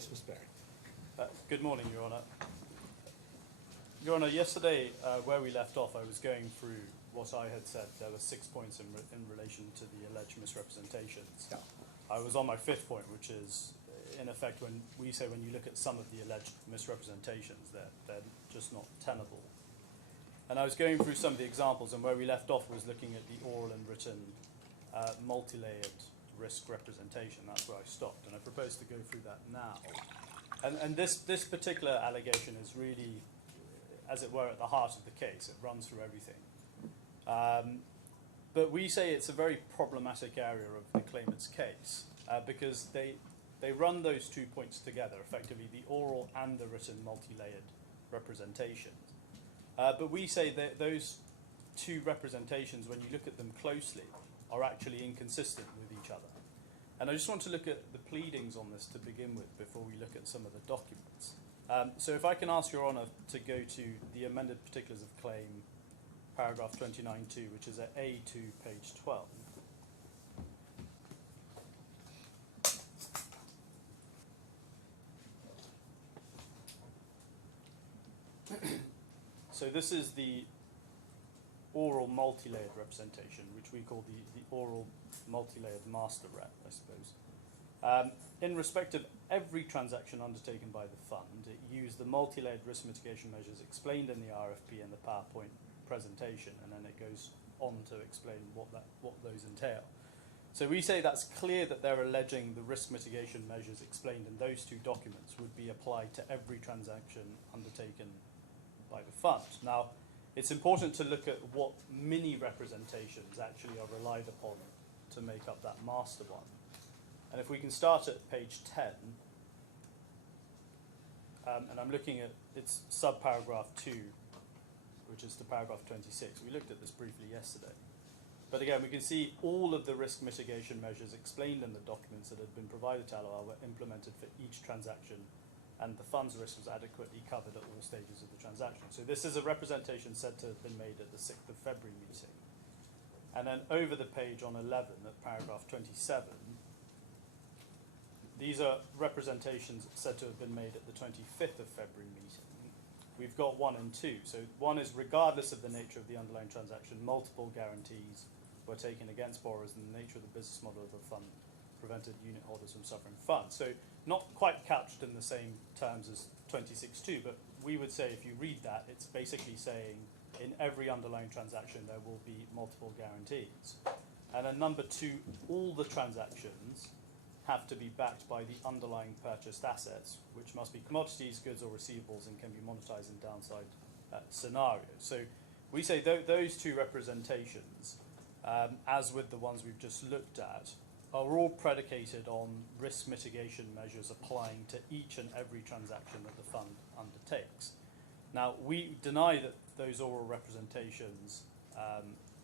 Yes, Mr. Barry. Good morning, Your Honour. Your Honour, yesterday where we left off, I was going through what I had said. There were 6 points in relation to the alleged misrepresentations. Yeah. I was on my 5th point, which is, in effect, when we say when you look at some of the alleged misrepresentations, they're just not tenable. And I was going through some of the examples, and where we left off was looking at the oral and written multi-layered risk representation. That's where I stopped, and I propose to go through that now. And this particular allegation is really, as it were, at the heart of the case. It runs through everything. But we say it's a very problematic area of the claimant's case because they run those 2 points together, effectively the oral and the written multi-layered representations. But we say that those 2 representations, when you look at them closely, are actually inconsistent with each other. And I just want to look at the pleadings on this to begin with before we look at some of the documents. So if I can ask Your Honour to go to the amended particulars of claim, paragraph 29.2, which is at A2, page 12. So this is the oral multi-layered representation, which we call the oral multi-layered master rep, I suppose. In respect of every transaction undertaken by the fund, it used the multi-layered risk mitigation measures explained in the RFP and the PowerPoint presentation, and then it goes on to explain what those entail. So we say that's clear that they're alleging the risk mitigation measures explained in those 2 documents would be applied to every transaction undertaken by the fund. Now, it's important to look at what mini representations actually are relied upon to make up that master one. And if we can start at page 10, and I'm looking at its subparagraph 2, which is to paragraph 26. We looked at this briefly yesterday. But again, we can see all of the risk mitigation measures explained in the documents that had been provided to ALAWWAL were implemented for each transaction, and the fund's risk was adequately covered at all stages of the transaction. So this is a representation said to have been made at the 6th of February meeting. And then over the page on 11, at paragraph 27, these are representations said to have been made at the 25th of February meeting. We've got 1 and 2. So 1 is, regardless of the nature of the underlying transaction, multiple guarantees were taken against borrowers, and the nature of the business model of the fund prevented unit holders from suffering funds. So not quite couched in the same terms as 26.2, but we would say if you read that, it's basically saying in every underlying transaction there will be multiple guarantees. And then number 2, all the transactions have to be backed by the underlying purchased assets, which must be commodities, goods or receivables, and can be monetized in downside scenarios. So we say those 2 representations, as with the ones we've just looked at, are all predicated on risk mitigation measures applying to each and every transaction that the fund undertakes. Now, we deny that those oral representations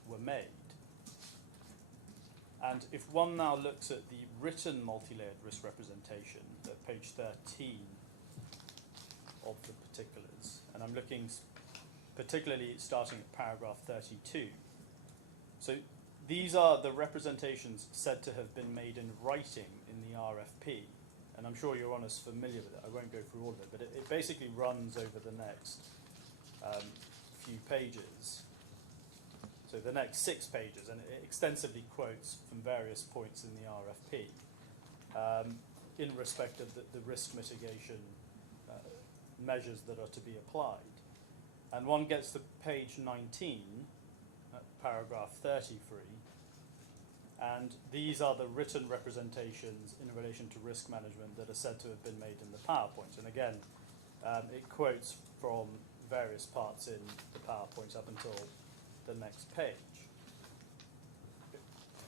were made. And if one now looks at the written multi-layered risk representation at page 13 of the particulars, and I'm looking particularly starting at paragraph 32. So these are the representations said to have been made in writing in the RFP, and I'm sure Your Honour's familiar with it. I won't go through all of it, but it basically runs over the next few pages. So the next 6 pages, and it extensively quotes from various points in the RFP in respect of the risk mitigation measures that are to be applied. And one gets to page 19, paragraph 33, and these are the written representations in relation to risk management that are said to have been made in the PowerPoint. And again, it quotes from various parts in the PowerPoint up until the next page.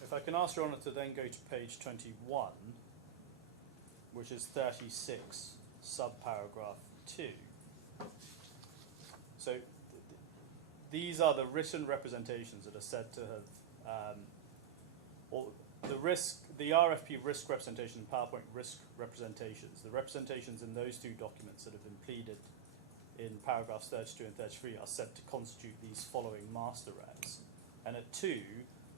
If I can ask Your Honour to then go to page 21, which is 36, subparagraph 2. So these are the written representations that are said to have, or the RFP risk representation and PowerPoint risk representations, the representations in those 2 documents that have been pleaded in paragraphs 32 and 33 are said to constitute these following master reps. And at 2,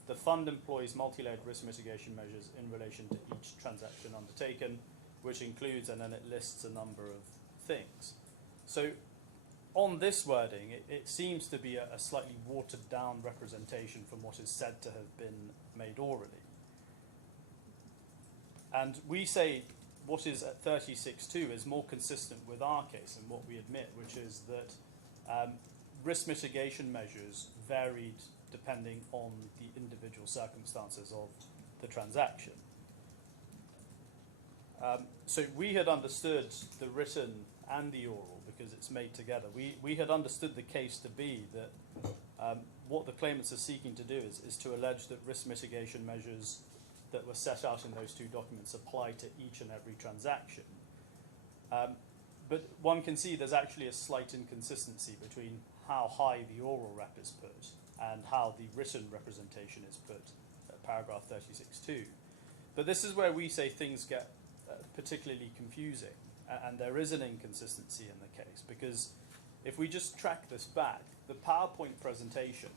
the fund employs multi-layered risk mitigation measures in relation to each transaction undertaken, which includes, and then it lists a number of things. So on this wording, it seems to be a slightly watered down representation from what is said to have been made orally. And we say what is at 36.2 is more consistent with our case and what we admit, which is that risk mitigation measures varied depending on the individual circumstances of the transaction. So we had understood the written and the oral, because it's made together. We had understood the case to be that what the claimants are seeking to do is to allege that risk mitigation measures that were set out in those two documents apply to each and every transaction. But one can see there's actually a slight inconsistency between how high the oral rep is put and how the written representation is put at paragraph 36.2. But this is where we say things get particularly confusing, and there is an inconsistency in the case, because if we just track this back, the PowerPoint presentation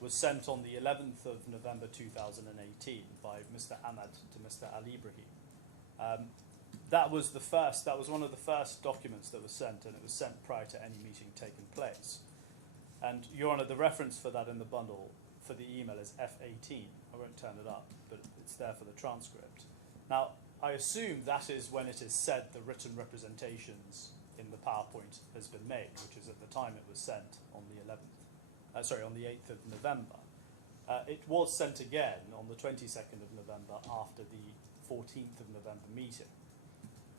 was sent on the 11th of November 2018 by Mr. Ahmad to Mr. Al-Ibrahim. That was one of the first documents that was sent, and it was sent prior to any meeting taking place. And, Your Honour, the reference for that in the bundle for the email is F18. I won't turn it up, but it's there for the transcript. Now, I assume that is when it is said the written representations in the PowerPoint has been made, which is at the time it was sent on the 8th of November. It was sent again on the 22nd of November after the 14th of November meeting,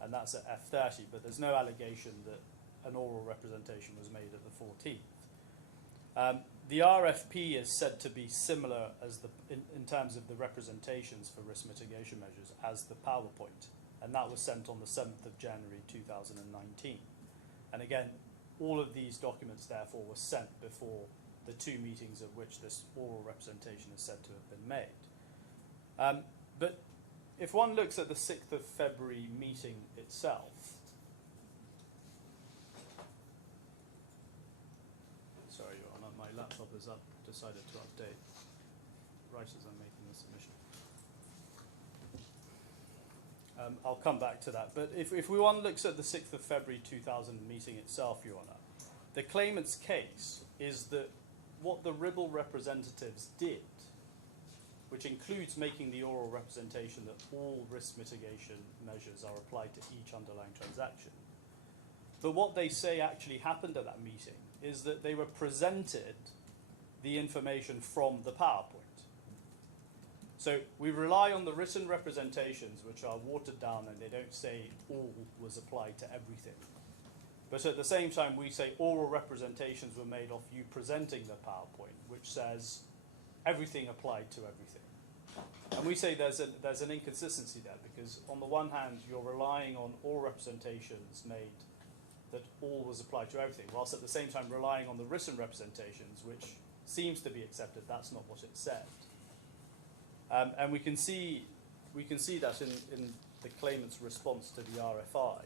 and that's at F30, but there's no allegation that an oral representation was made at the 14th. The RFP is said to be similar as in terms of the representations for risk mitigation measures as the PowerPoint, and that was sent on the 7th of January 2019. And again, all of these documents therefore were sent before the two meetings at which this oral representation is said to have been made. But if one looks at the 6th of February meeting itself, sorry, Your Honour, my laptop has decided to update right as I'm making the submission. I'll come back to that. But if one looks at the 6th of February 2000 meeting itself, Your Honour, the claimant's case is that what the RIBL representatives did, which includes making the oral representation that all risk mitigation measures are applied to each underlying transaction. But what they say actually happened at that meeting is that they were presented the information from the PowerPoint. So we rely on the written representations, which are watered down and they don't say all was applied to everything. But at the same time, we say oral representations were made of you presenting the PowerPoint, which says everything applied to everything. And we say there's an inconsistency there, because on the one hand, you're relying on oral representations made that all was applied to everything, whilst at the same time relying on the written representations, which seems to be accepted. That's not what it said. And we can see that in the claimant's response to the RFI,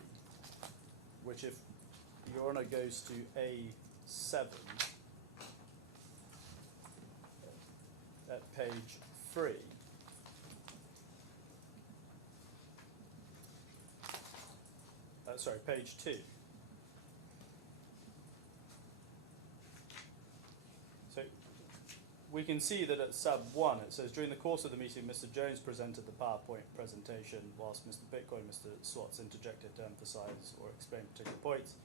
which, if Your Honour goes to A7 at page 3, page 2. So we can see that at sub 1 it says, during the course of the meeting, Mr. Jones presented the PowerPoint presentation whilst Mr. Bitcoin and Mr. Swartz interjected to emphasize or explain particular points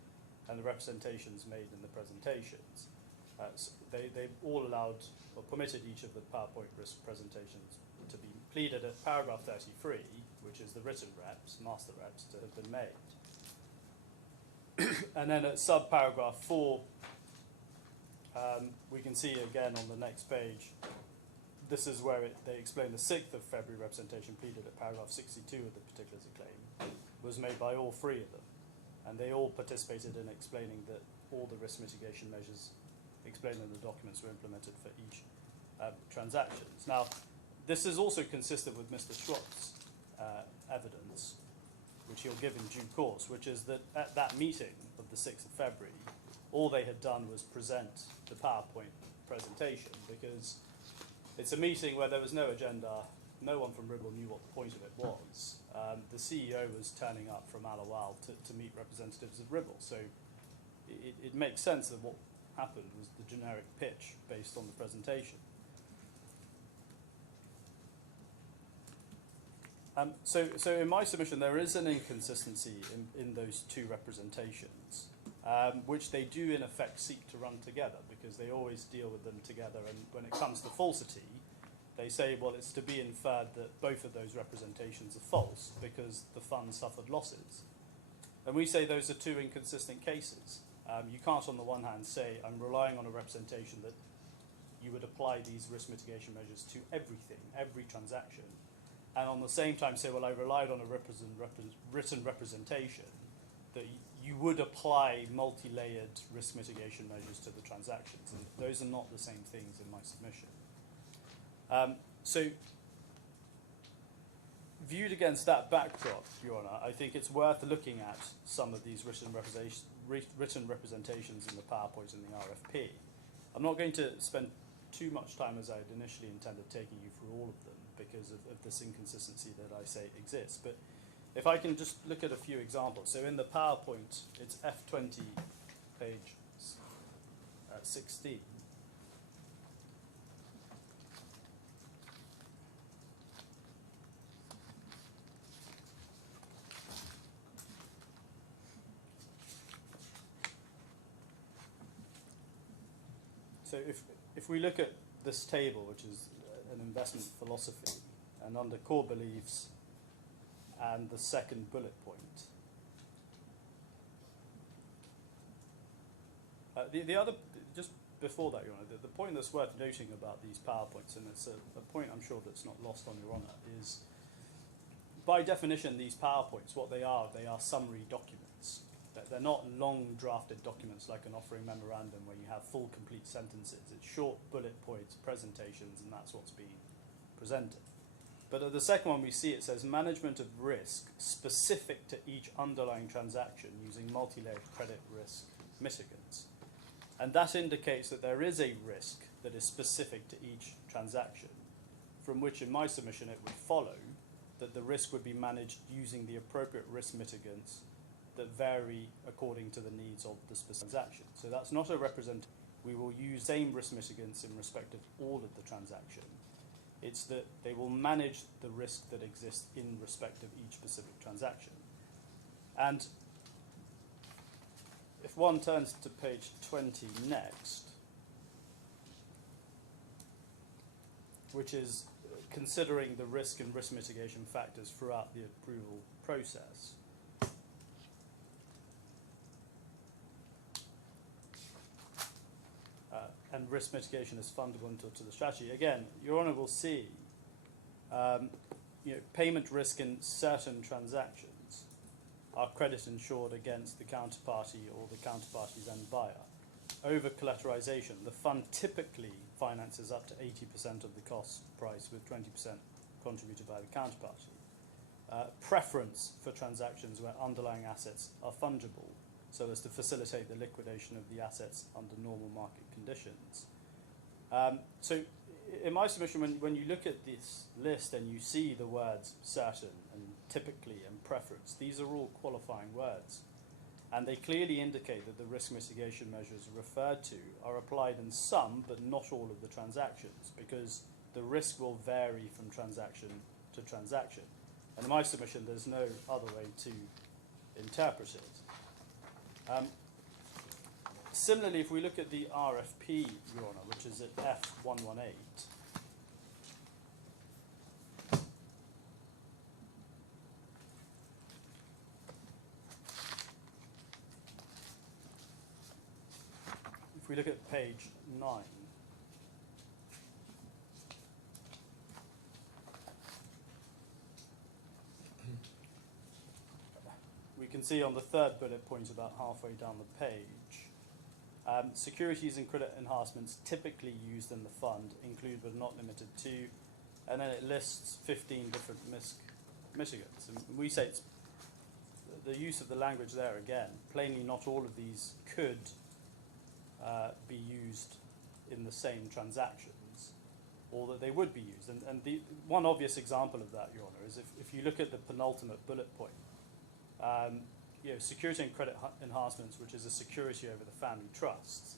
and the representations made in the presentations. So they all allowed or permitted each of the PowerPoint risk presentations to be pleaded at paragraph 33, which is the written reps, master reps, to have been made. And then at sub-paragraph 4, we can see again on the next page, this is where they explain the 6th of February representation pleaded at paragraph 62 of the particulars of claim was made by all three of them. And they all participated in explaining that all the risk mitigation measures explained in the documents were implemented for each transactions. Now, this is also consistent with Mr. Schwartz's evidence, which he'll give in due course, which is that at that meeting of the 6th of February, all they had done was present the PowerPoint presentation, because it's a meeting where there was no agenda, no one from Ribble knew what the point of it was. The CEO was turning up from ALAWWAL to meet representatives of Ribble, so it makes sense that what happened was the generic pitch based on the presentation. So in my submission, there is an inconsistency in those two representations, which they do in effect seek to run together, because they always deal with them together, and when it comes to falsity, they say, well, it's to be inferred that both of those representations are false because the fund suffered losses. And we say those are two inconsistent cases. You can't on the one hand say, I'm relying on a representation that you would apply these risk mitigation measures to everything, every transaction, and on the same time say, well, I relied on a written representation that you would apply multi-layered risk mitigation measures to the transactions. And those are not the same things in my submission. So viewed against that backdrop, Your Honour, I think it's worth looking at some of these written representations in the PowerPoint and the RFP. I'm not going to spend too much time, as I had initially intended, taking you through all of them because of this inconsistency that I say exists. But if I can just look at a few examples. So in the PowerPoint, it's F20, page 16. So if we look at this table, which is an investment philosophy, and under core beliefs and the second bullet point, the other, just before that, Your Honour, the point that's worth noting about these PowerPoints, and it's a point I'm sure that's not lost on Your Honour, is by definition these PowerPoints, what they are summary documents. They're not long drafted documents like an offering memorandum where you have full complete sentences. It's short bullet points, presentations, and that's what's being presented. But at the second one we see it says management of risk specific to each underlying transaction using multi-layered credit risk mitigants. And that indicates that there is a risk that is specific to each transaction, from which in my submission it would follow that the risk would be managed using the appropriate risk mitigants that vary according to the needs of the specific transaction. So that's not a representation. We will use same risk mitigants in respect of all of the transaction. It's that they will manage the risk that exists in respect of each specific transaction. And if one turns to page 20 next, which is considering the risk and risk mitigation factors throughout the approval process, and risk mitigation is fundamental to the strategy. Again, Your Honour will see payment risk in certain transactions are credit insured against the counterparty or the counterparty's end buyer. Over collateralization, the fund typically finances up to 80% of the cost price with 20% contributed by the counterparty. Preference for transactions where underlying assets are fungible, so as to facilitate the liquidation of the assets under normal market conditions. So in my submission, when you look at this list and you see the words certain and typically and preference, these are all qualifying words. And they clearly indicate that the risk mitigation measures referred to are applied in some, but not all of the transactions, because the risk will vary from transaction to transaction. And in my submission, there's no other way to interpret it. Similarly, if we look at the RFP, Your Honour, which is at F118, if we look at page 9, we can see on the third bullet point about halfway down the page, securities and credit enhancements typically used in the fund include but not limited to, and then it lists 15 different risk mitigants. And we say it's the use of the language there again, plainly not all of these could be used in the same transactions. or that they would be used. And the one obvious example of that, Your Honour, is if you look at the penultimate bullet point, security and credit enhancements, which is a security over the family trusts,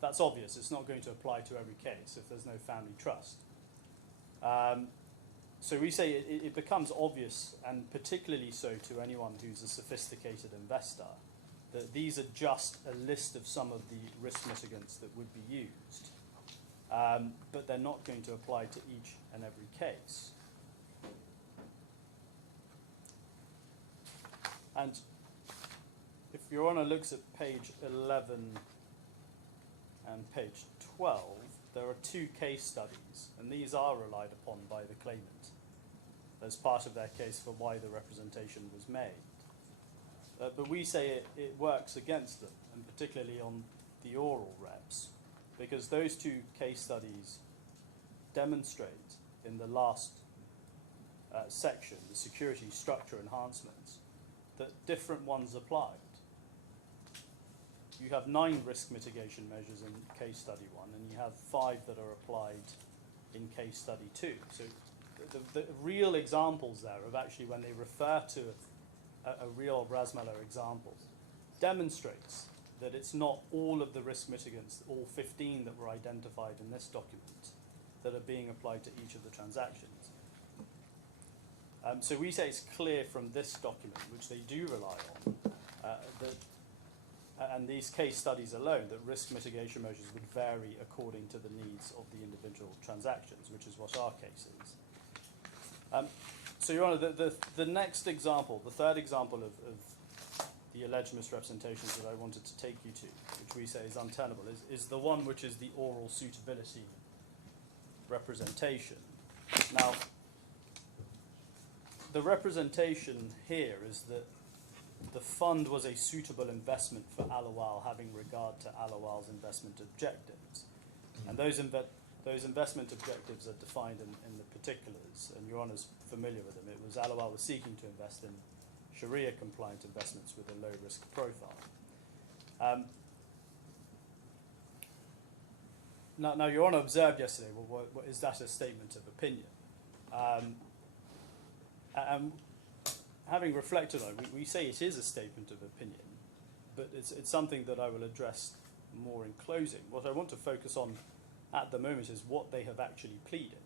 that's obvious. It's not going to apply to every case if there's no family trust. So we say it becomes obvious, and particularly so to anyone who's a sophisticated investor, that these are just a list of some of the risk mitigants that would be used, but they're not going to apply to each and every case. And if Your Honour looks at page 11 and page 12, there are 2 case studies, and these are relied upon by the claimant as part of their case for why the representation was made. But we say it works against them, and particularly on the oral reps, because those 2 case studies demonstrate in the last section, the security structure enhancements, that different ones applied. You have 9 risk mitigation measures in case study 1, and you have 5 that are applied in case study 2. So the real examples there of actually when they refer to a real RASMALA example demonstrates that it's not all of the risk mitigants, all 15 that were identified in this document, that are being applied to each of the transactions. So we say it's clear from this document, which they do rely on, and these case studies alone, that risk mitigation measures would vary according to the needs of the individual transactions, which is what our case is. So, Your Honour, the next example, the third example of the alleged misrepresentations that I wanted to take you to, which we say is untenable, is the one which is the oral suitability representation. Now, the representation here is that the fund was a suitable investment for ALAWWAL, having regard to ALAWWAL's investment objectives. And those investment objectives are defined in the particulars, and Your Honour's familiar with them. It was ALAWWAL was seeking to invest in Sharia-compliant investments with a low-risk profile. Now, Your Honour observed yesterday, well, what is that a statement of opinion? And having reflected on it, we say it is a statement of opinion, but it's something that I will address more in closing. What I want to focus on at the moment is what they have actually pleaded.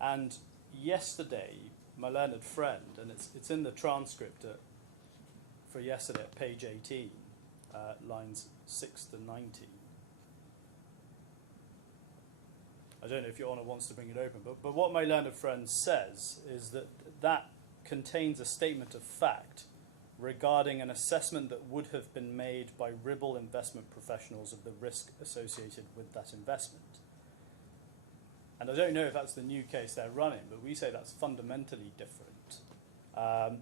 And yesterday, my learned friend, and it's in the transcript for yesterday at page 18, lines 6 to 19. I don't know if Your Honour wants to bring it open, but what my learned friend says is that contains a statement of fact regarding an assessment that would have been made by Ribble investment professionals of the risk associated with that investment. And I don't know if that's the new case they're running, but we say that's fundamentally different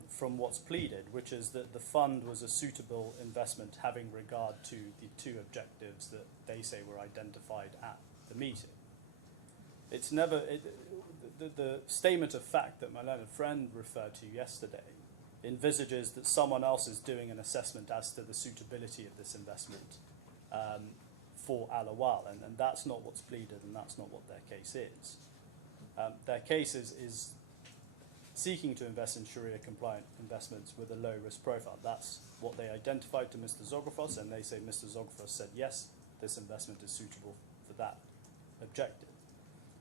from what's pleaded, which is that the fund was a suitable investment having regard to the 2 objectives that they say were identified at the meeting. It's never, the statement of fact that my learned friend referred to yesterday envisages that someone else is doing an assessment as to the suitability of this investment for ALAWWAL, and that's not what's pleaded, and that's not what their case is. Their case is seeking to invest in Sharia-compliant investments with a low-risk profile. That's what they identified to Mr. Zografos, and they say Mr. Zografos said, yes, this investment is suitable for that objective.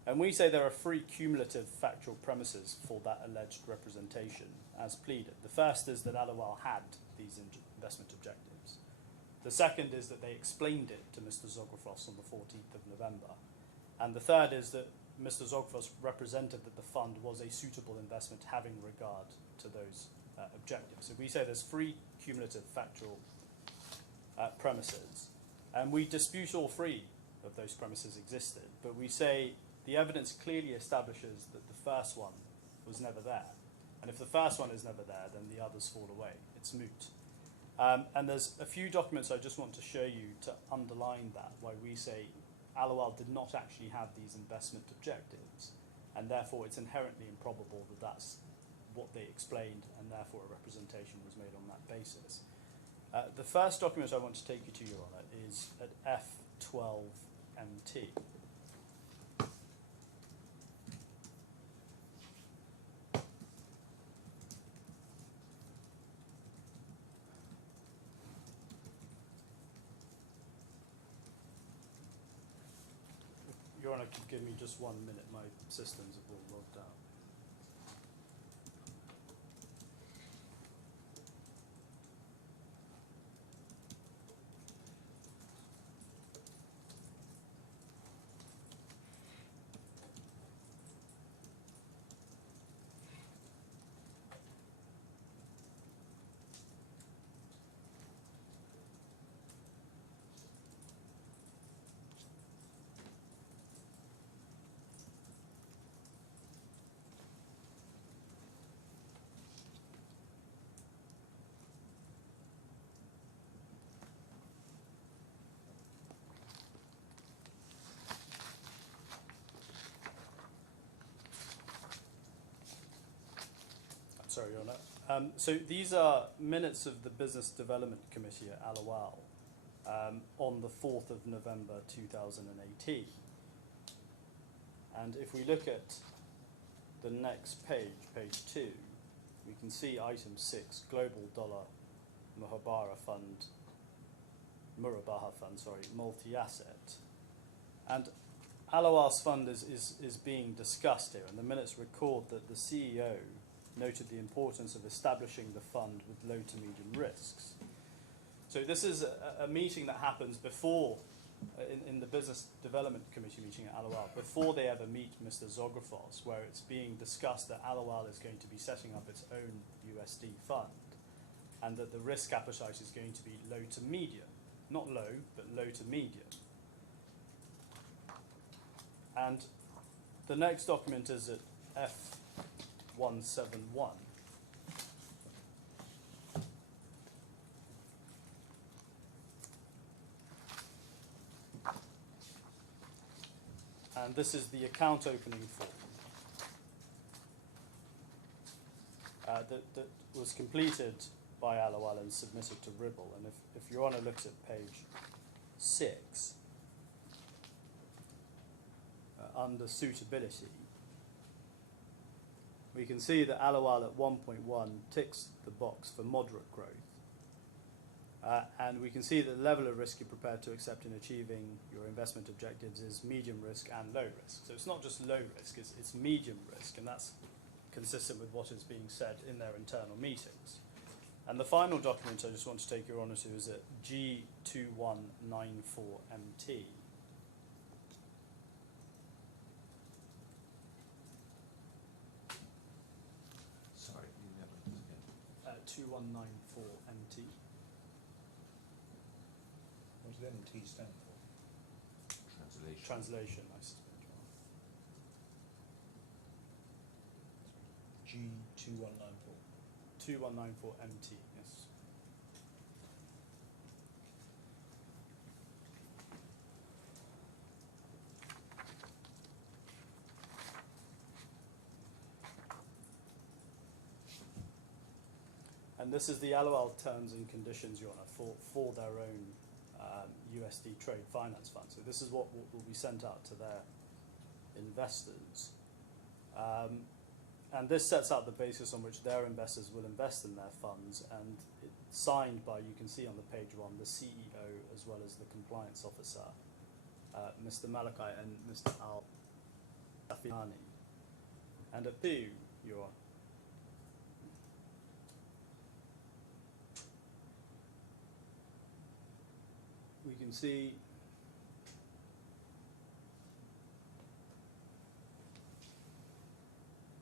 And we say there are 3 cumulative factual premises for that alleged representation as pleaded. The first is that ALAWWAL had these investment objectives. The second is that they explained it to Mr. Zografos on the 14th of November. And the third is that Mr. Zografos represented that the fund was a suitable investment having regard to those objectives. So we say there's 3 cumulative factual premises. And we dispute all 3 of those premises existed, but we say the evidence clearly establishes that the first one was never there. And if the first one is never there, then the others fall away. It's moot. And there's a few documents I just want to show you to underline that, why we say ALAWWAL did not actually have these investment objectives, and therefore it's inherently improbable that that's what they explained, and therefore a representation was made on that basis. The first document I want to take you to, Your Honour, is at F12MT. Honor, could give me just 1 minute. My systems have all logged out. Sorry, Your Honour. So these are minutes of the Business Development Committee at ALAWWAL on the 4th of November 2018. And if we look at the next page, page 2, we can see item 6, Global Dollar Murabaha Fund, multi-asset. And ALAWWAL's fund is being discussed here, and the minutes record that the CEO noted the importance of establishing the fund with low to medium risks. So this is a meeting that happens before, in the Business Development Committee meeting at ALAWWAL, before they ever meet Mr. Zografos, where it's being discussed that ALAWWAL is going to be setting up its own USD fund, and that the risk appetite is going to be low to medium. Not low, but low to medium. And the next document is at F171. And this is the account opening form that was completed by ALAWWAL and submitted to Ribble. And if Your Honour looks at page 6, under suitability, we can see that ALAWWAL at 1.1 ticks the box for moderate growth. And we can see that the level of risk you're prepared to accept in achieving your investment objectives is medium risk and low risk. So it's not just low risk, it's medium risk, and that's consistent with what is being said in their internal meetings. And the final document I just want to take Your Honour to is at G2194MT. Sorry, you never 2194MT. What does MT stand for? Translation. Translation, I suspect. G2194. 2194MT, yes. And this is the ALAWWAL terms and conditions, Your Honour, for their own USD trade finance fund. So this is what will be sent out to their investors. And this sets out the basis on which their investors will invest in their funds, and it's signed by, you can see on the page 1, the CEO as well as the compliance officer, Mr. Malachi and Mr. Al-Safiani. And at 2, Your Honour, we can see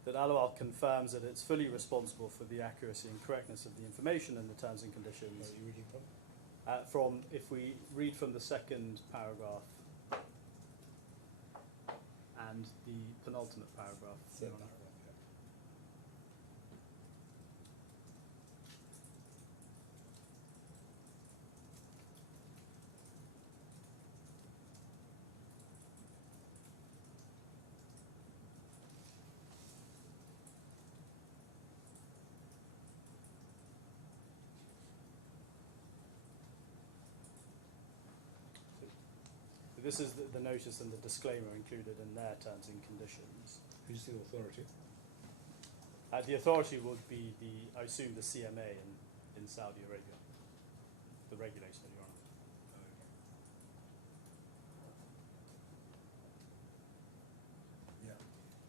that ALAWWAL confirms that it's fully responsible for the accuracy and correctness of the information in the terms and conditions. Where are you reading from? If we read from the second paragraph and the penultimate paragraph. Third Your Honour. paragraph, yeah. This is the notice and the disclaimer included in their terms and conditions. Who's the authority? The authority would be I assume, the CMA in Saudi Arabia, the regulator, Your Honour.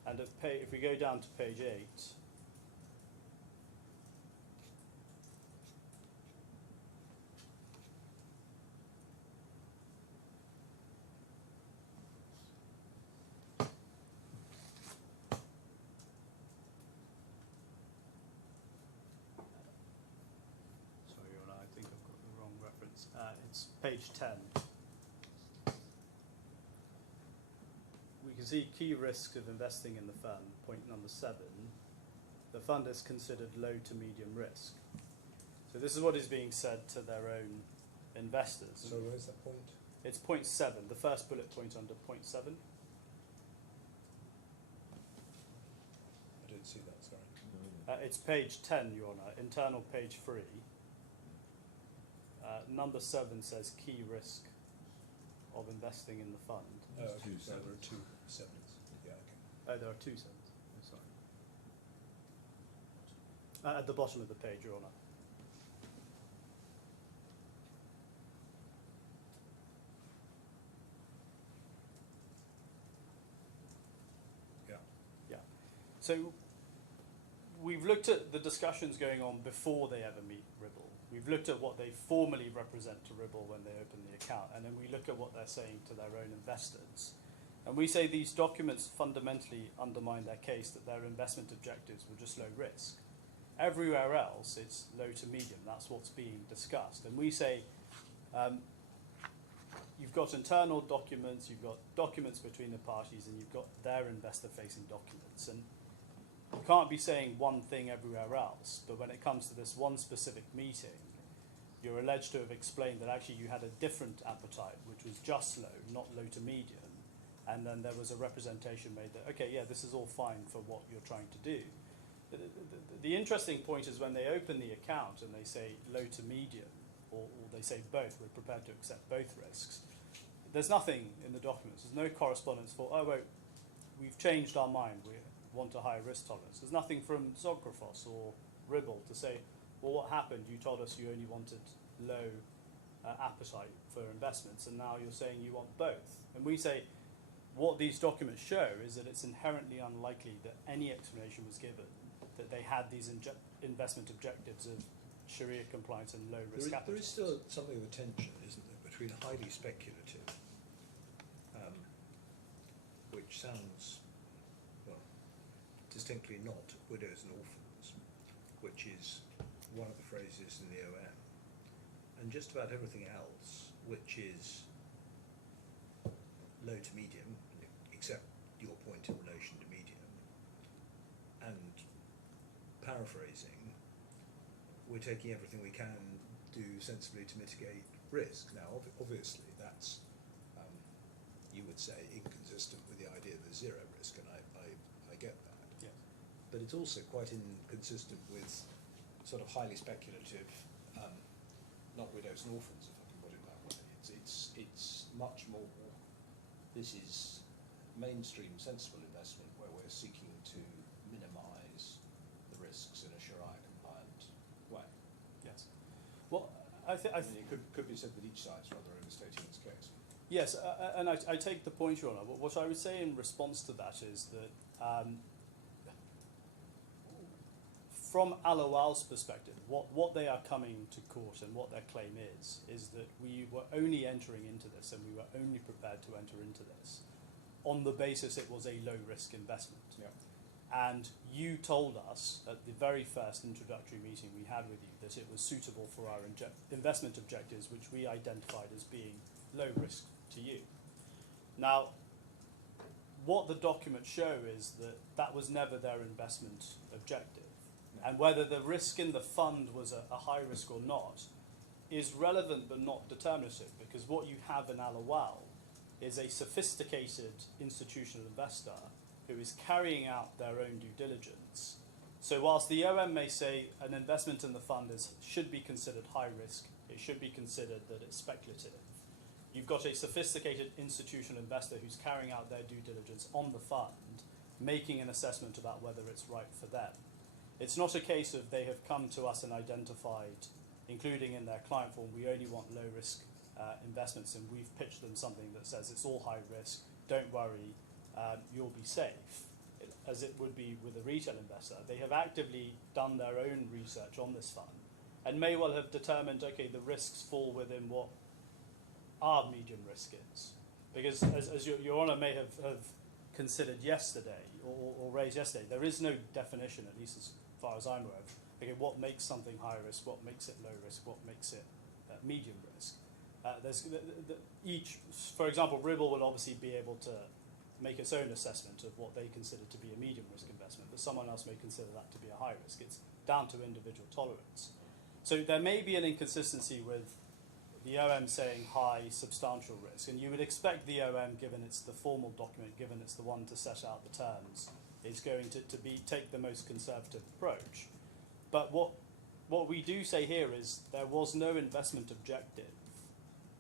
And if we go down to page 8, sorry, Your Honour, I think I've got the wrong reference. It's page 10. We can see key risks of investing in the fund, point number 7. The fund is considered low to medium risk. So this is what is being said to their own investors. So where's that point? It's point 7, the first bullet point under point 7. I don't see that, sorry. It's page 10, Your Honour, internal page 3. Number 7 says key risk of investing in the fund. Oh, There's okay, two so there are sevens. 2 sevens. Yeah, okay. Oh, there are 2 7s. Oh, sorry. At the bottom of the page, Your Honour. Yeah. Yeah. So we've looked at the discussions going on before they ever meet Ribble. We've looked at what they formally represent to Ribble when they open the account, and then we look at what they're saying to their own investors. And we say these documents fundamentally undermine their case that their investment objectives were just low risk. Everywhere else, it's low to medium. That's what's being discussed. And we say you've got internal documents, you've got documents between the parties, and you've got their investor-facing documents. And you can't be saying one thing everywhere else, but when it comes to this one specific meeting, you're alleged to have explained that actually you had a different appetite, which was just low, not low to medium. And then there was a representation made that, okay, yeah, this is all fine for what you're trying to do. The interesting point is when they open the account and they say low to medium, or they say both, we're prepared to accept both risks, there's nothing in the documents. There's no correspondence for, oh, wait, we've changed our mind, we want a higher risk tolerance. There's nothing from Zografos or Ribble to say, well, what happened? You told us you only wanted low appetite for investments, and now you're saying you want both. And we say, what these documents show is that it's inherently unlikely that any explanation was given that they had these investment objectives of Sharia compliance and low risk appetite. There is still something of a tension, isn't there, between highly speculative, which sounds, well, distinctly not widows and orphans, which is one of the phrases in the OM, and just about everything else, which is low to medium, except your point in relation to medium, and paraphrasing, we're taking everything we can do sensibly to mitigate risk. Now, obviously, that's, you would say, inconsistent with the idea that zero risk, and I get that. Yes. But it's also quite inconsistent with sort of highly speculative, not widows and orphans, if I can put it that way. It's much more, this is mainstream sensible investment where we're seeking to minimise the risks in a Sharia compliant way. Yes. Well, I I mean, it could be said that each side's rather overstating its case. yes, and I take the point, Your Honour. What I would say in response to that is that from ALAWWAL's perspective, what they are coming to court and what their claim is that we were only entering into this and we were only prepared to enter into this on the basis it was a low-risk investment. Yeah. And you told us at the very first introductory meeting we had with you that it was suitable for our investment objectives, which we identified as being low risk to you. Now, what the documents show is that that was never their investment objective. No. And whether the risk in the fund was a high risk or not is relevant but not determinative, because what you have in ALAWWAL is a sophisticated institutional investor who is carrying out their own due diligence. So whilst the OM may say an investment in the fund should be considered high risk, it should be considered that it's speculative. You've got a sophisticated institutional investor who's carrying out their due diligence on the fund, making an assessment about whether it's right for them. It's not a case of they have come to us and identified, including in their client form, we only want low risk investments, and we've pitched them something that says it's all high risk, don't worry, you'll be safe. as it would be with a retail investor. They have actively done their own research on this fund and may well have determined, okay, the risks fall within what our medium risk is. Because as Your Honour may have considered yesterday, or raised yesterday, there is no definition, at least as far as I'm aware of, okay, what makes something high risk, what makes it low risk, what makes it medium risk. For example, Ribble will obviously be able to make its own assessment of what they consider to be a medium risk investment, but someone else may consider that to be a high risk. It's down to individual tolerance. So there may be an inconsistency with the OM saying high substantial risk, and you would expect the OM, given it's the formal document, given it's the one to set out the terms, is going to take the most conservative approach. But what we do say here is there was no investment objective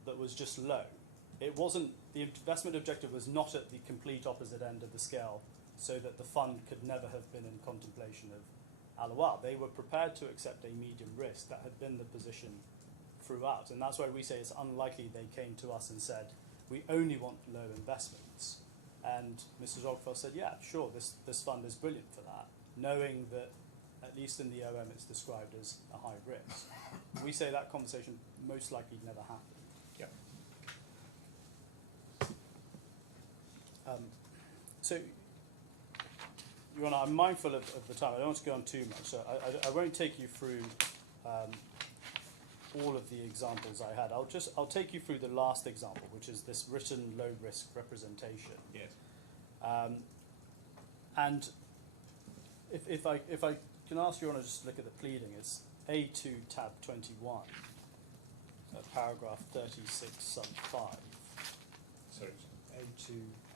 that was just low. It wasn't, the investment objective was not at the complete opposite end of the scale, so that the fund could never have been in contemplation of ALAWWAL. They were prepared to accept a medium risk. That had been the position throughout, and that's why we say it's unlikely they came to us and said, we only want low investments. And Mrs. Ogfell said, yeah, sure, this fund is brilliant for that, knowing that at least in the OM it's described as a high risk. We say that conversation most likely never happened. Yep. So, Your Honour, I'm mindful of the time. I don't want to go on too much, so I won't take you through all of the examples I had. I'll take you through the last example, which is this written low risk representation. Yes. And if I can ask Your Honour just to look at the pleading, it's A2 tab 21, paragraph 36 sub 5. Sorry.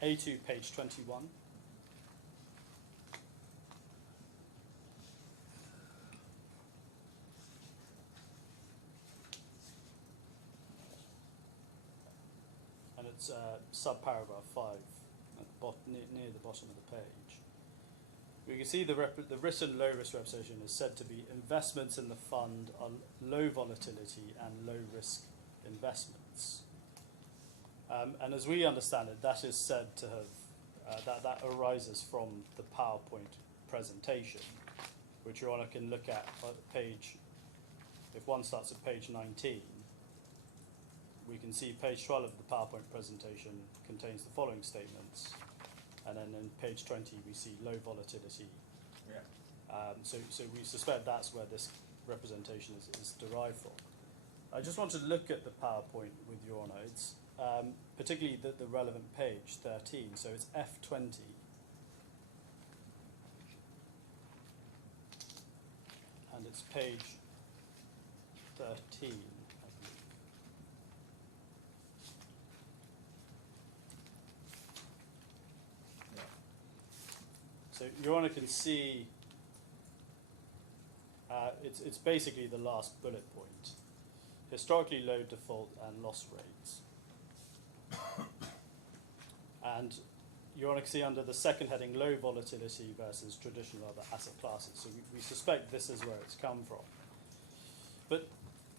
A2 page 21. And it's sub-paragraph 5 at near the bottom of the page. We can see the written low-risk representation is said to be investments in the fund are low volatility and low-risk investments. And as we understand it, that is said to have, that arises from the PowerPoint presentation, which Your Honour can look at page, if one starts at page 19, we can see page 12 of the PowerPoint presentation contains the following statements, and then in page 20 we see low volatility. Yeah. So we suspect that's where this representation is derived from. I just want to look at the PowerPoint with Your Honour. It's particularly the relevant page, 13, so it's F20. And it's page 13, I believe. Yeah. So Your Honour can see it's basically the last bullet point. Historically low default and loss rates. And Your Honour can see under the second heading, low volatility versus traditional other asset classes. So we suspect this is where it's come from. But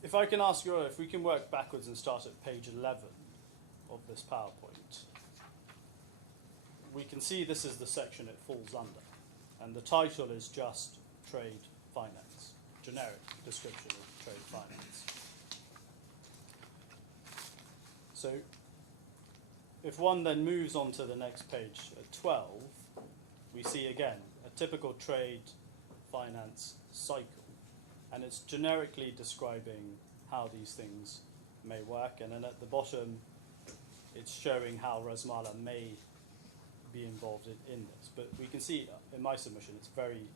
if I can ask Your Honour, if we can work backwards and start at page 11 of this PowerPoint, we can see this is the section it falls under. And the title is just trade finance, generic description of trade finance. So if one then moves on to the next page, at 12, we see again a typical trade finance cycle. And it's generically describing how these things may work. And then at the bottom, it's showing how RASMALA may be involved in this. But we can see in my submission, it's very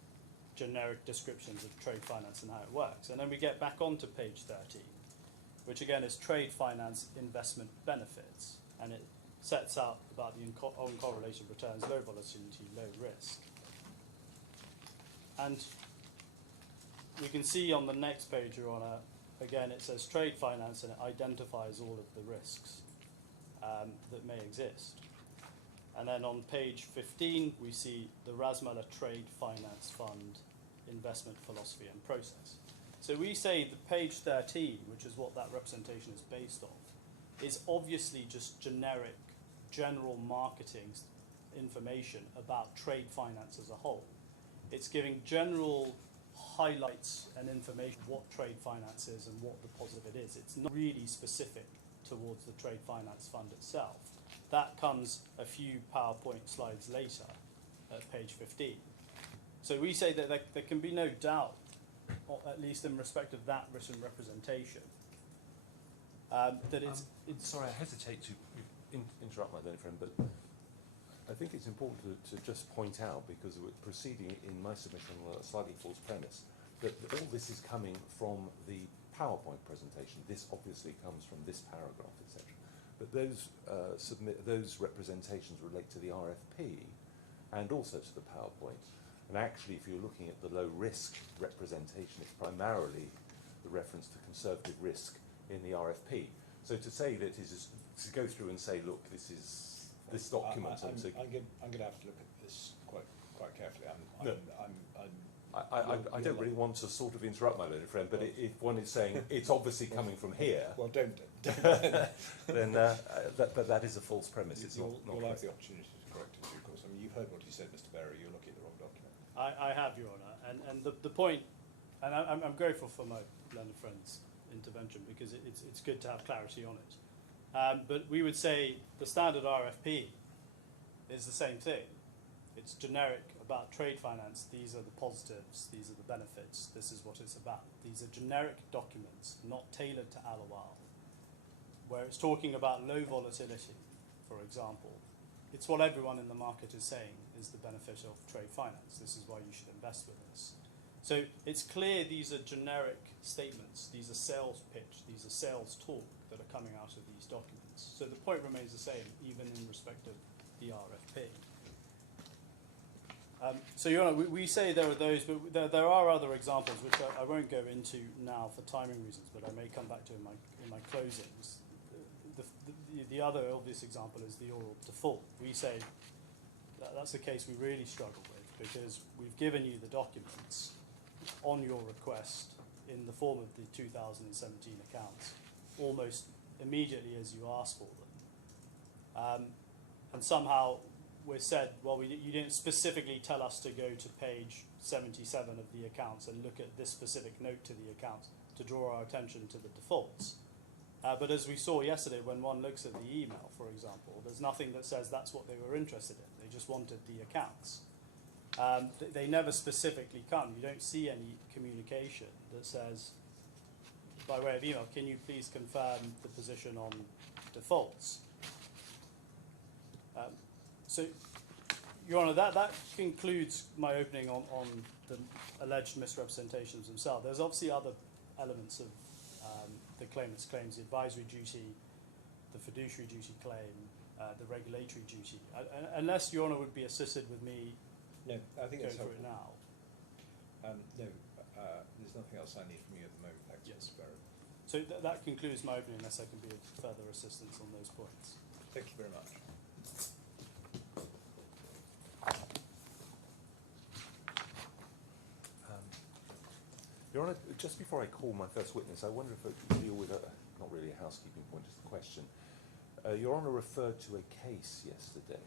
generic descriptions of trade finance and how it works. And then we get back onto page 13, which again is trade finance investment benefits. And it sets out about the uncorrelated returns, low volatility, low risk. And we can see on the next page, Your Honour, again it says trade finance and it identifies all of the risks that may exist. And then on page 15 we see the RASMALA Trade Finance Fund investment philosophy and process. So we say the page 13, which is what that representation is based on, is obviously just generic, general marketing information about trade finance as a whole. It's giving general highlights and information what trade finance is and what the positive it is. It's not really specific towards the trade finance fund itself. That comes a few PowerPoint slides later at page 15. So we say that there can be no doubt, or at least in respect of that written representation, that it's Sorry, I hesitate to interrupt my learned friend, but I think it's important to just point out, because we're proceeding in my submission on a slightly false premise, that all this is coming from the PowerPoint presentation. This obviously comes from this paragraph, etc. But those representations relate to the RFP and also to the PowerPoint. And actually, if you're looking at the low risk representation, it's primarily the reference to conservative risk in the RFP. So to say that is to go through and say, look, this is this document. I'm going to have to look at this quite carefully. I don't really want to sort of interrupt my learned friend, but if one is saying it's obviously coming from here, well, don't. then but that is a false premise. It's you'll not have correct. the opportunity to correct it, of course. I mean, you've heard what he said, Mr. Berry. You're looking at the wrong document. I have, Your Honour, and the point, and I'm grateful for my learned friend's intervention, because it's good to have clarity on it. But we would say the standard RFP is the same thing. It's generic about trade finance. These are the positives, these are the benefits, this is what it's about. These are generic documents, not tailored to ALAWWAL, where it's talking about low volatility, for example. It's what everyone in the market is saying is the benefit of trade finance. This is why you should invest with us. So it's clear these are generic statements, these are sales pitch, these are sales talk that are coming out of these documents. So the point remains the same, even in respect of the RFP. So, Your Honour, we say there are those, but there are other examples which I won't go into now for timing reasons, but I may come back to in my closings. The other obvious example is the oral default. We say that's the case we really struggle with, because we've given you the documents on your request in the form of the 2017 accounts almost immediately as you asked for them. And somehow we're said, well, you didn't specifically tell us to go to page 77 of the accounts and look at this specific note to the accounts to draw our attention to the defaults. But as we saw yesterday, when one looks at the email, for example, there's nothing that says that's what they were interested in. They just wanted the accounts. They never specifically come. You don't see any communication that says, by way of email, can you please confirm the position on defaults? So, Your Honour, that concludes my opening on the alleged misrepresentations themselves. There's obviously other elements of the claimant's claims, the advisory duty, the fiduciary duty claim, the regulatory duty. Unless Your Honour would be assisted with me No, I think going that's through helpful. it now. No, there's nothing else I need from you at the moment. Thanks, Yes. Mr. Berry. So that concludes my opening, unless I can be of further assistance on those points. Thank you very much. Your Honour, just before I call my first witness, I wonder if I could deal with not really a housekeeping point, just a question. Your Honour referred to a case yesterday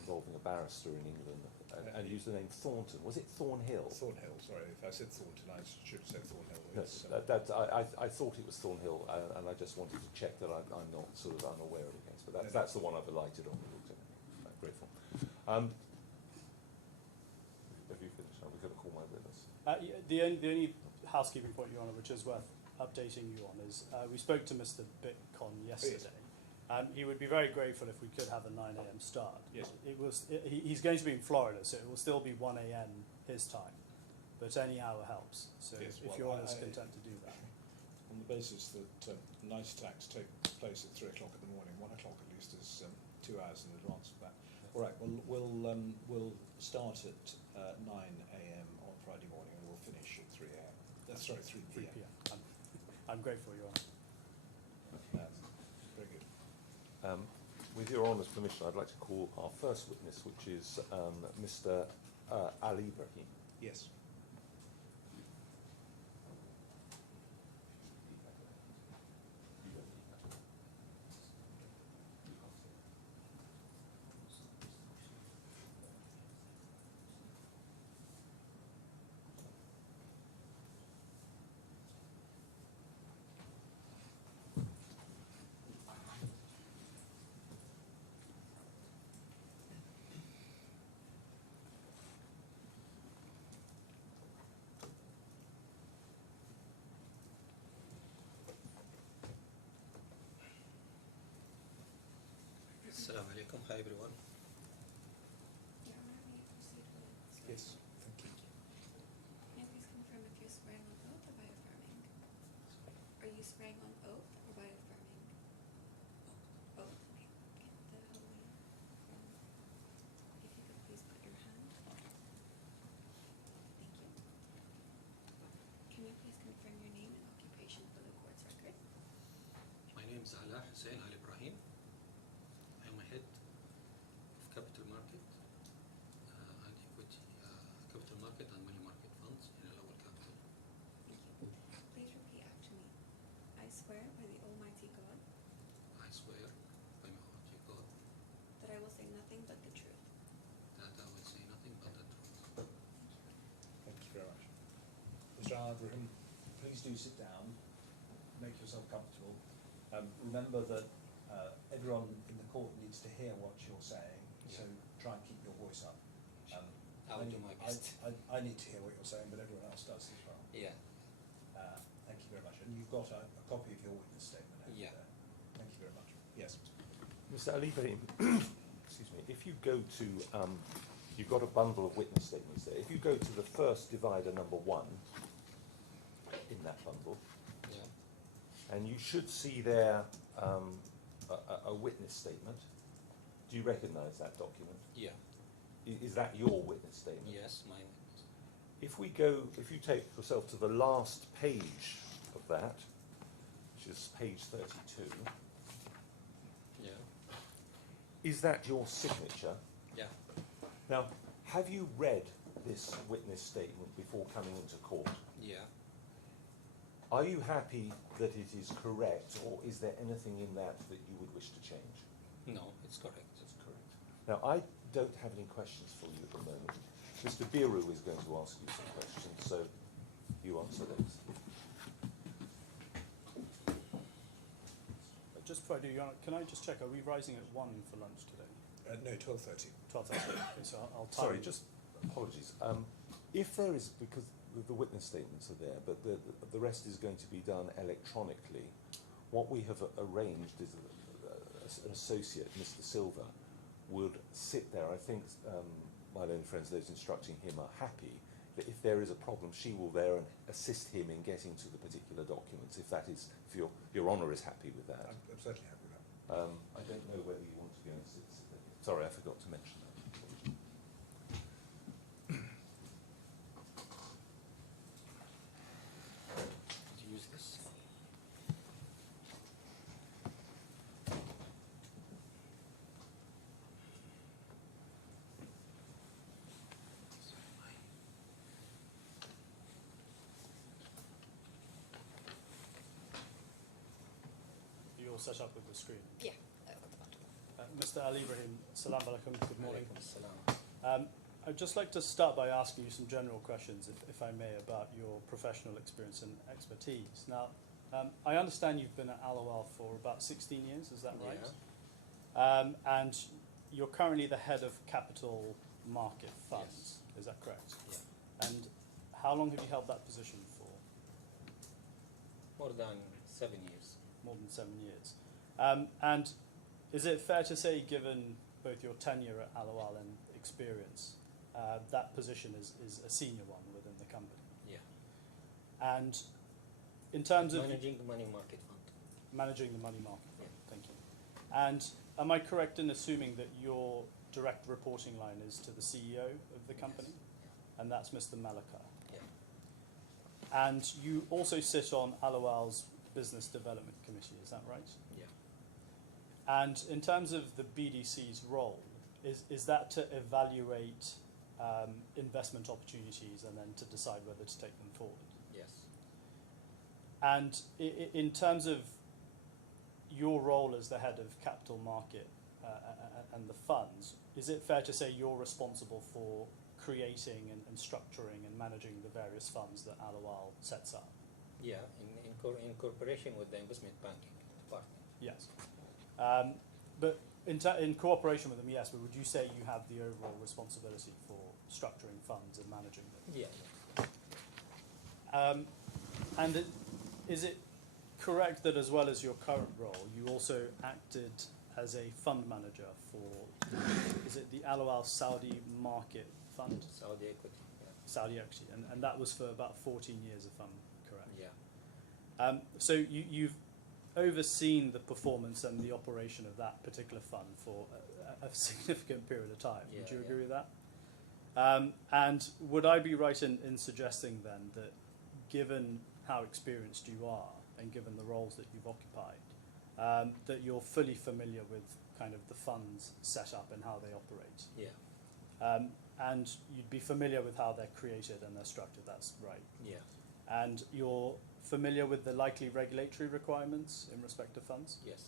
involving a barrister in England and used the name Thornton. Was it Thornhill? Thornhill, sorry. If I said Thornton, I should have said Thornhill. No, I thought it was Thornhill, and I just wanted to check that I'm not sort of unaware of the case. But that's the one I've alighted on. I'm grateful. Have you finished? Are we going to call my witness? The only housekeeping point, Your Honour, which is worth updating you on, is we spoke to Mr. Bitcon yesterday. He would be very grateful if we could have a 9 a.m. start. Yes. He's going to be in Florida, so it will still be 1 a.m. his time, but any hour helps. So Yes, if well, Your Honour's content to do that. On the basis that night attacks take place at 3 o'clock in the morning, 1 o'clock at least is 2 hours in advance of that. All right, we'll start at 9 a.m. on Friday morning and we'll finish at 3 a.m. Sorry, 3 3 p.m. p.m. I'm grateful, Your Honour. Very good. With Your Honour's permission, I'd like to call our first witness, which is Mr. Ali Ibrahim. Yes. Hi everyone. Your Honor, may I proceed with swearing? Yes, thank you. May I please confirm if you're swearing on oath or by affirming? Are you swearing on oath or by affirming? Oath. May I get the holy? If you could please put your hand. Thank you. Can you please confirm your name and occupation for the court's record? My name is Ala Hussein Al Ibrahim. I am a head of capital market and equity, capital market and money market funds in ALAWWAL Capital. Thank you. Please repeat after me. I swear by the Almighty God I swear by my Almighty God that I will say nothing but the truth. that I will say nothing but the truth. Thank you very much. Mr. Al-Ibrahim, please do sit down, make yourself comfortable. Remember that everyone in the court needs to hear what you're saying, so try and keep your voice up. I'll do my best. I need to hear what you're saying, but everyone else does as well. Yeah. Thank you very much. And you've got a copy of your witness statement. haven't you, Yeah. there? Thank you very much. Yes. Mr. Ali Ibrahim, excuse me, if you go to, you've got a bundle of witness statements there. If you go to the first divider, number 1, in that bundle, Yeah. and you should see there a witness statement. Do you recognise that document? Yeah. Is that your witness statement? Yes, my witness. If you take yourself to the last page of that, which is page 32, Yeah. is that your signature? Yeah. Now, have you read this witness statement before coming into court? Yeah. Are you happy that it is correct, or is there anything in that that you would wish to change? No, it's correct. That's correct. Now, I don't have any questions for you at the moment. Mr. Biru is going to ask you some questions, so you answer those. Just before I do, Your Honor, can I just check, are we rising at 1 for lunch today? No, 12:30. 12:30. Okay, so I'll time Sorry, it. just apologies. If there is, because the witness statements are there, but the rest is going to be done electronically, what we have arranged is an associate, Mr. Silva, would sit there. I think my own friends, those instructing him, are happy that if there is a problem, she will there and assist him in getting to the particular documents, if that is, if your Honour is happy with that. I'm certainly happy with that. I don't know whether you want to go and sit there. Sorry, I forgot to mention that. Use this. You all set up with the screen. Yeah. Mr. Ali Ibrahim, salam alaikum, good morning. Alaikum salam. I'd just like to start by asking you some general questions, if I may, about your professional experience and expertise. Now, I understand you've been at ALAWWAL for about 16 years, is that right? Yeah. And you're currently the head of capital market funds, is that correct? Yeah. And how long have you held that position for? More than 7 years. More than 7 years. And is it fair to say, given both your tenure at ALAWWAL and experience, that position is a senior one within the company? Yeah. And in terms of Managing the money market fund. managing the money market, Yeah. thank you. And am I correct in assuming that your direct reporting line is to the CEO of the company? Yes. And that's Mr. Malika. Yeah. And you also sit on ALAWWAL's Business Development Committee, is that right? Yeah. And in terms of the BDC's role, is that to evaluate investment opportunities and then to decide whether to take them forward? Yes. And in terms of your role as the head of capital market and the funds, is it fair to say you're responsible for creating and structuring and managing the various funds that ALAWWAL sets up? Yeah, in cooperation with the investment banking department. Yes. But in cooperation with them, yes, but would you say you have the overall responsibility for structuring funds and managing them? Yeah. And is it correct that as well as your current role, you also acted as a fund manager for, is it the ALAWWAL Saudi Market Fund? Saudi equity. Yeah. Saudi equity, and that was for about 14 years, if I'm correct. Yeah. So you've overseen the performance and the operation of that particular fund for a significant period of time. Would Yeah, you yeah. agree with that? And would I be right in suggesting then that, given how experienced you are and given the roles that you've occupied, that you're fully familiar with kind of the fund's setup and how they operate? Yeah. And you'd be familiar with how they're created and they're structured, that's right. Yeah. And you're familiar with the likely regulatory requirements in respect to funds? Yes.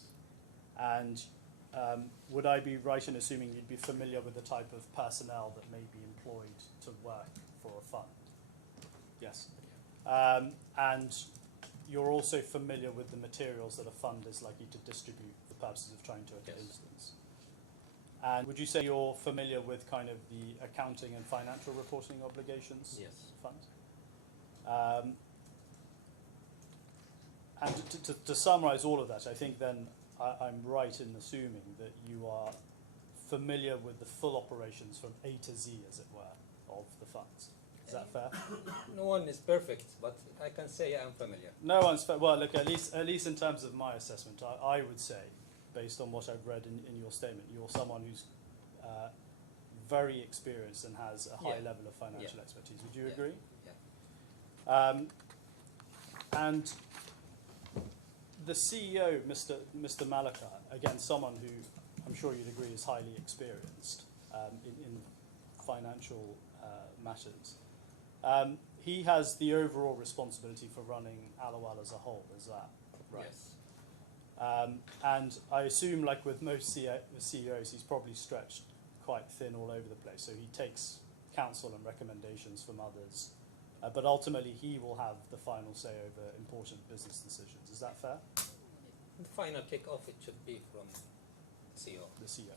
And would I be right in assuming you'd be familiar with the type of personnel that may be employed to work for a fund? Yes. And you're also familiar with the materials that a fund is likely to distribute for the purposes of trying to get Yes. instance? And would you say you're familiar with kind of the accounting and financial reporting obligations Yes. of funds? And to summarise all of that, I think then I'm right in assuming that you are familiar with the full operations from A to Z, as it were, of the funds. Is that fair? No one is perfect, but I can say I'm familiar. No one's fair. Well, look, at least in terms of my assessment, I would say, based on what I've read in your statement, you're someone who's very experienced and has a high Yeah. level of financial Yeah. expertise. Would you Yeah. agree? Yeah. And the CEO, Mr. Malaka, again, someone who I'm sure you'd agree is highly experienced in financial matters. He has the overall responsibility for running ALAWWAL as a whole. Is that right? Yes. And I assume, like with most CEOs, he's probably stretched quite thin all over the place. So he takes counsel and recommendations from others, but ultimately he will have the final say over important business decisions. Is that fair? The final kick-off, it should be from CEO. The CEO.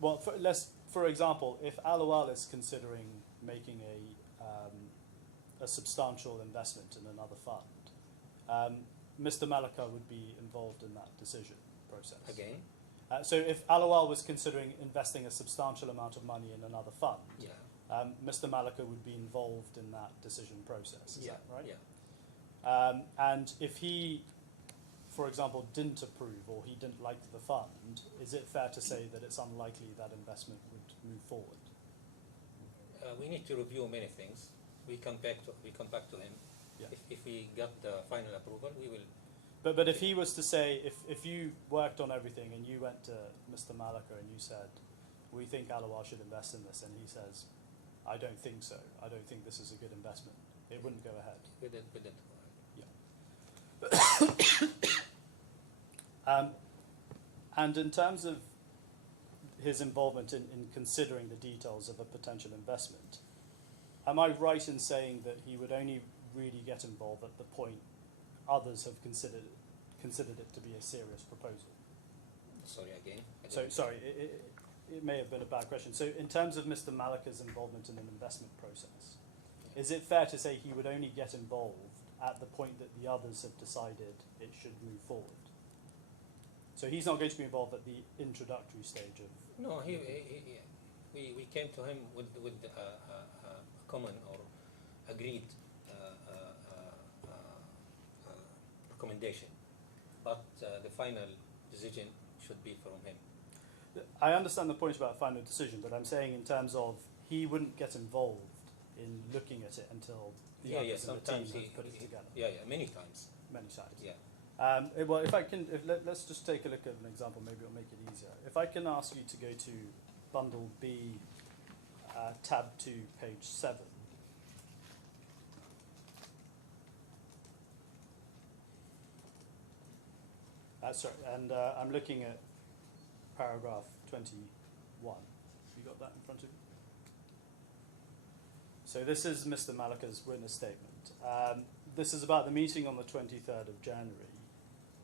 Well, for example, if ALAWWAL is considering making a substantial investment in another fund, Mr. Malaka would be involved in that decision process. Again? So if ALAWWAL was considering investing a substantial amount of money in another fund, Yeah. Mr. Malaka would be involved in that decision process. Is Yeah. that right? Yeah. And if he, for example, didn't approve or he didn't like the fund, is it fair to say that it's unlikely that investment would move forward? We need to review many things. We come back to him. Yeah. If we got the final approval, we will. But if he was to say, if you worked on everything and you went to Mr. Malaka and you said, we think ALAWWAL should invest in this, and he says, I don't think so, I don't think this is a good investment, it wouldn't go ahead. We didn't. And in terms of his involvement in considering the details of a potential investment, am I right in saying that he would only really get involved at the point others have considered it to be a serious proposal? Sorry again. I So, didn't- sorry, it may have been a bad question. So in terms of Mr. Malaka's involvement in an investment process, is it fair to say he would only get involved at the point that the others have decided it should move forward? So he's not going to be involved at the introductory stage of... No, we came to him with a common or agreed recommendation, but the final decision should be from him. I understand the point about final decision, but I'm saying in terms of he wouldn't get involved in looking at it until the others in the team sometimes have put it together. Yeah, many times. Many times. Yeah. Well, if I can, let's just take a look at an example. Maybe it'll make it easier. If I can ask you to go to Bundle B, tab 2, page 7. Sorry, and I'm looking at paragraph 21. You got that in front of you? So this is Mr. Malaka's witness statement. This is about the meeting on the 23rd of January.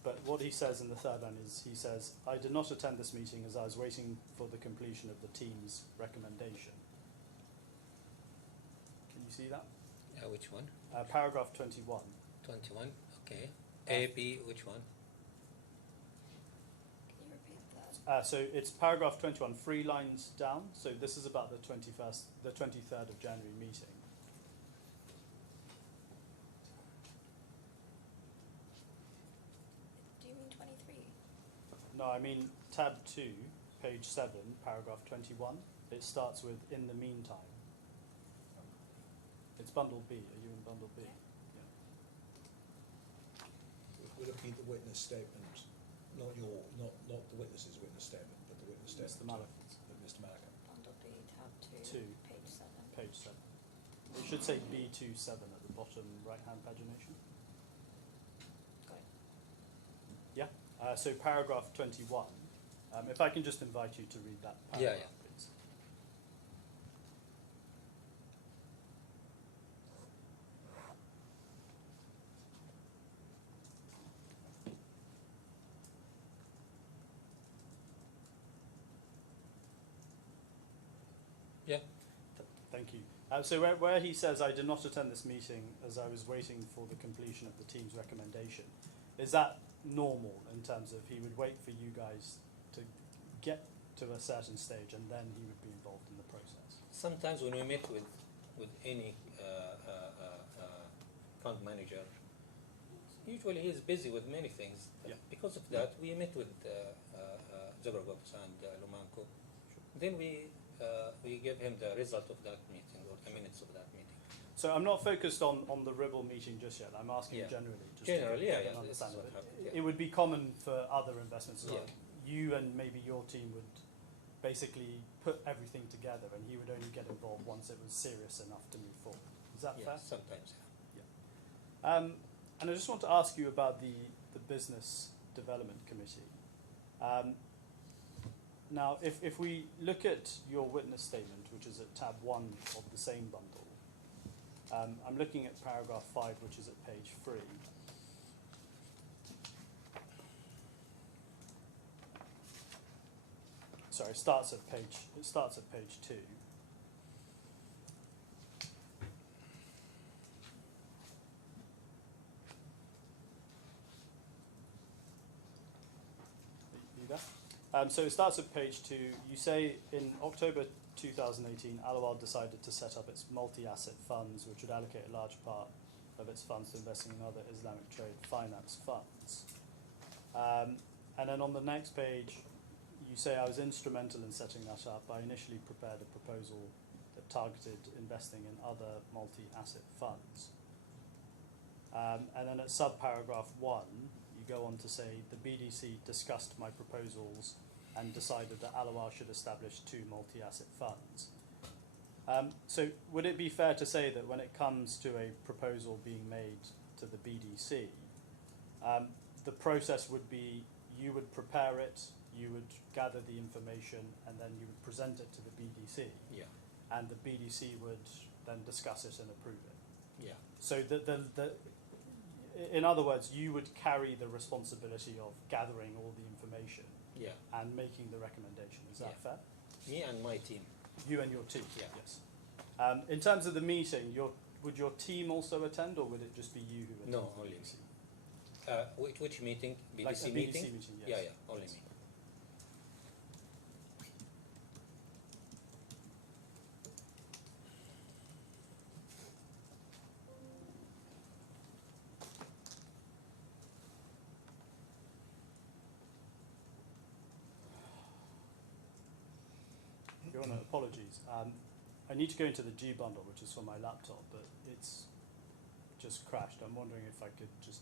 But what he says in the third line is, he says, I did not attend this meeting as I was waiting for the completion of the team's recommendation. Can you see that? Which one? Paragraph 21. 21. Okay. A, B. Which one? Can you So it's paragraph 21, 3 lines down. So this is about the 23rd of January meeting. Do you mean 23? No, I mean tab 2, page 7, paragraph 21. It starts with "in the meantime." It's bundle B. Are you in bundle B? Yeah. Yeah. We're looking at the witness statement, not the witness's witness statement, but the witness Mr. statement Malek's. of Mr. Malika. Bundle B, tab 2, Two. page 7. Page 7. It should say B27 at the bottom right-hand pagination. Got it. Yeah. So paragraph 21. If I can just invite you to read that paragraph, Yeah. please. Yeah. Thank you. So where he says, "I did not attend this meeting as I was waiting for the completion of the team's recommendation," is that normal in terms of he would wait for you guys to get to a certain stage and then he would be involved in the process? Sometimes when we meet with any fund manager, usually he is busy with many things. Yeah. Because of that, we met with Zagragos and Lumanco. Then we give him the result of that meeting or the minutes of that meeting. So I'm not focused on the Ribble meeting just yet. I'm asking Yeah. generally. Just Generally, to yeah, get yeah, an this is understanding what of happened, it. yeah. It would be common for other investments as well. Yeah. You and maybe your team would basically put everything together and he would only get involved once it was serious enough to move forward. Is that Yeah, fair? sometimes. And I just want to ask you about the Business Development Committee. Now, if we look at your witness statement, which is at tab 1 of the same bundle, I'm looking at paragraph 5, which is at page 3. Sorry, it starts at page 2. You there? So it starts at page 2. You say in October 2018, ALAWWAL decided to set up its multi-asset funds, which would allocate a large part of its funds to investing in other Islamic trade finance funds. And then on the next page, you say, I was instrumental in setting that up. I initially prepared a proposal that targeted investing in other multi-asset funds. And then at subparagraph 1, you go on to say, the BDC discussed my proposals and decided that ALAWWAL should establish 2 multi-asset funds. So would it be fair to say that when it comes to a proposal being made to the BDC, the process would be you would prepare it, you would gather the information, and then you would present it to the BDC, Yeah. and the BDC would then discuss it and approve it? Yeah. So in other words, you would carry the responsibility of gathering all the information Yeah. and making the recommendation. Is that Yeah. fair? Me and my team. You and your team? Yeah. Yes. In terms of the meeting, would your team also attend, or would it just be you who attends? No, the only me. BDC? Which meeting? BDC Like a BDC meeting? meeting, yes. Yeah, yeah, only Yes. me. Your Honour, apologies. I need to go into the G bundle, which is for my laptop, but it's just crashed. I'm wondering if I could just...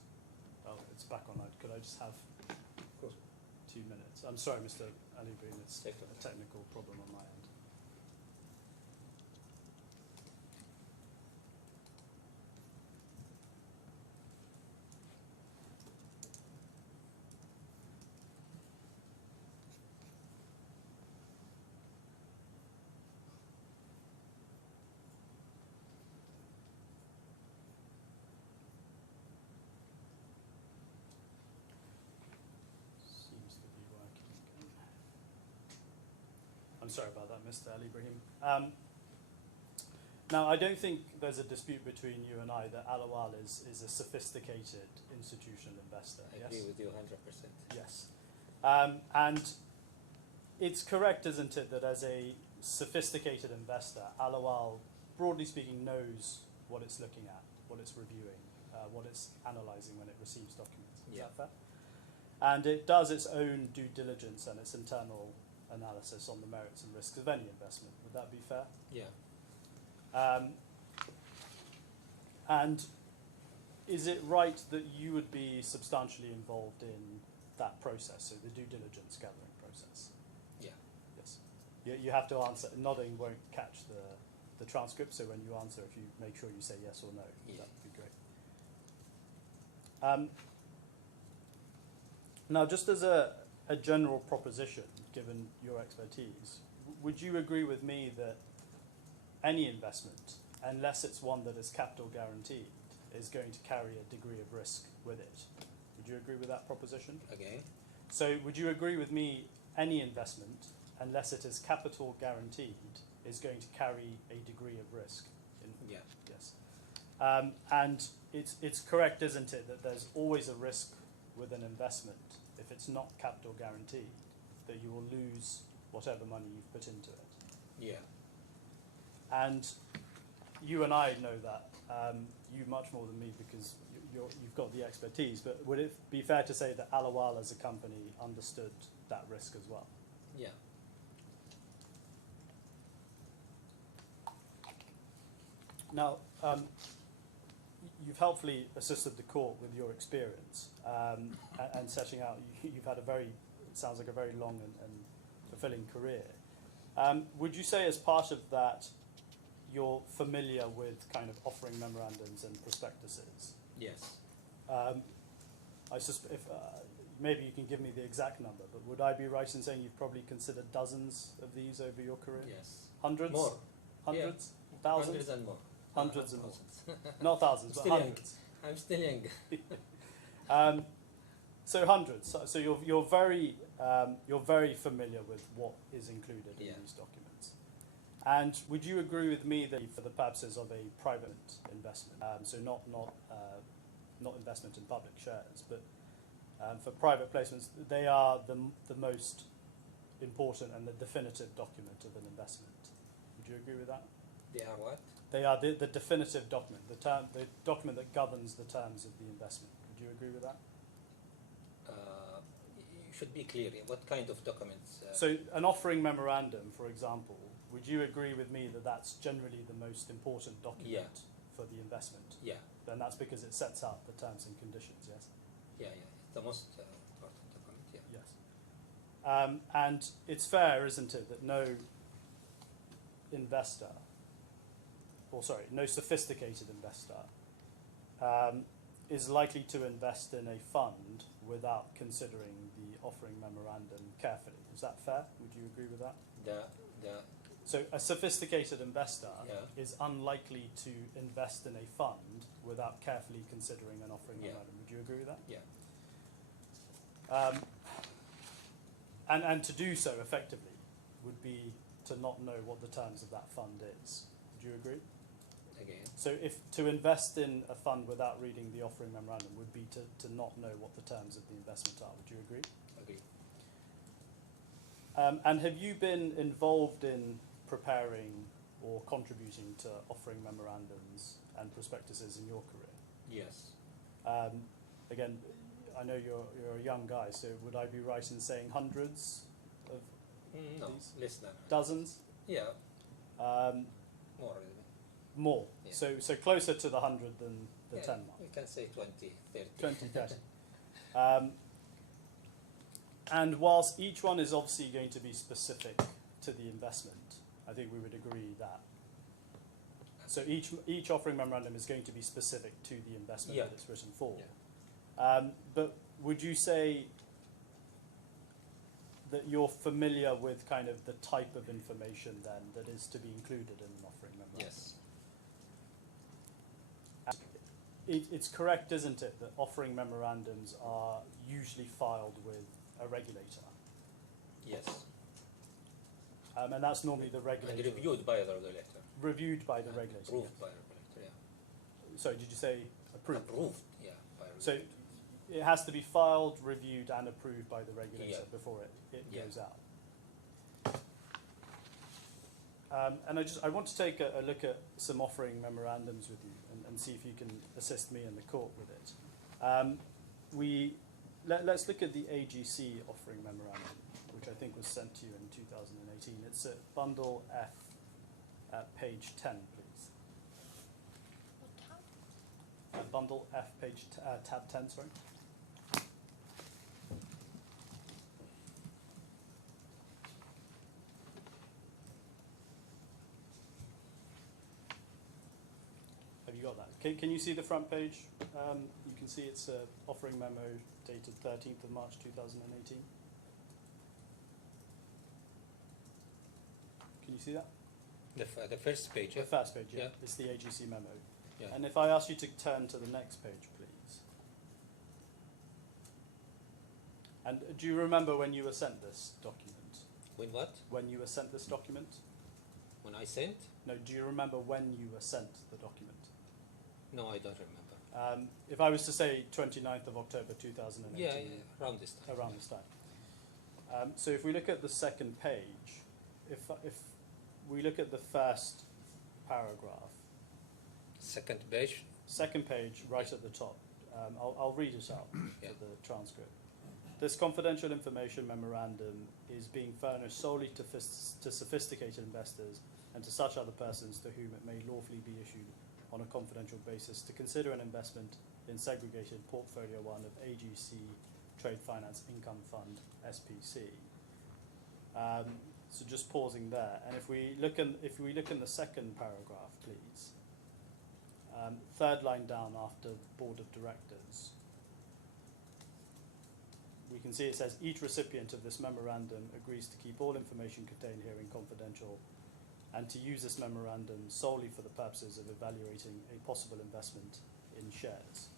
Oh, it's back online. Could I just have Of course. 2 minutes? I'm sorry, Mr. Ali Boone, it's Take it. a technical problem on my end. Seems to be working again. I'm sorry about that, Mr. Ali Ibrahim. Now, I don't think there's a dispute between you and I that ALAWWAL is a sophisticated institutional investor. I Yes? agree with you 100%. Yes. And it's correct, isn't it, that as a sophisticated investor, ALAWWAL, broadly speaking, knows what it's looking at, what it's reviewing, what it's analysing when it receives documents. Is Yeah. that fair? And it does its own due diligence and its internal analysis on the merits and risks of any investment. Would that be fair? Yeah. And is it right that you would be substantially involved in that process, so the due diligence gathering process? Yeah. Yes. You have to answer. Nodding won't catch the transcript, so when you answer, if you make sure you say yes or no, Yeah. that would be great. Now, just as a general proposition, given your expertise, would you agree with me that any investment, unless it's one that is capital guaranteed, is going to carry a degree of risk with it? Would you agree with that proposition? Again. So would you agree with me, any investment, unless it is capital guaranteed, is going to carry a degree of risk? Yeah. Yes. And it's correct, isn't it, that there's always a risk with an investment, if it's not capital guaranteed, that you will lose whatever money you've put into it. Yeah. And you and I know that, you much more than me because you've got the expertise, but would it be fair to say that ALAWWAL as a company understood that risk as well? Yeah. Now, you've helpfully assisted the court with your experience and setting out, you've had a very, it sounds like a very long and fulfilling career. Would you say as part of that, you're familiar with kind of offering memorandums and prospectuses? Yes. Maybe you can give me the exact number, but would I be right in saying you've probably considered dozens of these over your career? Yes. Hundreds? More. Hundreds? Yeah. Thousands? Hundreds and more. Hundreds and more. Thousands. Not thousands, but Still young. hundreds. I'm still young. So hundreds. So you're very familiar with what is included in Yeah. these documents. And would you agree with me that for the purposes of a private investment, so not investment in public shares, but for private placements, they are the most important and the definitive document of an investment? Would you agree with that? They are what? They are the definitive document, the document that governs the terms of the investment. Would you agree with that? You should be clear. What kind of documents? So an offering memorandum, for example, would you agree with me that that's generally the most important document Yeah. for the investment? Yeah. Then that's because it sets out the terms and conditions, yes? Yeah. It's the most important document. Yeah. Yes. And it's fair, isn't it, that no investor, no sophisticated investor is likely to invest in a fund without considering the offering memorandum carefully. Is that fair? Would you agree with that? So a sophisticated investor Yeah. is unlikely to invest in a fund without carefully considering an offering Yeah. memorandum. Would you agree with that? Yeah. And to do so effectively would be to not know what the terms of that fund is. Would you agree? Again. So if to invest in a fund without reading the offering memorandum would be to not know what the terms of the investment are. Would you agree? Agree. And have you been involved in preparing or contributing to offering memorandums and prospectuses in your career? Yes. Again, I know you're a young guy, so would I be right in saying hundreds of No, these? less than. Dozens? Yeah. More. More. Yeah. So closer to the 100 than the Yeah, 10 mark. We can say 20, 30. 20, 30. And whilst each one is obviously going to be specific to the investment, I think we would agree that. So each offering memorandum is going to be specific to the investment Yeah. that it's written for. Yeah. But would you say that you're familiar with kind of the type of information then that is to be included in an offering memorandum? Yes. It's correct, isn't it, that offering memorandums are usually filed with a regulator? Yes. And that's normally the And regulator. reviewed by the regulator. Reviewed by the And regulator. Approved by the regulator. Yeah. Sorry, did you say approved? Approved. Yeah. By So regulator. it has to be filed, reviewed, and approved by the regulator Yeah. before it Yeah. goes out. And I want to take a look at some offering memorandums with you and see if you can assist me in the court with it. Let's look at the AGC offering memorandum, which I think was sent to you in 2018. It's at bundle F at page 10, please. Bundle F, page tab 10, sorry. Have you got that? Can you see the front page? You can see it's an offering memo dated 13th of March 2018. Can you see that? The first page. The first page, yeah. Yeah. It's the AGC memo. Yeah. And if I ask you to turn to the next page, please. And do you remember when you were sent this document? When what? When you were sent this document? When I sent? No, do you remember when you were sent the document? No, I don't remember. If I was to say 29th of October 2018. Yeah, around this time. Around this time. So if we look at the second page, if we look at the first paragraph, Second page. second page right at the top, I'll read it out Yeah. to the transcript. This confidential information memorandum is being furnished solely to sophisticated investors and to such other persons to whom it may lawfully be issued on a confidential basis to consider an investment in segregated portfolio 1 of AGC Trade Finance Income Fund SPC. So just pausing there, and if we look in the second paragraph, please. Third line down after Board of Directors. We can see it says each recipient of this memorandum agrees to keep all information contained herein confidential and to use this memorandum solely for the purposes of evaluating a possible investment in shares.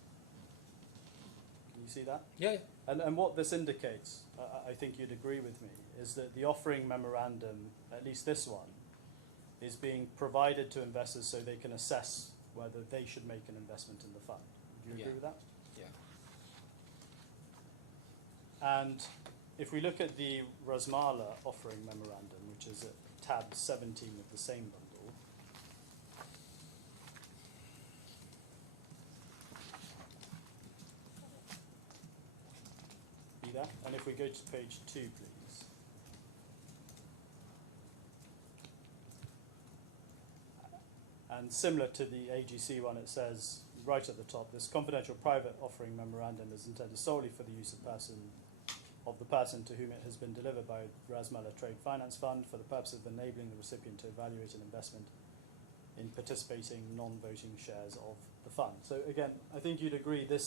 Can you see that? Yeah. And what this indicates, I think you'd agree with me, is that the offering memorandum, at least this one, is being provided to investors so they can assess whether they should make an investment in the fund. Do you agree Yeah. with that? Yeah. And if we look at the RASMALA offering memorandum, which is at tab 17 of the same bundle, see that? And if we go to page 2, please. And similar to the AGC one, it says right at the top, this confidential private offering memorandum is intended solely for the use of the person to whom it has been delivered by RASMALA Trade Finance Fund for the purpose of enabling the recipient to evaluate an investment in participating non-voting shares of the fund. So again, I think you'd agree the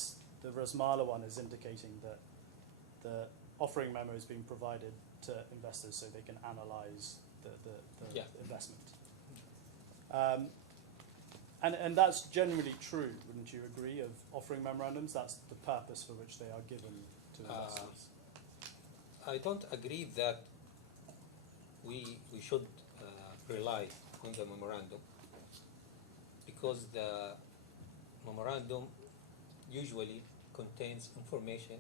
RASMALA one is indicating that the offering memo is being provided to investors so they can analyse the Yeah. investment. And that's generally true, wouldn't you agree, of offering memorandums? That's the purpose for which they are given to investors. I don't agree that we should rely on the memorandum because the memorandum usually contains information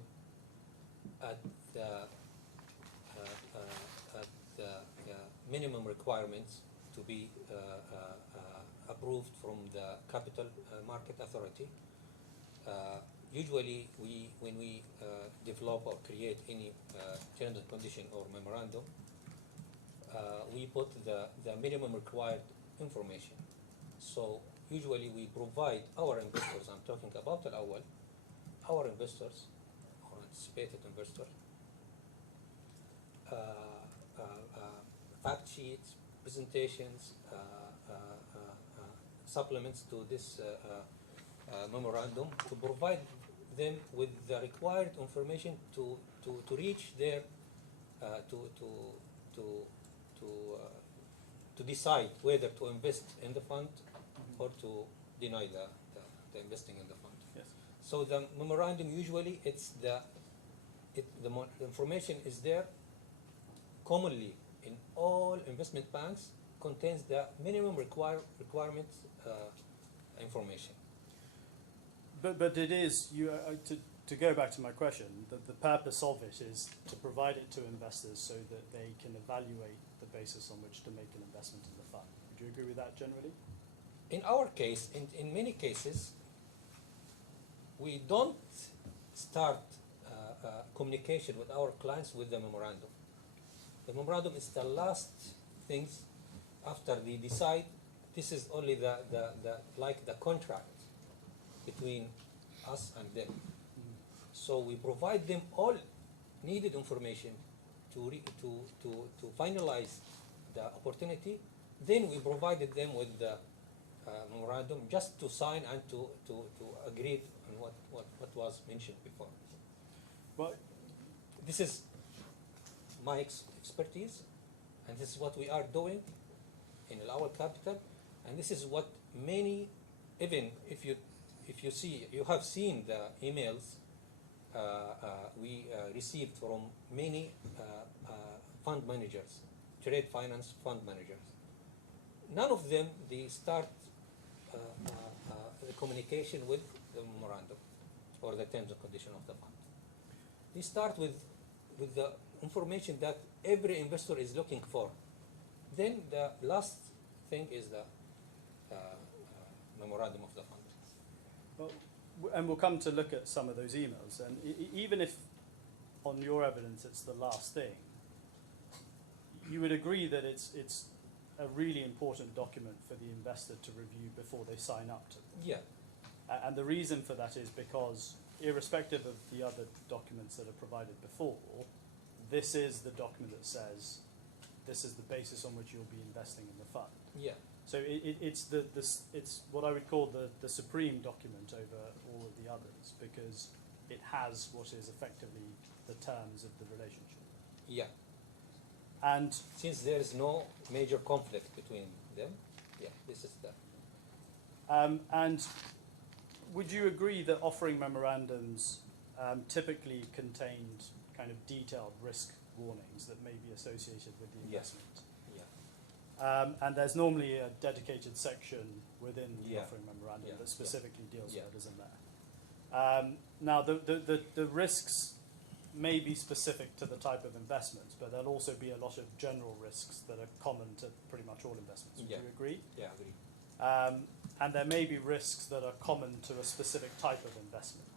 at the minimum requirements to be approved from the Capital Market Authority. Usually, when we develop or create any terms and condition or memorandum, we put the minimum required information. So usually we provide our investors, I'm talking about ALAWWAL, our investors, or anticipated investors, fact sheets, presentations, supplements to this memorandum to provide them with the required information to reach their to decide whether to invest in the fund or to deny the investing in the fund. Yes. So the memorandum usually the information is there commonly in all investment banks, contains the minimum information. But it is to go back to my question, the purpose of it is to provide it to investors so that they can evaluate the basis on which to make an investment in the fund. Would you agree with that generally? In our case, in many cases, we don't start communication with our clients with the memorandum. The memorandum is the last things after they decide. This is only the like the contract between us and them. So we provide them all needed information to finalize the opportunity. Then we provided them with the memorandum just to sign and to agree on what was mentioned before. Well, This is my expertise, and this is what we are doing in ALAWWAL Capital, and this is what many, even if you see, you have seen the emails we received from many fund managers, trade finance fund managers. None of them, they start the communication with the memorandum or the terms and conditions of the fund. They start with the information that every investor is looking for. Then the last thing is the memorandum of the fund. well, and we'll come to look at some of those emails. And even if on your evidence it's the last thing, you would agree that it's a really important document for the investor to review before they sign up to it. Yeah, And the reason for that is because, irrespective of the other documents that are provided before, this is the document that says this is the basis on which you'll be investing in the fund. yeah, So it's what I would call the supreme document over all of the others, because it has what is effectively the terms of the relationship. yeah. And Since there is no major conflict between them, yeah, this is the and would you agree that offering memorandums typically contained kind of detailed risk warnings that may be associated with the Yes. investment? yeah. And there's normally a dedicated section within the Yeah. offering memorandum Yeah. that specifically deals Yeah. with it, isn't there? Now, the risks may be specific to the type of investment, but there'll also be a lot of general risks that are common to pretty much all investments. Would Yeah. you agree? Yeah, agree. And there may be risks that are common to a specific type of investment.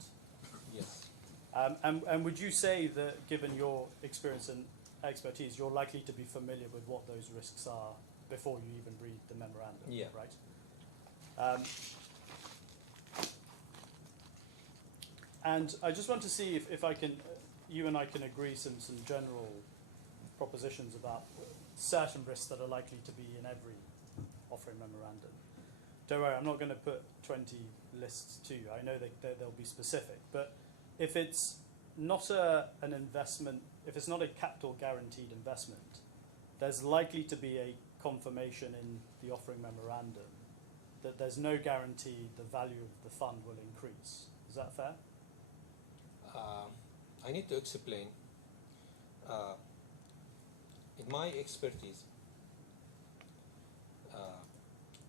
Yes. And would you say that, given your experience and expertise, you're likely to be familiar with what those risks are before you even read the memorandum? Yeah. Right. And I just want to see if I can, you and I can agree some general propositions about certain risks that are likely to be in every offering memorandum. Don't worry, I'm not going to put 20 lists to you. I know that they'll be specific, but if it's not an investment, if it's not a capital guaranteed investment, there's likely to be a confirmation in the offering memorandum that there's no guarantee the value of the fund will increase. Is that fair? I need to explain. In my expertise,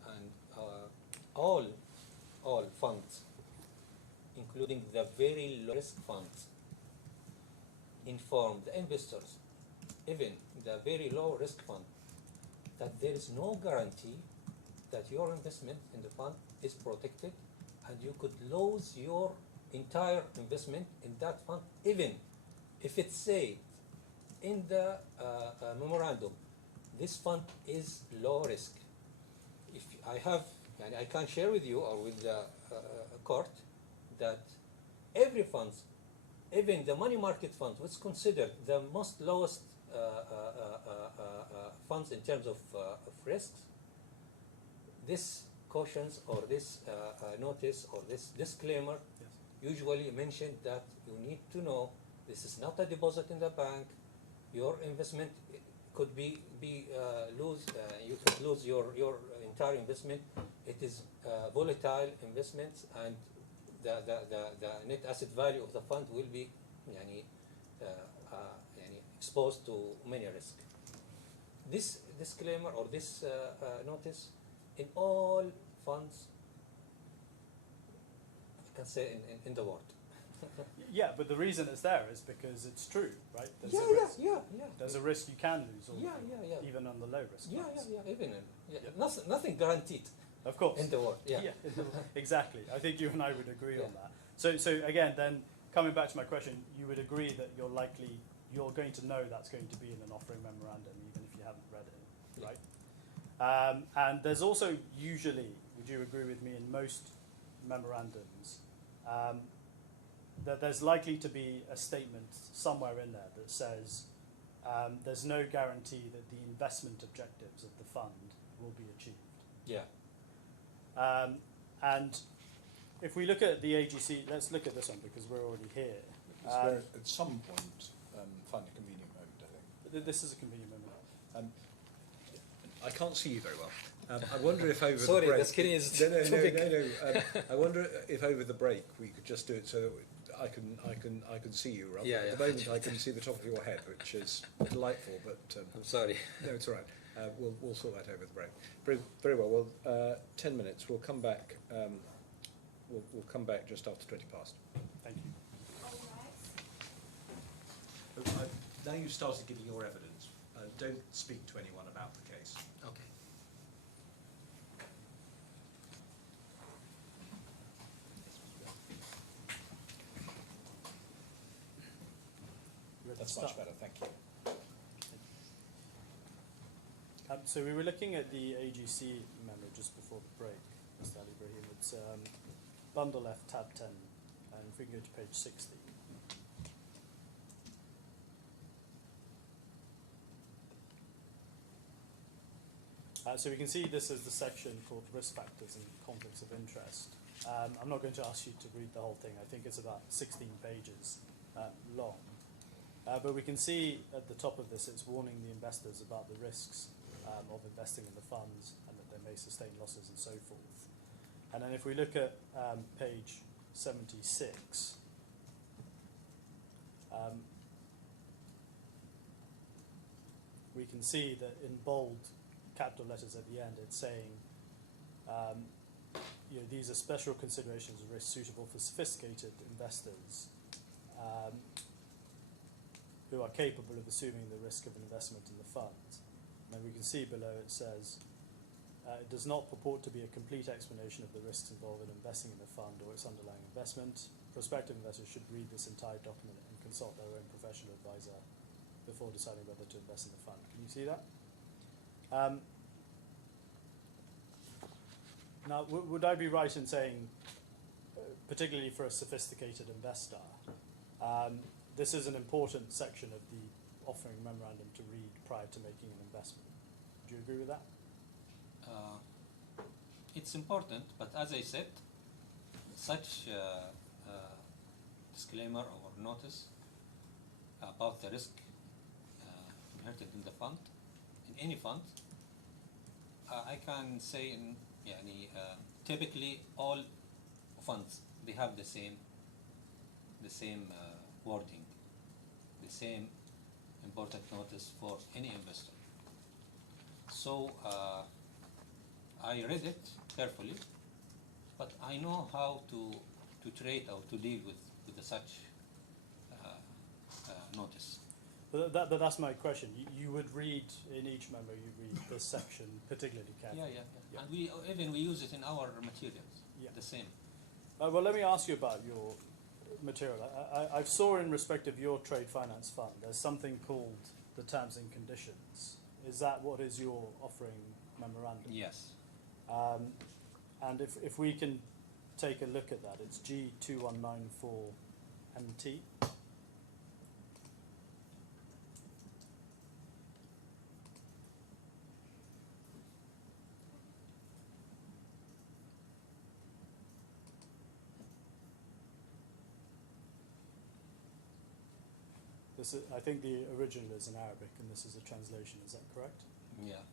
and all funds, including the very low risk funds, inform the investors, even the very low risk fund, that there is no guarantee that your investment in the fund is protected, and you could lose your entire investment in that fund, even if it's said in the memorandum, this fund is low risk. If I have, and I can share with you or with the court, that every fund, even the money market fund, which is considered the most lowest funds in terms of risks, this cautions or this notice or this disclaimer usually mentioned that you need to know this is not a deposit in the bank. Your investment could be lose. You could lose your entire investment. It is volatile investments, and the net asset value of the fund will be exposed to many risks. This disclaimer or this notice in all funds, I can say in the world, Yeah, but the reason it's there is because it's true, right? There's Yeah, a risk. yeah. There's a risk you can lose, or Yeah. even on the low risk. Yeah, funds. even Yeah. nothing guaranteed Of course. in the world. Yeah. Exactly. I think you and I would agree on Yeah. that. So again, then coming back to my question, you would agree that you're going to know that's going to be in an offering memorandum, even if you haven't read it, Yeah. right? And there's also usually, would you agree with me, in most memorandums, that there's likely to be a statement somewhere in there that says there's no guarantee that the investment objectives of the fund will be achieved. Yeah. And if we look at the AGC, let's look at this one because we're already here. It's very, at some point, find a convenient moment, I think. This is a convenient moment. I can't see you very well. I wonder if over Sorry, the break... the screen is no. too big. I wonder if over the break we could just do it so that I can see you. Rather. Yeah, At yeah. the moment, I can see the top of your head, which is delightful. But I'm sorry. no, it's all right. We'll sort that over the break. Very well. Well, 10 minutes. We'll come back. We'll come back just after 20 past. Thank you. Now you've started giving your evidence. Don't speak to anyone about the case. Okay. Ready to That's much start? better. Thank you. So we were looking at the AGC memo just before the break, Mr. Ali Ibrahim. It's bundle F, tab 10, and if we can go to page 60. So we can see this is the section called risk factors and conflicts of interest. I'm not going to ask you to read the whole thing. I think it's about 16 pages long. But we can see at the top of this, it's warning the investors about the risks of investing in the funds and that they may sustain losses and so forth. And then if we look at page 76, we can see that in bold capital letters at the end, it's saying, these are special considerations of risk suitable for sophisticated investors who are capable of assuming the risk of an investment in the fund. And then we can see below it says, it does not purport to be a complete explanation of the risks involved in investing in the fund or its underlying investment. Prospective investors should read this entire document and consult their own professional advisor before deciding whether to invest in the fund. Can you see that? Now, would I be right in saying, particularly for a sophisticated investor, this is an important section of the offering memorandum to read prior to making an investment? Do you agree with that? It's important, but as I said, such disclaimer or notice about the risk inherited in the fund, in any fund, I can say typically all funds, they have the same wording, the same important notice for any investor. So I read it carefully, but I know how to treat or to deal with such notice. But that's my question. You would read in each memo, you read this section particularly carefully. Yeah. And we use it in our materials. Yeah. The same. Well, let me ask you about your material. I saw in respect of your trade finance fund, there's something called the terms and conditions. Is that what is your offering memorandum? Yes. And if we can take a look at that, it's G2194MT. This is, I think the original is in Arabic, and this is a translation. Is that correct? Yeah.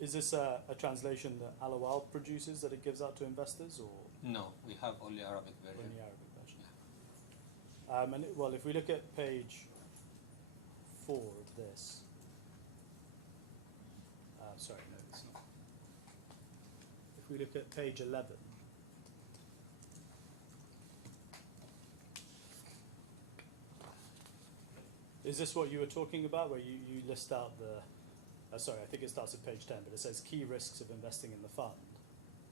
Is this a translation that ALAWWAL produces that it gives out to investors, or No, we have only Arabic version. only Arabic version? Well, if we look at page 4 of this, sorry, no, it's not. If we look at page 11, Is this what you were talking about, where you list out the, sorry, I think it starts at page 10, but it says key risks of investing in the fund,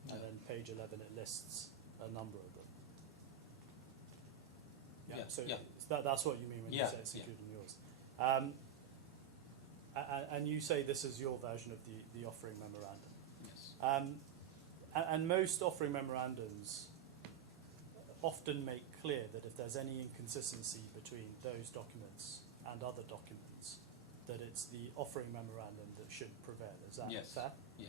and Yeah. then page 11 it lists a number of them. Yeah, So yeah. that's what you mean when you Yeah, say it's yeah. included in yours. And you say this is your version of the offering memorandum. Yes. And most offering memorandums often make clear that if there's any inconsistency between those documents and other documents, that it's the offering memorandum that should prevail. Is that Yes. fair? Yeah.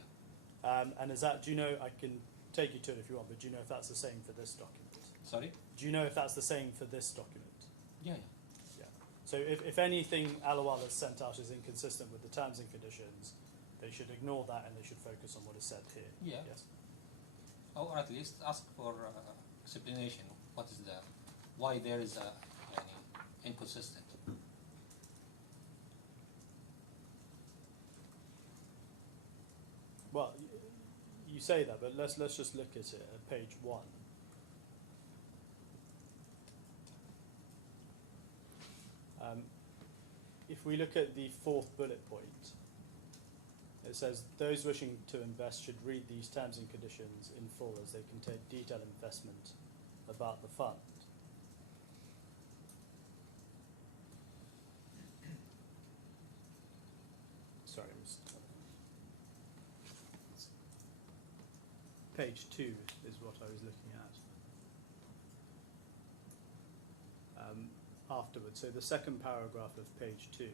And is that, do you know, I can take you to it if you want, but do you know if that's the same for this document? Sorry? Do you know if that's the same for this document? Yeah, Yeah. So if anything ALAWWAL has sent out is inconsistent with the terms and conditions, they should ignore that and they should focus on what is said here. Yeah. Yes. Or at least ask for explanation. What is the, why there is a inconsistent? Well, you say that, but let's just look at it at page 1. If we look at the 4th bullet point, it says those wishing to invest should read these terms and conditions in full as they contain detailed investment about the fund. Sorry, page 2 is what I was looking at. Afterwards, so the second paragraph of page 2.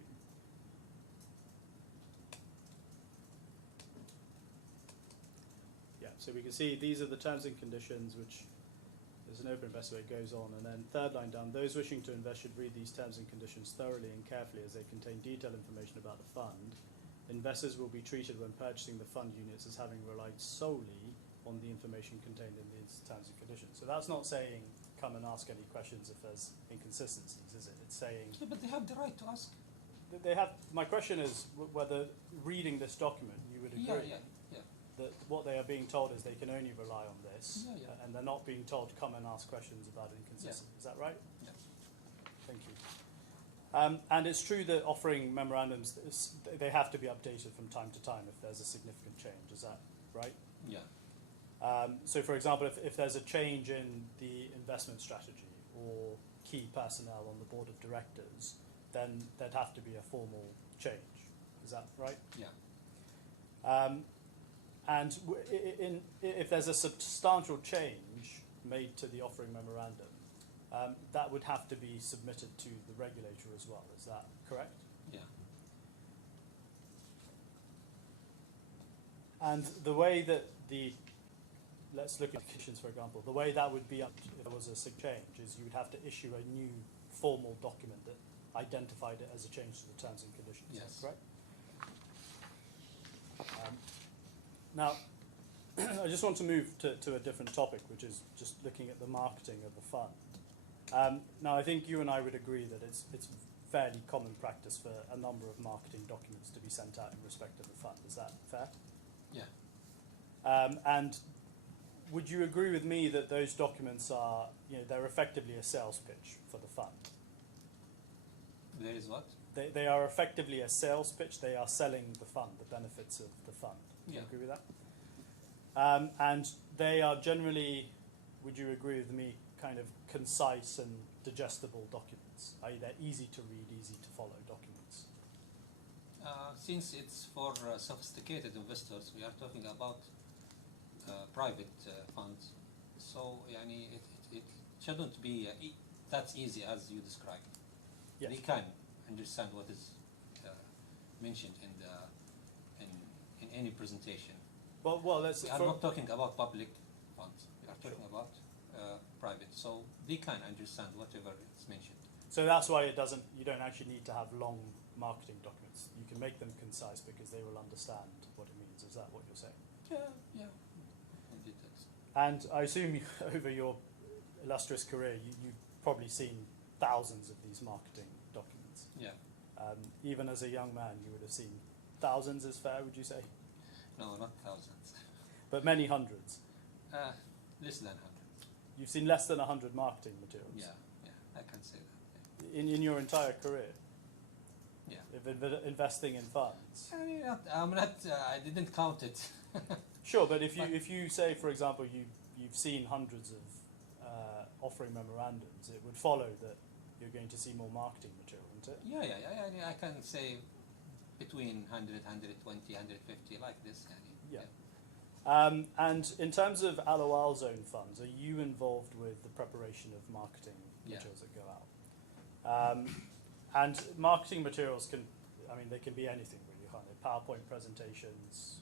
Yeah, so we can see these are the terms and conditions, which there's an open investor, it goes on, and then third line down, those wishing to invest should read these terms and conditions thoroughly and carefully as they contain detailed information about the fund. Investors will be treated when purchasing the fund units as having relied solely on the information contained in these terms and conditions. So that's not saying come and ask any questions if there's inconsistencies, is it? It's saying Yeah, but they have the right to ask. that they have. My question is whether reading this document you would agree Yeah. that what they are being told is they can only rely on this, Yeah, yeah. and they're not being told to come and ask questions about inconsistency. Is that right? Yeah. Thank you. And it's true that offering memorandums, they have to be updated from time to time if there's a significant change. Is that right? Yeah. So, for example, if there's a change in the investment strategy or key personnel on the board of directors, then there'd have to be a formal change. Is that right? Yeah. And if there's a substantial change made to the offering memorandum, that would have to be submitted to the regulator as well. Is that correct? Yeah. And the way that let's look at conditions, for example, the way that would be up if there was a sig change is you would have to issue a new formal document that identified it as a change to the terms and conditions. Yes. Is that correct? Now, I just want to move to a different topic, which is just looking at the marketing of the fund. Now, I think you and I would agree that it's fairly common practice for a number of marketing documents to be sent out in respect of the fund. Is that fair? Yeah. And would you agree with me that those documents are, they're effectively a sales pitch for the fund? There is what? They are effectively a sales pitch. They are selling the fund, the benefits of the fund. Do you Yeah. agree with that? And they are generally, would you agree with me, kind of concise and digestible documents, i.e. they're easy to read, easy to follow documents. Since it's for sophisticated investors, we are talking about private funds. So, it shouldn't be that easy as you described. Yes. They can understand what is mentioned in any presentation. Well, let's. We are not talking about public funds. We are talking about private. So they can understand whatever is mentioned. So that's why you don't actually need to have long marketing documents. You can make them concise because they will understand what it means. Is that what you're saying? Yeah. Indeed, And I assume over your illustrious career, you've probably seen thousands of these marketing documents. yeah. Even as a young man, you would have seen thousands is fair, would you say? No, not thousands. But many hundreds. Less than 100. You've seen less than 100 marketing materials Yeah, I can say that. Yeah. in your entire career. Yeah. Investing in funds. I mean, I'm not. I didn't count it. Sure, but if But- you say, for example, you've seen hundreds of offering memorandums, it would follow that you're going to see more marketing material, isn't it? Yeah. I can say between 100, 120, 150, like this. Yeah. And in terms of ALAWWAL's own funds, are you involved with the preparation of marketing Yeah. materials that go out? And marketing materials they can be anything really, can't they? PowerPoint presentations,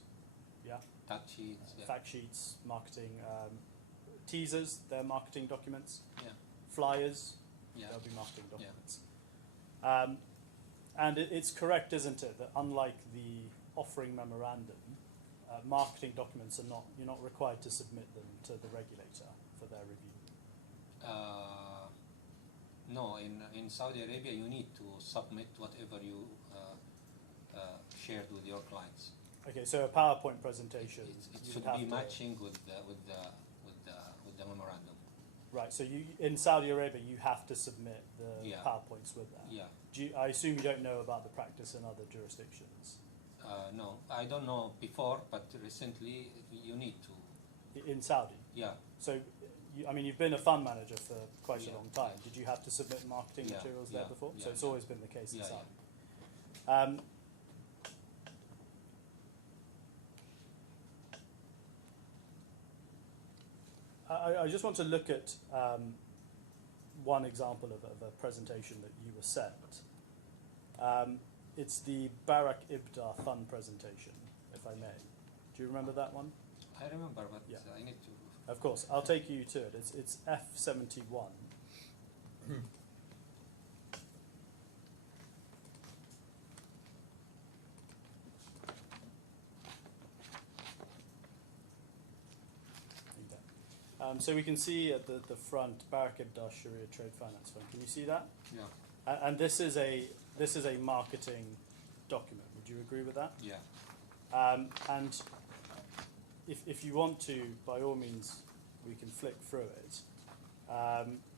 yeah, Fact sheets. Yeah. fact sheets, marketing, teasers, they're marketing documents, Yeah. flyers, Yeah. they'll be marketing Yeah. documents. And it's correct, isn't it, that unlike the offering memorandum, marketing documents you're not required to submit them to the regulator for their review. No, in Saudi Arabia, you need to submit whatever you shared with your clients. Okay, so a PowerPoint presentation. It you should would have be to- matching with the memorandum. Right, so in Saudi Arabia, you have to submit the Yeah. PowerPoints with that. Yeah. I assume you don't know about the practice in other jurisdictions. No, I don't know before, but recently you need to. In Saudi. Yeah. So, you've been a fund manager for quite a Yeah. long time. Did you have to submit marketing Yeah, materials there yeah, before? So yeah, it's yeah. always been the case in Yeah, Saudi. I just want to look at one example of a presentation that you were sent. It's the Barak Ibda Fund presentation, if I may. Do you remember that one? I remember, but Yeah. I need to. Of course, I'll take you to it. It's F71. So we can see at the front, Barak Ibda Sharia Trade Finance Fund. Can you see that? Yeah. And this is a marketing document. Would you agree with that? Yeah. And if you want to, by all means, we can flick through it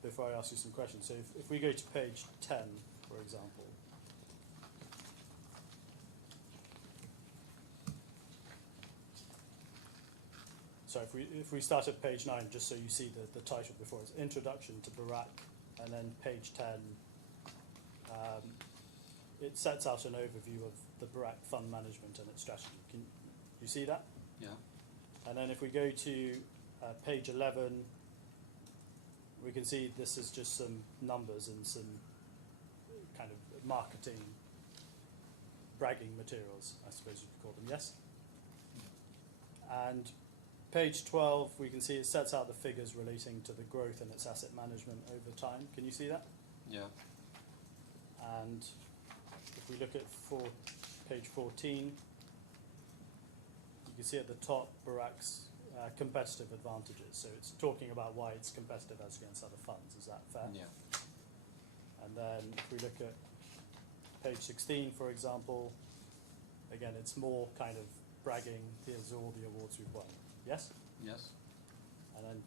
before I ask you some questions. So if we go to page 10, for example. So if we start at page 9, just so you see the title before, it's Introduction to Barak, and then page 10, it sets out an overview of the Barak fund management and its strategy. Can you see that? Yeah. And then if we go to page 11, we can see this is just some numbers and some kind of marketing bragging materials, I suppose you could call them, yes? And page 12, we can see it sets out the figures relating to the growth in its asset management over time. Can you see that? Yeah. And if we look at page 14, you can see at the top Barak's competitive advantages. So it's talking about why it's competitive as against other funds. Is that fair? Yeah. And then if we look at page 16, for example, again, it's more kind of bragging, here's all the awards we've won. Yes? Yes. And then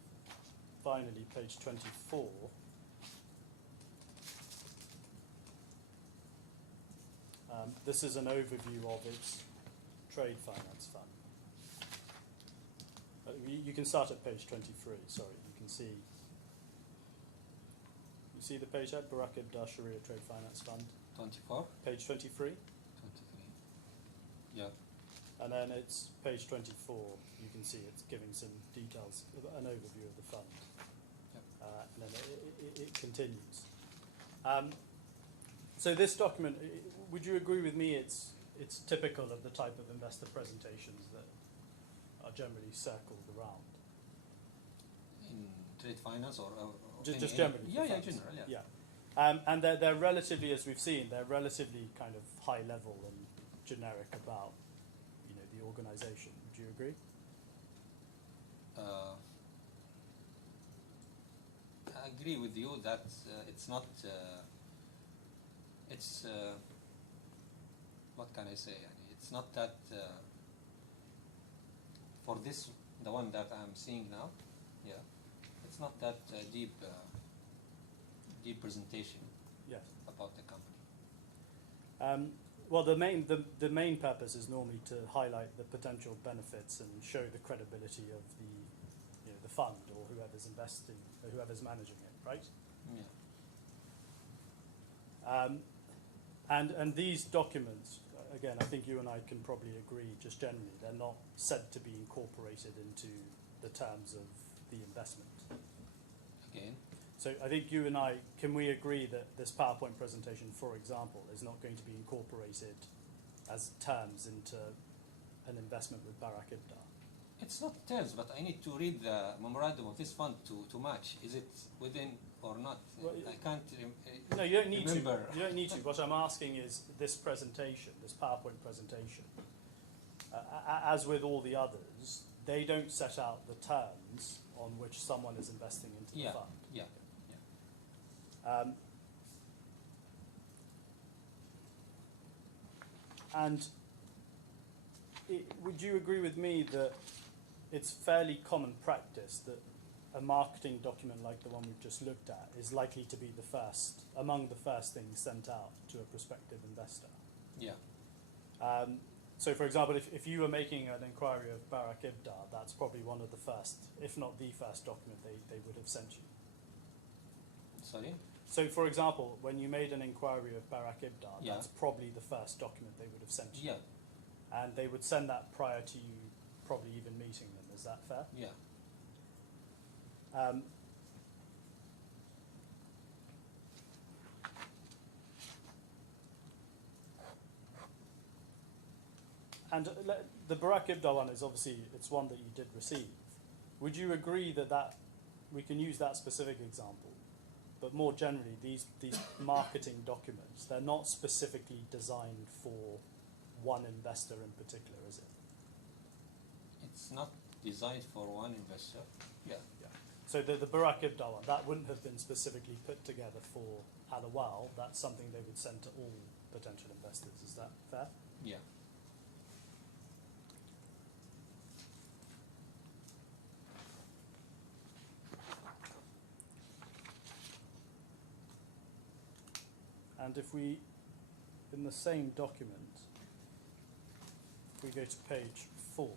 finally, page 24. This is an overview of its trade finance fund. You can start at page 23, sorry, you can see. You see the page there, Barak Ibda Sharia Trade Finance Fund, 24. page 23, 23. Yeah. and then it's page 24, you can see it's giving some details, an overview of the fund. Yep. And then it continues. So this document, would you agree with me it's typical of the type of investor presentations that are generally circled around? In trade finance or Just generally. for Yeah, funds. general, yeah. Yeah. And they're relatively, as we've seen, they're relatively kind of high level and generic about, the organisation. Would you agree? I agree with you that it's not. What can I say? It's not that for this, the one that I'm seeing now. Yeah, it's not that deep presentation Yes. about the company. Well, the main purpose is normally to highlight the potential benefits and show the credibility of the fund or whoever's investing or whoever's managing it, right? Yeah. And these documents, again, I think you and I can probably agree, just generally, they're not said to be incorporated into the terms of the investment. Again. So I think you and I, can we agree that this PowerPoint presentation, for example, is not going to be incorporated as terms into an investment with Barak Ibdar? It's not terms, but I need to read the memorandum of this fund to match. Is it within or not? Well, I can't No, you don't need remember. to. You don't need to. What I'm asking is this presentation, this PowerPoint presentation, as with all the others, they don't set out the terms on which someone is investing into the fund. Yeah. And would you agree with me that it's fairly common practice that a marketing document like the one we've just looked at is likely to be among the first things sent out to a prospective investor? Yeah. So, for example, if you were making an inquiry of Barak Ibdar, that's probably one of the first, if not the first document they would have sent you. Sorry? So, for example, when you made an inquiry of Barak Ibdar, Yeah. that's probably the first document they would have sent you. Yeah. And they would send that prior to you probably even meeting them. Is that fair? Yeah. And the Barak Ibdar one is obviously, it's one that you did receive. Would you agree that we can use that specific example, but more generally, these marketing documents, they're not specifically designed for one investor in particular, is it? It's not designed for one investor. Yeah. So the Barak Ibdar one, that wouldn't have been specifically put together for ALAWWAL. That's something they would send to all potential investors. Is that fair? Yeah. And if we, in the same document, we go to page 4,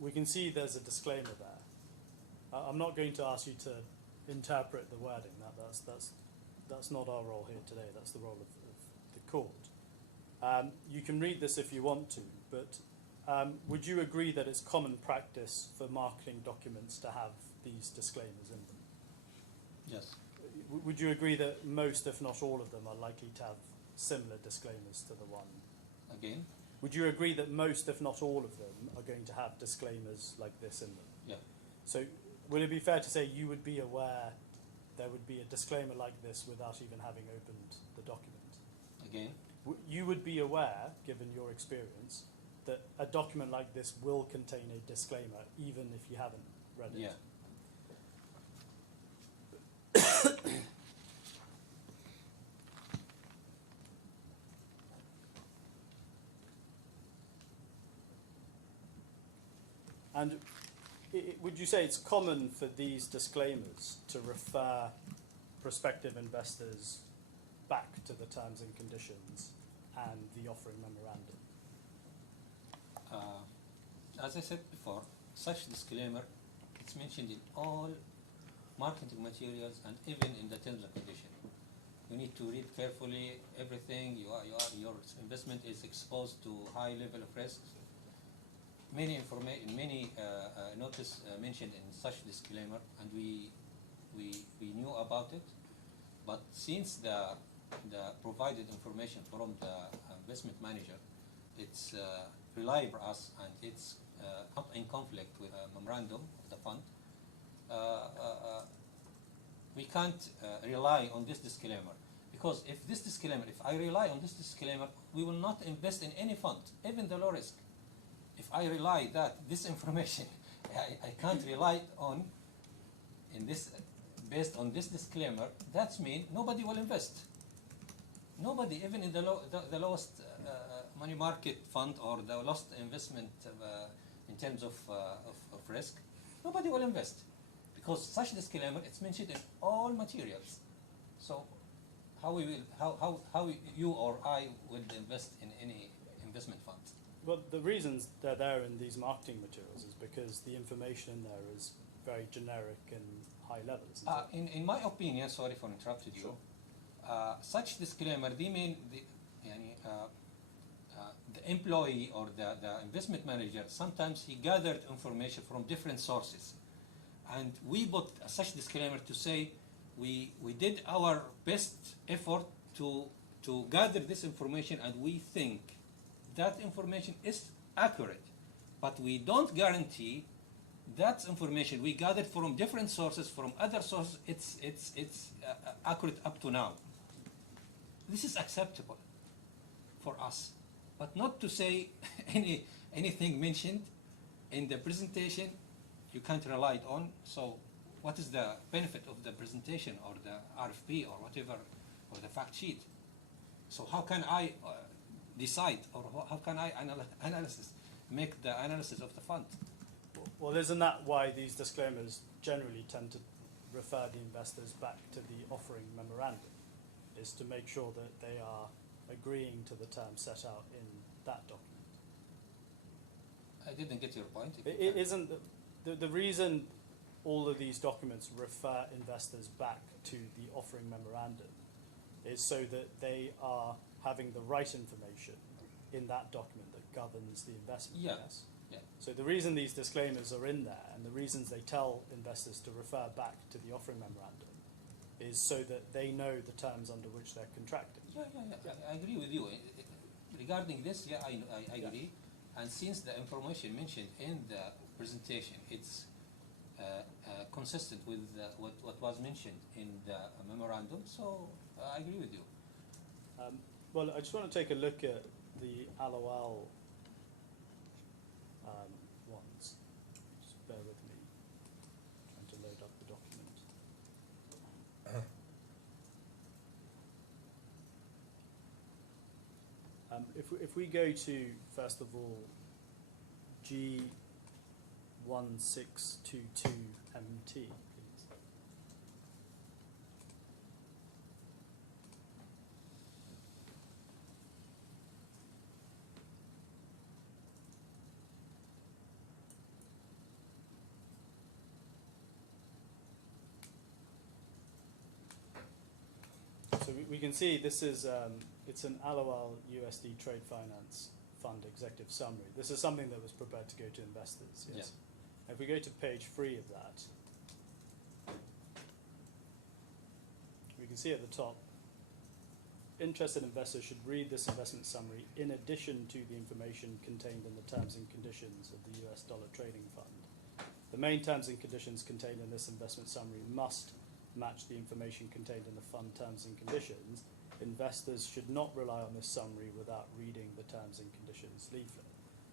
we can see there's a disclaimer there. I'm not going to ask you to interpret the wording. That's not our role here today. That's the role of the court. You can read this if you want to, but would you agree that it's common practice for marketing documents to have these disclaimers in them? Yes. Would you agree that most, if not all of them, are likely to have similar disclaimers to the one? Again? Would you agree that most, if not all of them, are going to have disclaimers like this in them? Yeah. So would it be fair to say you would be aware there would be a disclaimer like this without even having opened the document? Again? You would be aware, given your experience, that a document like this will contain a disclaimer even if you haven't read it? Yeah. And would you say it's common for these disclaimers to refer prospective investors back to the terms and conditions and the offering memorandum? As I said before, such disclaimer, it's mentioned in all marketing materials and even in the terms and conditions. You need to read carefully everything. Your investment is exposed to high level of risks. Many notice mentioned in such disclaimer, and we knew about it. But since the provided information from the investment manager, it's reliable us, and it's not in conflict with a memorandum of the fund, we can't rely on this disclaimer, because if I rely on this disclaimer, we will not invest in any fund, even the low risk. If I rely that this information I can't rely on based on this disclaimer, that means nobody will invest. Nobody, even in the lowest money market fund or the lowest investment in terms of risk, nobody will invest, because such disclaimer, it's mentioned in all materials. So how you or I would invest in any investment fund? Well, the reasons they're there in these marketing materials is because the information in there is very generic and high level, isn't it? In my opinion, sorry for interrupting you, such disclaimer, the employee or the investment manager, sometimes he gathered information from different sources. And we put such disclaimer to say we did our best effort to gather this information, and we think that information is accurate, but we don't guarantee that information we gathered from different sources, from other sources, it's accurate up to now. This is acceptable for us, but not to say anything mentioned in the presentation you can't rely on. So what is the benefit of the presentation or the RFP or whatever, or the fact sheet? So how can I decide, or how can I make the analysis of the fund? Well, isn't that why these disclaimers generally tend to refer the investors back to the offering memorandum, is to make sure that they are agreeing to the terms set out in that document? I didn't get your point. It isn't the reason all of these documents refer investors back to the offering memorandum is so that they are having the right information in that document that governs the investment. Yeah. Yes? Yeah. So the reason these disclaimers are in there, and the reasons they tell investors to refer back to the offering memorandum, is so that they know the terms under which they're contracting. Yeah. I agree with you. Regarding this, I agree. And since the information mentioned in the presentation, it's consistent with what was mentioned in the memorandum, so I agree with you. Well, I just want to take a look at the ALAWWAL ones. Just bear with me. Trying to load up the document. If we go to, first of all, G1622MT, please. So we can see this is it's an ALAWWAL USD Trade Finance Fund Executive Summary. This is something that was prepared to go to investors. Yes. Yeah. If we go to page 3 of that, we can see at the top, interested investors should read this investment summary in addition to the information contained in the terms and conditions of the US Dollar Trading Fund. The main terms and conditions contained in this investment summary must match the information contained in the fund terms and conditions. Investors should not rely on this summary without reading the terms and conditions leaflet.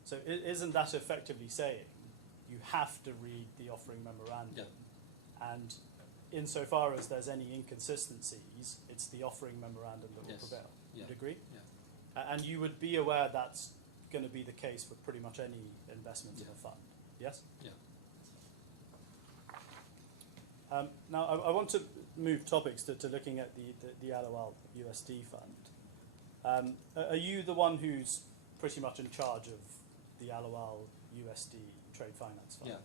So isn't that effectively saying you have to read the offering memorandum? Yeah. And insofar as there's any inconsistencies, it's the offering memorandum that will prevail. Yeah. Would agree? Yeah. And you would be aware that's going to be the case for pretty much any investment in a fund. Yes? Yeah. Now, I want to move topics to looking at the ALAWWAL USD fund. Are you the one who's pretty much in charge of the ALAWWAL USD Trade Finance Fund? Yeah.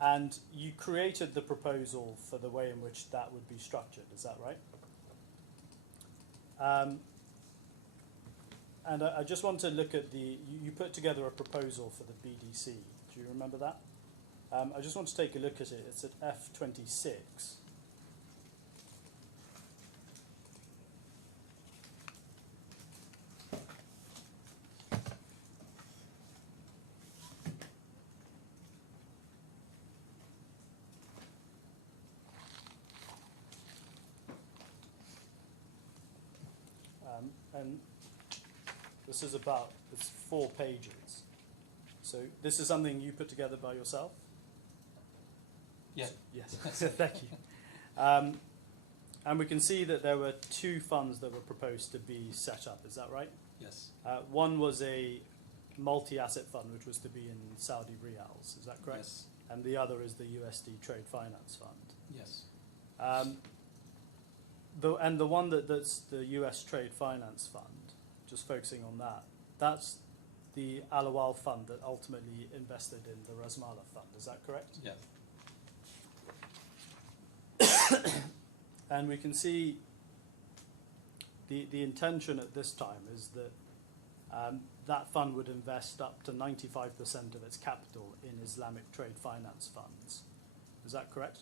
And you created the proposal for the way in which that would be structured, is that right? And I just want to look at you put together a proposal for the BDC. Do you remember that? I just want to take a look at it. It's at F26. And this is it's 4 pages. So this is something you put together by yourself? Yeah. Yes, thank you. And we can see that there were 2 funds that were proposed to be set up, is that right? Yes. One was a multi-asset fund, which was to be in Saudi riyals. Is that correct? Yes. And the other is the USD Trade Finance Fund. Yes. The one that's the US Trade Finance Fund, just focusing on that, that's the ALAWWAL fund that ultimately invested in the RASMALA fund. Is that correct? Yeah. And we can see the intention at this time is that that fund would invest up to 95% of its capital in Islamic trade finance funds. Is that correct?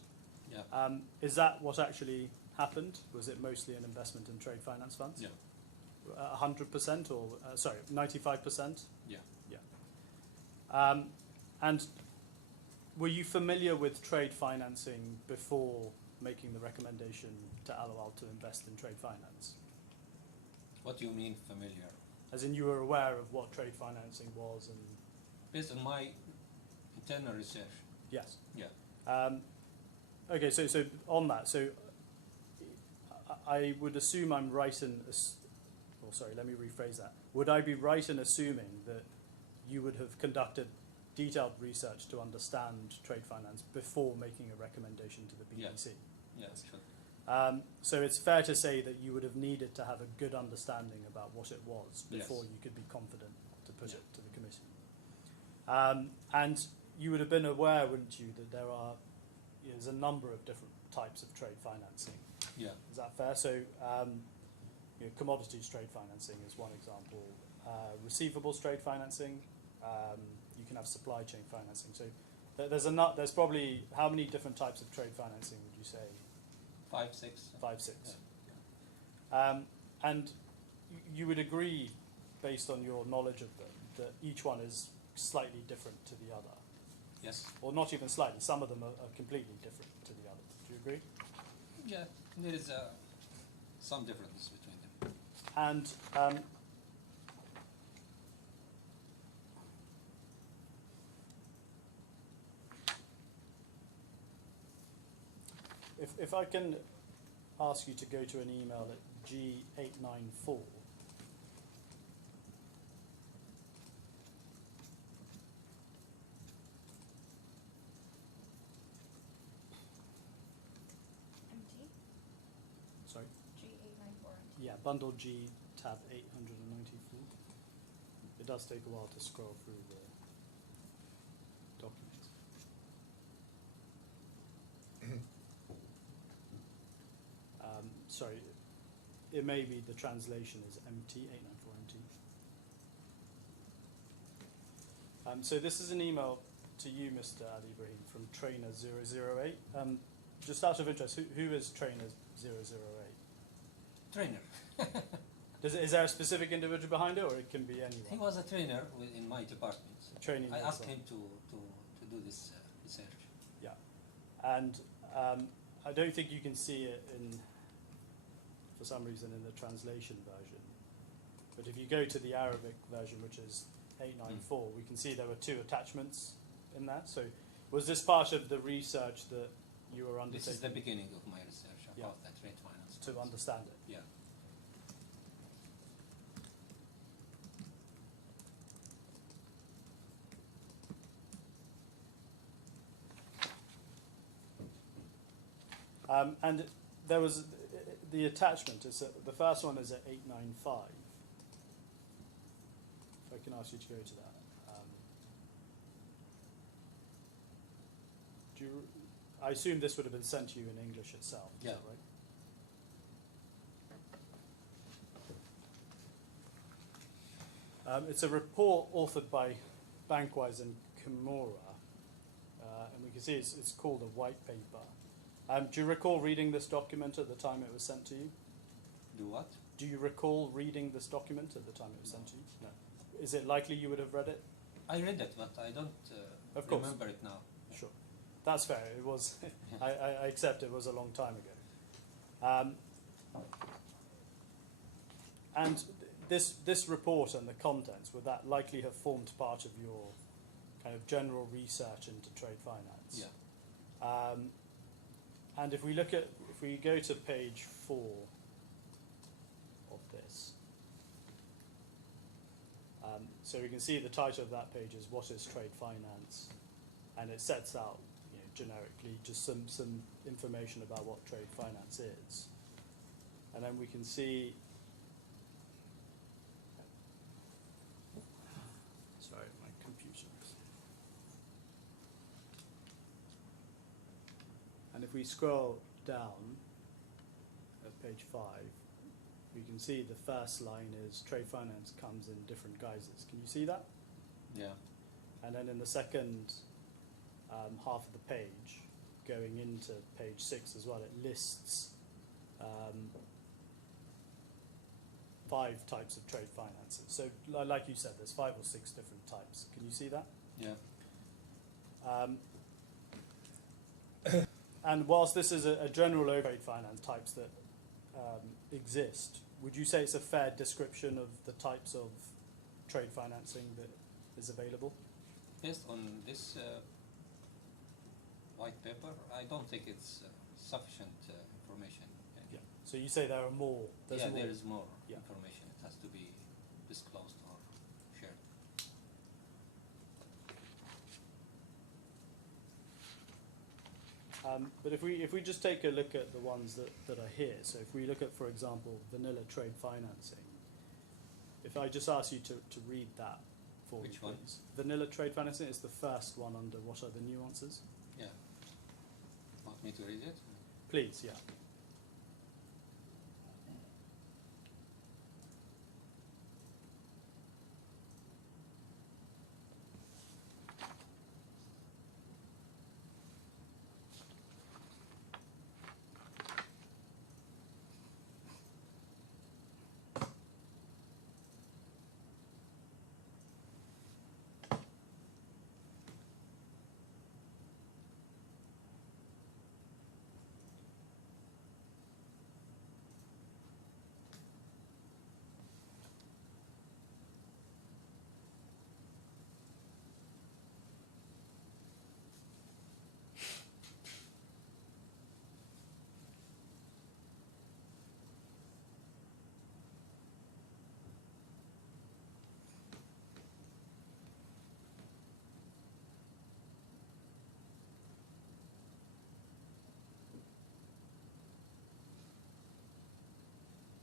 Yeah. Is that what actually happened? Was it mostly an investment in trade finance funds? Yeah. 100% or, sorry, 95%? Yeah. Yeah. And were you familiar with trade financing before making the recommendation to ALAWWAL to invest in trade finance? What do you mean familiar? As in you were aware of what trade financing was and... Based on my internal research. Yes. Yeah. Okay, so on that, so I would assume I'm right in... sorry, let me rephrase that. Would I be right in assuming that you would have conducted detailed research to understand trade finance before making a recommendation to the BBC? Yeah, sure. So it's fair to say that you would have needed to have a good understanding about what it was before Yes. you could be confident to put Yeah. it to the committee. And you would have been aware, wouldn't you, that there's a number of different types of trade financing. Yeah. Is that fair? So commodities trade financing is one example. Receivables trade financing. You can have supply chain financing. So there's probably, how many different types of trade financing would you say? 5, 6. 5, 6. Yeah. And you would agree, based on your knowledge of them, that each one is slightly different to the other? Yes. Or not even slightly, some of them are completely different to the other. Do you agree? Yeah, there is some difference between them. And if I can ask you to go to an email at G894. MT? Sorry? G894. Yeah, bundle G, tab 894. It does take a while to scroll through the documents. Sorry, it may be the translation is MT, 894 MT. So this is an email to you, Mr. Ali Ibrahim, from Trainer008. Just out of interest, who is Trainer008? Trainer. Is there a specific individual behind it, or it can be anyone? He was a trainer in my department. Training I as asked well. him to do this research. Yeah, and I don't think you can see it for some reason in the translation version. But if you go to the Arabic version, which is 894, we can see there were 2 attachments in that. So was this part of the research that you were undertaking? This is the beginning of my research about Yeah. that trade finance. To understand it. Yeah. And there was the attachment. The first one is at 895. If I can ask you to go to that. I assume this would have been sent to you in English itself. Is Yeah. that right? It's a report authored by Bankwise and Kimura, and we can see it's called a white paper. Do you recall reading this document at the time it was sent to you? Do what? Do you recall reading this document at the time it was sent to you? No. Is it likely you would have read it? I read it, but I don't Of course. remember it now. Sure. That's fair. It was. I accept it was a long time ago. And this report and the contents, would that likely have formed part of your kind of general research into trade finance? Yeah. And if we go to page 4 of this, So we can see the title of that page is What is Trade Finance? And it sets out, generically just some information about what trade finance is. And then we can see, sorry, my computer. And if we scroll down at page 5, we can see the first line is trade finance comes in different guises. Can you see that? Yeah. And then in the second half of the page, going into page 6 as well, it lists 5 types of trade finances. So like you said, there's 5 or 6 different types. Can you see that? Yeah. And whilst this is a general trade finance types that exist, would you say it's a fair description of the types of trade financing that is available? Based on this white paper, I don't think it's sufficient information. Yeah. So you say there are more. There's more. There is more Yeah. information. It has to be disclosed or shared. But if we just take a look at the ones that are here, so if we look at, for example, vanilla trade financing, if I just ask you to read that for me, Which one? please. Vanilla trade financing is the first one under what are the nuances? Yeah. Want me to read it? Please, yeah.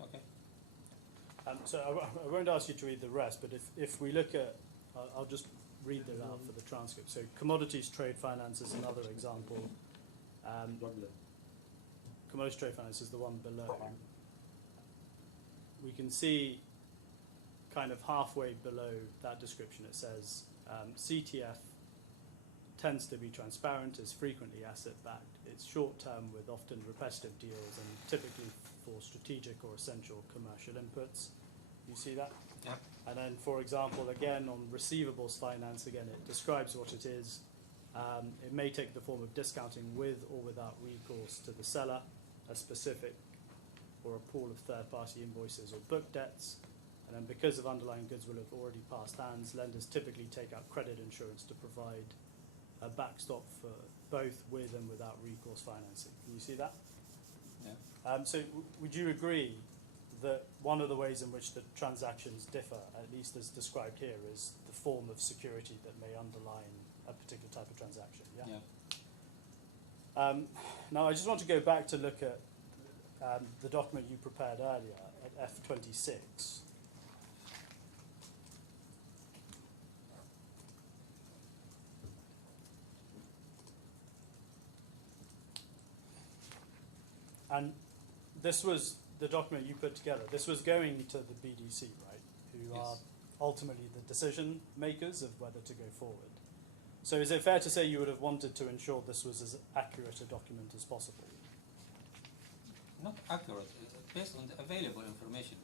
Okay. So I won't ask you to read the rest, but if we look at, I'll just read it out for the transcript. So commodities trade finance is another example. Commodities trade finance is the one below. We can see kind of halfway below that description it says CTF tends to be transparent, is frequently asset-backed. It's short-term with often repetitive deals and typically for strategic or essential commercial inputs. You see that? Yeah. And then, for example, again, on receivables finance, again, it describes what it is. It may take the form of discounting with or without recourse to the seller, a specific or a pool of third-party invoices or book debts. And then because of underlying goods will have already passed hands, lenders typically take out credit insurance to provide a backstop for both with and without recourse financing. Can you see that? Yeah. So would you agree that one of the ways in which the transactions differ, at least as described here, is the form of security that may underline a particular type of transaction? Yeah. Yeah. Now, I just want to go back to look at the document you prepared earlier at F26. And this was the document you put together. This was going to the BDC, right, who Yes. are ultimately the decision makers of whether to go forward. So is it fair to say you would have wanted to ensure this was as accurate a document as possible? Not accurate. Based on the available information,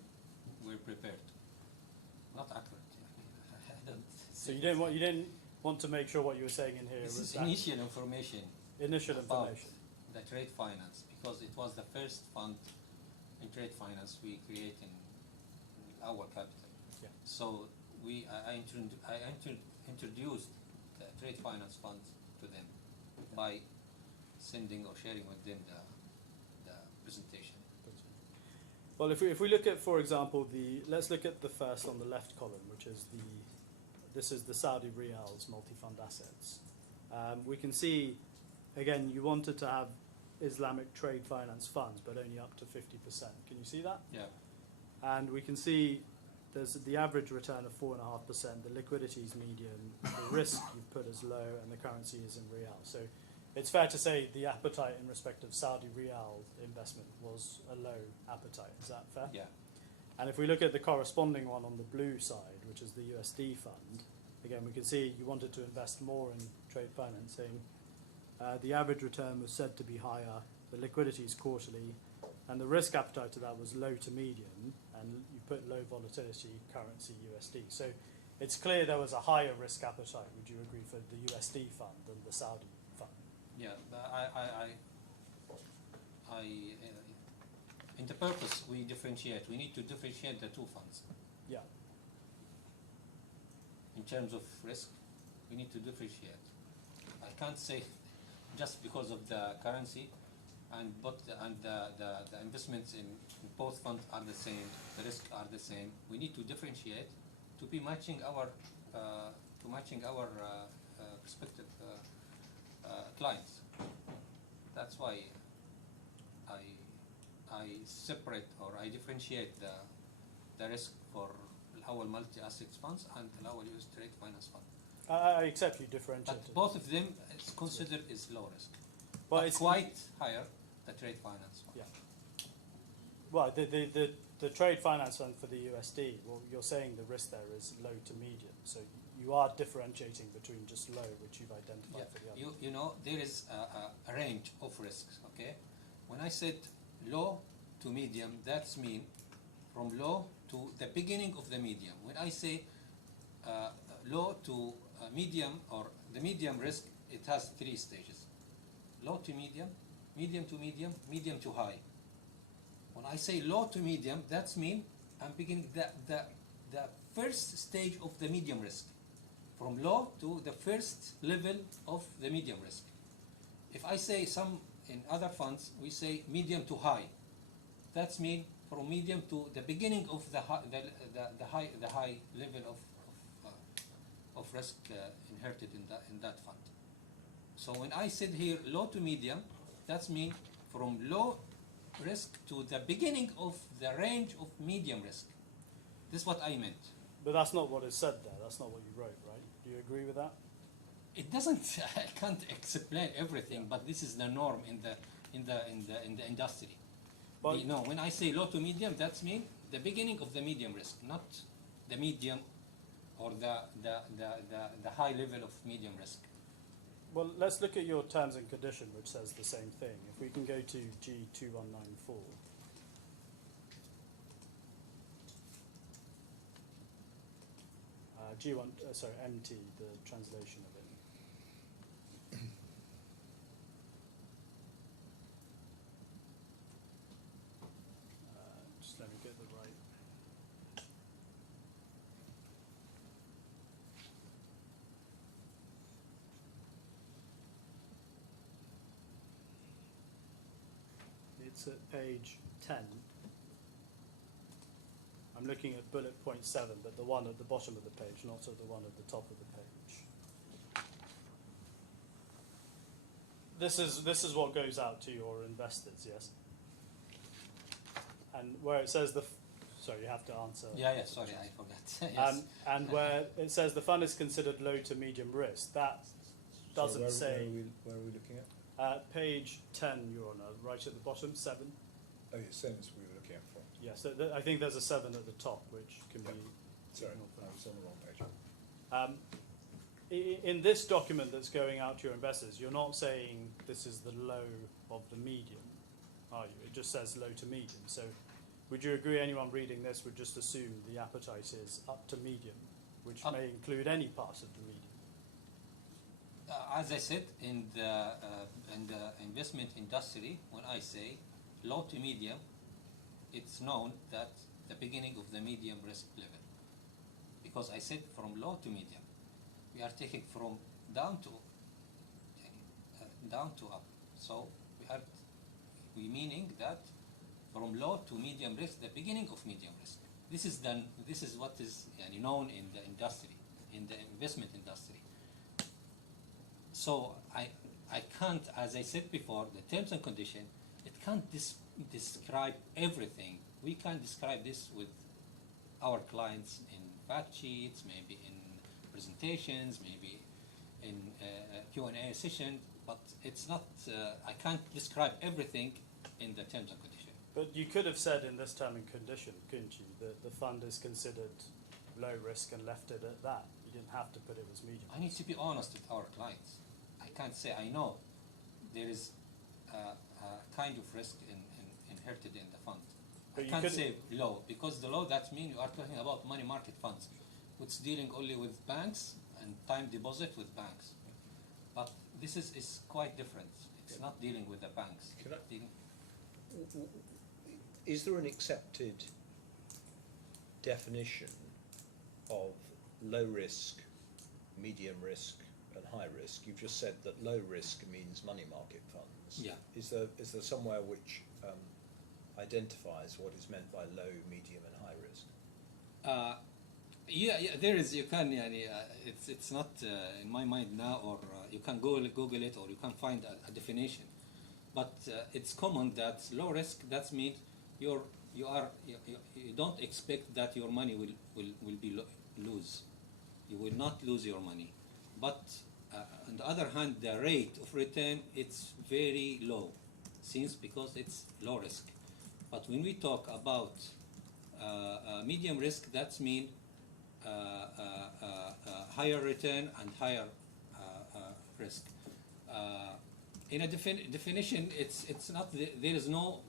we're prepared. Not accurate. I don't So you didn't want to make sure what you were saying in here This was is initial information. initial about information. The trade finance, because it was the first fund in trade finance we create in our capital. Yeah. So I introduced the trade finance fund to them by sending or sharing with them the presentation. Well, if we look at, for example, let's look at the first on the left column, which is this is the Saudi Riyals multi-fund assets. We can see, again, you wanted to have Islamic trade finance funds, but only up to 50%. Can you see that? Yeah. And we can see there's the average return of 4.5%, the liquidity is medium, the risk you've put as low, and the currency is in Riyal. So it's fair to say the appetite in respect of Saudi Riyal investment was a low appetite. Is that fair? Yeah. And if we look at the corresponding one on the blue side, which is the USD fund, again, we can see you wanted to invest more in trade financing. The average return was said to be higher, the liquidity is quarterly, and the risk appetite to that was low to medium, and you put low volatility currency USD. So it's clear there was a higher risk appetite, would you agree, for the USD fund than the Saudi fund? Yeah, but in the purpose we differentiate. We need to differentiate the two funds. Yeah. In terms of risk, we need to differentiate. I can't say just because of the currency and the investments in both funds are the same, the risks are the same. We need to differentiate to be matching our prospective clients. That's why I separate or I differentiate the risk for ALAWWAL multi-assets funds and ALAWWAL US trade finance fund. I accept you differentiate But it. both of them is considered as low risk. Well, But it's quite higher the trade finance fund. Yeah. Well, the trade finance fund for the USD, well, you're saying the risk there is low to medium. So you are differentiating between just low, which you've identified for the other. You know, there is a range of risks, okay? When I said low to medium, that's mean from low to the beginning of the medium. When I say low to medium or the medium risk, it has 3 stages. Low to medium, medium to medium, medium to high. When I say low to medium, that's mean I'm beginning the first stage of the medium risk. From low to the first level of the medium risk. If I say in other funds, we say medium to high. That's mean from medium to the beginning of the high level of risk inherited in that fund. So when I said here low to medium, that's mean from low risk to the beginning of the range of medium risk. This is what I meant. But that's not what is said there. That's not what you wrote, right? Do you agree with that? It doesn't. I can't explain everything, but this is the norm in the industry. Well, No, when I say low to medium, that's mean the beginning of the medium risk, not the medium or the high level of medium risk. well, let's look at your terms and condition, which says the same thing. If we can go to G2194. MT, the translation of it. Just let me get the right. It's at page 10. I'm looking at bullet point 7, but the one at the bottom of the page, not at the one at the top of the page. This is what goes out to your investors, yes? And where it says sorry, you have to answer. Yeah, sorry, I forgot. Yes. And where it says the fund is considered low to medium risk, that doesn't say. Where are we looking at? Page 10, Your Honour, right at the bottom, 7. Oh, yes, sentence we were looking at from. Yes, I think there's a 7 at the top, which can be. Sorry, I was on the wrong page. In this document that's going out to your investors, you're not saying this is the low of the medium, are you? It just says low to medium. So would you agree anyone reading this would just assume the appetite is up to medium, which may include any part of the medium? As I said, in the investment industry, when I say low to medium, it's known that the beginning of the medium risk level. Because I said from low to medium, we are taking from down to up. So we meaning that from low to medium risk, the beginning of medium risk. This is what is known in the industry in the investment industry. So I can't, as I said before, the terms and condition, it can't describe everything. We can describe this with our clients in fact sheets, maybe in presentations, maybe in Q&A session, but it's not, I can't describe everything in the terms and condition. But you could have said in this term and condition, couldn't you, that the fund is considered low risk and left it at that. You didn't have to put it as medium. I need to be honest with our clients. I can't say I know there is a kind of risk inherited in the fund. But I you can't couldn't- say low, because the low, that means you are talking about money market funds, which is dealing only with banks and time deposit with banks. But this is quite different. It's not dealing with the banks. Can I- Dealing- Is there an accepted definition of low risk, medium risk, and high risk? You've just said that low risk means money market funds. Yeah. Is there somewhere which identifies what is meant by low, medium, and high risk? Yeah, there is. You can. It's not in my mind now, or you can Google it, or you can find a definition. But it's common that low risk. That means you don't expect that your money will be lose. You will not lose your money. But on the other hand, the rate of return it's very low, because it's low risk. But when we talk about medium risk, that means higher return and higher risk. In a definition, it's not there is no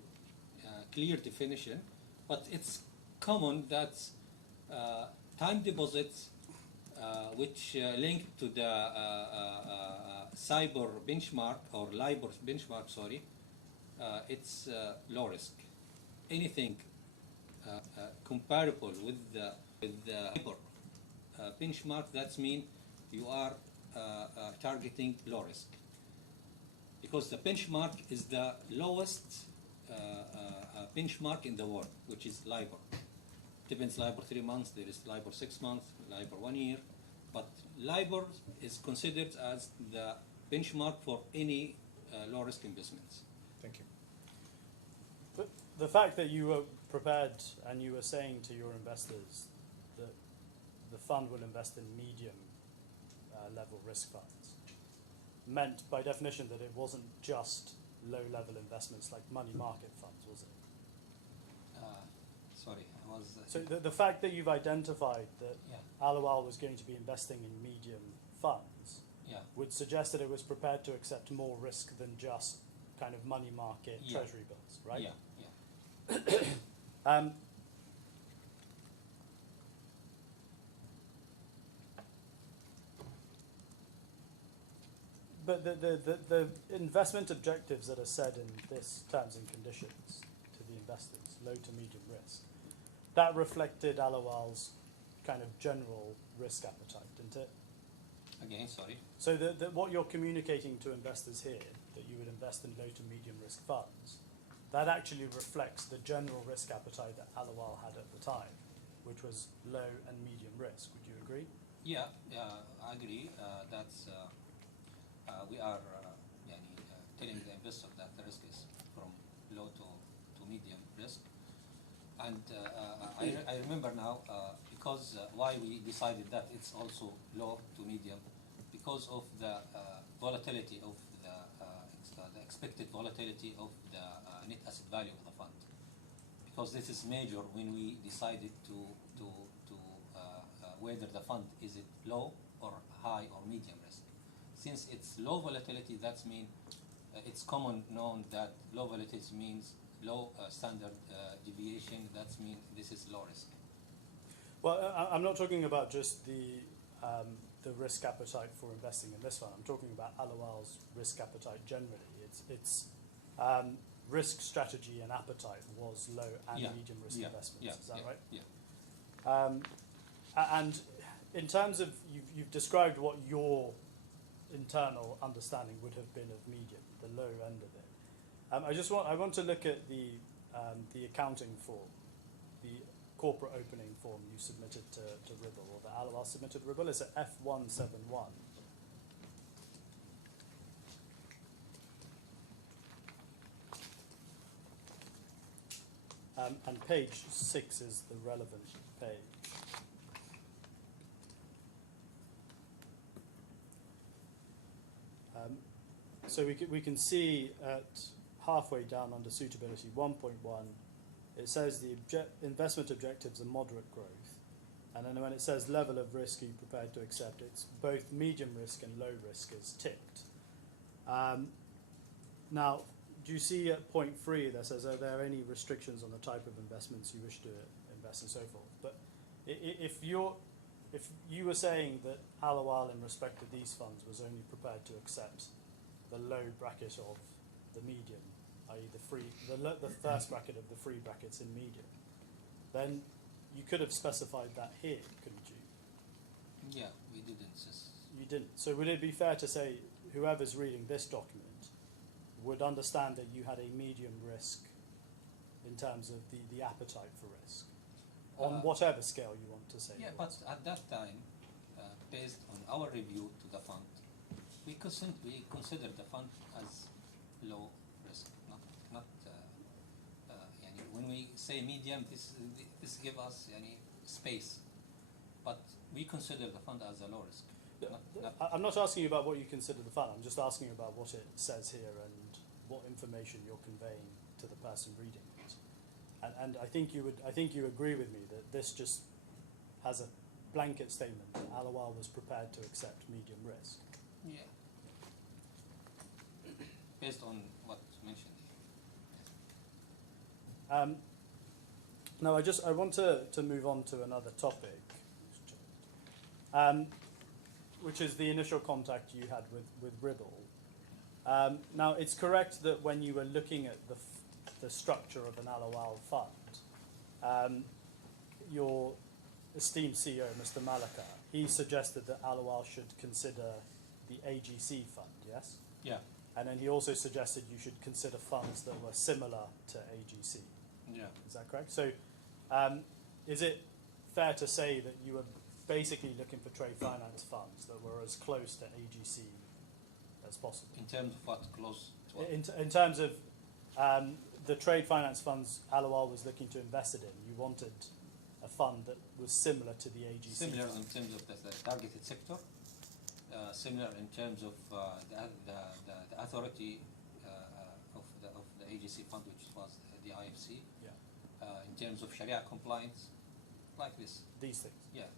clear definition, but it's common that time deposits, which linked to the cyber benchmark or LIBOR benchmark, sorry, it's low risk. Anything comparable with the LIBOR benchmark, that means you are targeting low risk, because the benchmark is the lowest benchmark in the world, which is LIBOR. Depends, LIBOR 3 months, there is LIBOR 6 months, LIBOR 1 year, but LIBOR is considered as the benchmark for any low risk investments. Thank you. But the fact that you were prepared and you were saying to your investors that the fund will invest in medium level risk funds meant by definition that it wasn't just low level investments like money market funds, was it? Sorry, I was. So the fact that you've identified that Yeah. ALAWWAL was going to be investing in medium funds Yeah. would suggest that it was prepared to accept more risk than just kind of money market Yeah. treasury bills, right? Yeah. But the investment objectives that are said in this terms and conditions to the investors, low to medium risk, that reflected ALAWWAL's kind of general risk appetite, didn't it? Again, sorry. So what you're communicating to investors here, that you would invest in low to medium risk funds, that actually reflects the general risk appetite that ALAWWAL had at the time, which was low and medium risk. Would you agree? Yeah, I agree. That's we are telling the investor that the risk is from low to medium risk. And I remember now because why we decided that it's also low to medium, because of the volatility of the expected volatility of the net asset value of the fund. Because this is major when we decided to whether the fund is it low or high or medium risk. Since it's low volatility, that means it's common known that low volatility means low standard deviation. That means this is low risk. Well, I'm not talking about just the risk appetite for investing in this fund. I'm talking about ALAWWAL's risk appetite generally. Its risk strategy and appetite was low and medium risk investments. Is that right? Yeah. And in terms of you've described what your internal understanding would have been of medium, the low end of it. I want to look at the accounting for the corporate opening form you submitted to RIBL, or that ALAWWAL submitted to RIBL. It's at F171. And page 6 is the relevant page. So we can see at halfway down under suitability 1.1, it says the investment objectives are moderate growth. And then when it says level of risk are you prepared to accept, it's both medium risk and low risk is ticked. Now, do you see at point 3 that says, are there any restrictions on the type of investments you wish to invest and so forth? But if you were saying that ALAWWAL in respect of these funds was only prepared to accept the low bracket of the medium, i.e. the first bracket of the three brackets in medium, then you could have specified that here, couldn't you? Yeah, we didn't. You didn't. So would it be fair to say whoever's reading this document would understand that you had a medium risk in terms of the appetite for risk, on whatever scale you want to say? Yeah, but at that time, based on our review to the fund, we considered the fund as low risk, not when we say medium, this give us space, but we consider the fund as a low risk. I'm not asking you about what you consider the fund. I'm just asking about what it says here and what information you're conveying to the person reading it. And I think you agree with me that this just has a blanket statement that ALAWWAL was prepared to accept medium risk. Yeah. Based on what you mentioned. Now, I want to move on to another topic, which is the initial contact you had with RIBL. Now, it's correct that when you were looking at the structure of an ALAWWAL fund, your esteemed CEO, Mr. Malaka, he suggested that ALAWWAL should consider the AGC fund, yes? Yeah. And then he also suggested you should consider funds that were similar to AGC. Yeah. Is that correct? So is it fair to say that you were basically looking for trade finance funds that were as close to AGC as possible? In terms of what, close to what? In terms of the trade finance funds ALAWWAL was looking to invest it in, you wanted a fund that was similar to the AGC Similar fund. in terms of the targeted sector, similar in terms of the authority of the AGC fund, which was the IFC. Yeah. In terms of Sharia compliance, like this. These things. Yeah.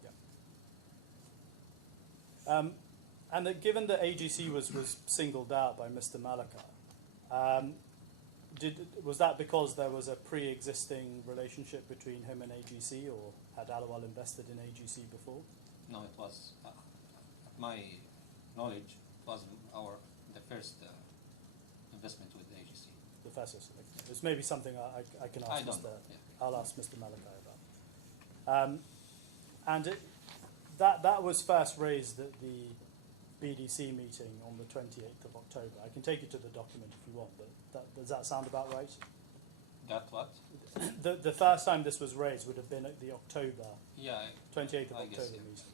And that given that AGC was singled out by Mr. Malaka, was that because there was a pre-existing relationship between him and AGC, or had ALAWWAL invested in AGC before? No, it was, at my knowledge, it was the first investment with the AGC. The first. It's maybe something I can ask I'll ask Mr. Malaka about. And that was first raised at the BDC meeting on the 28th of October. I can take you to the document if you want, but does that sound about right? That what? The first time this was raised would have been at the October, 28th of I October guess, yeah. meeting.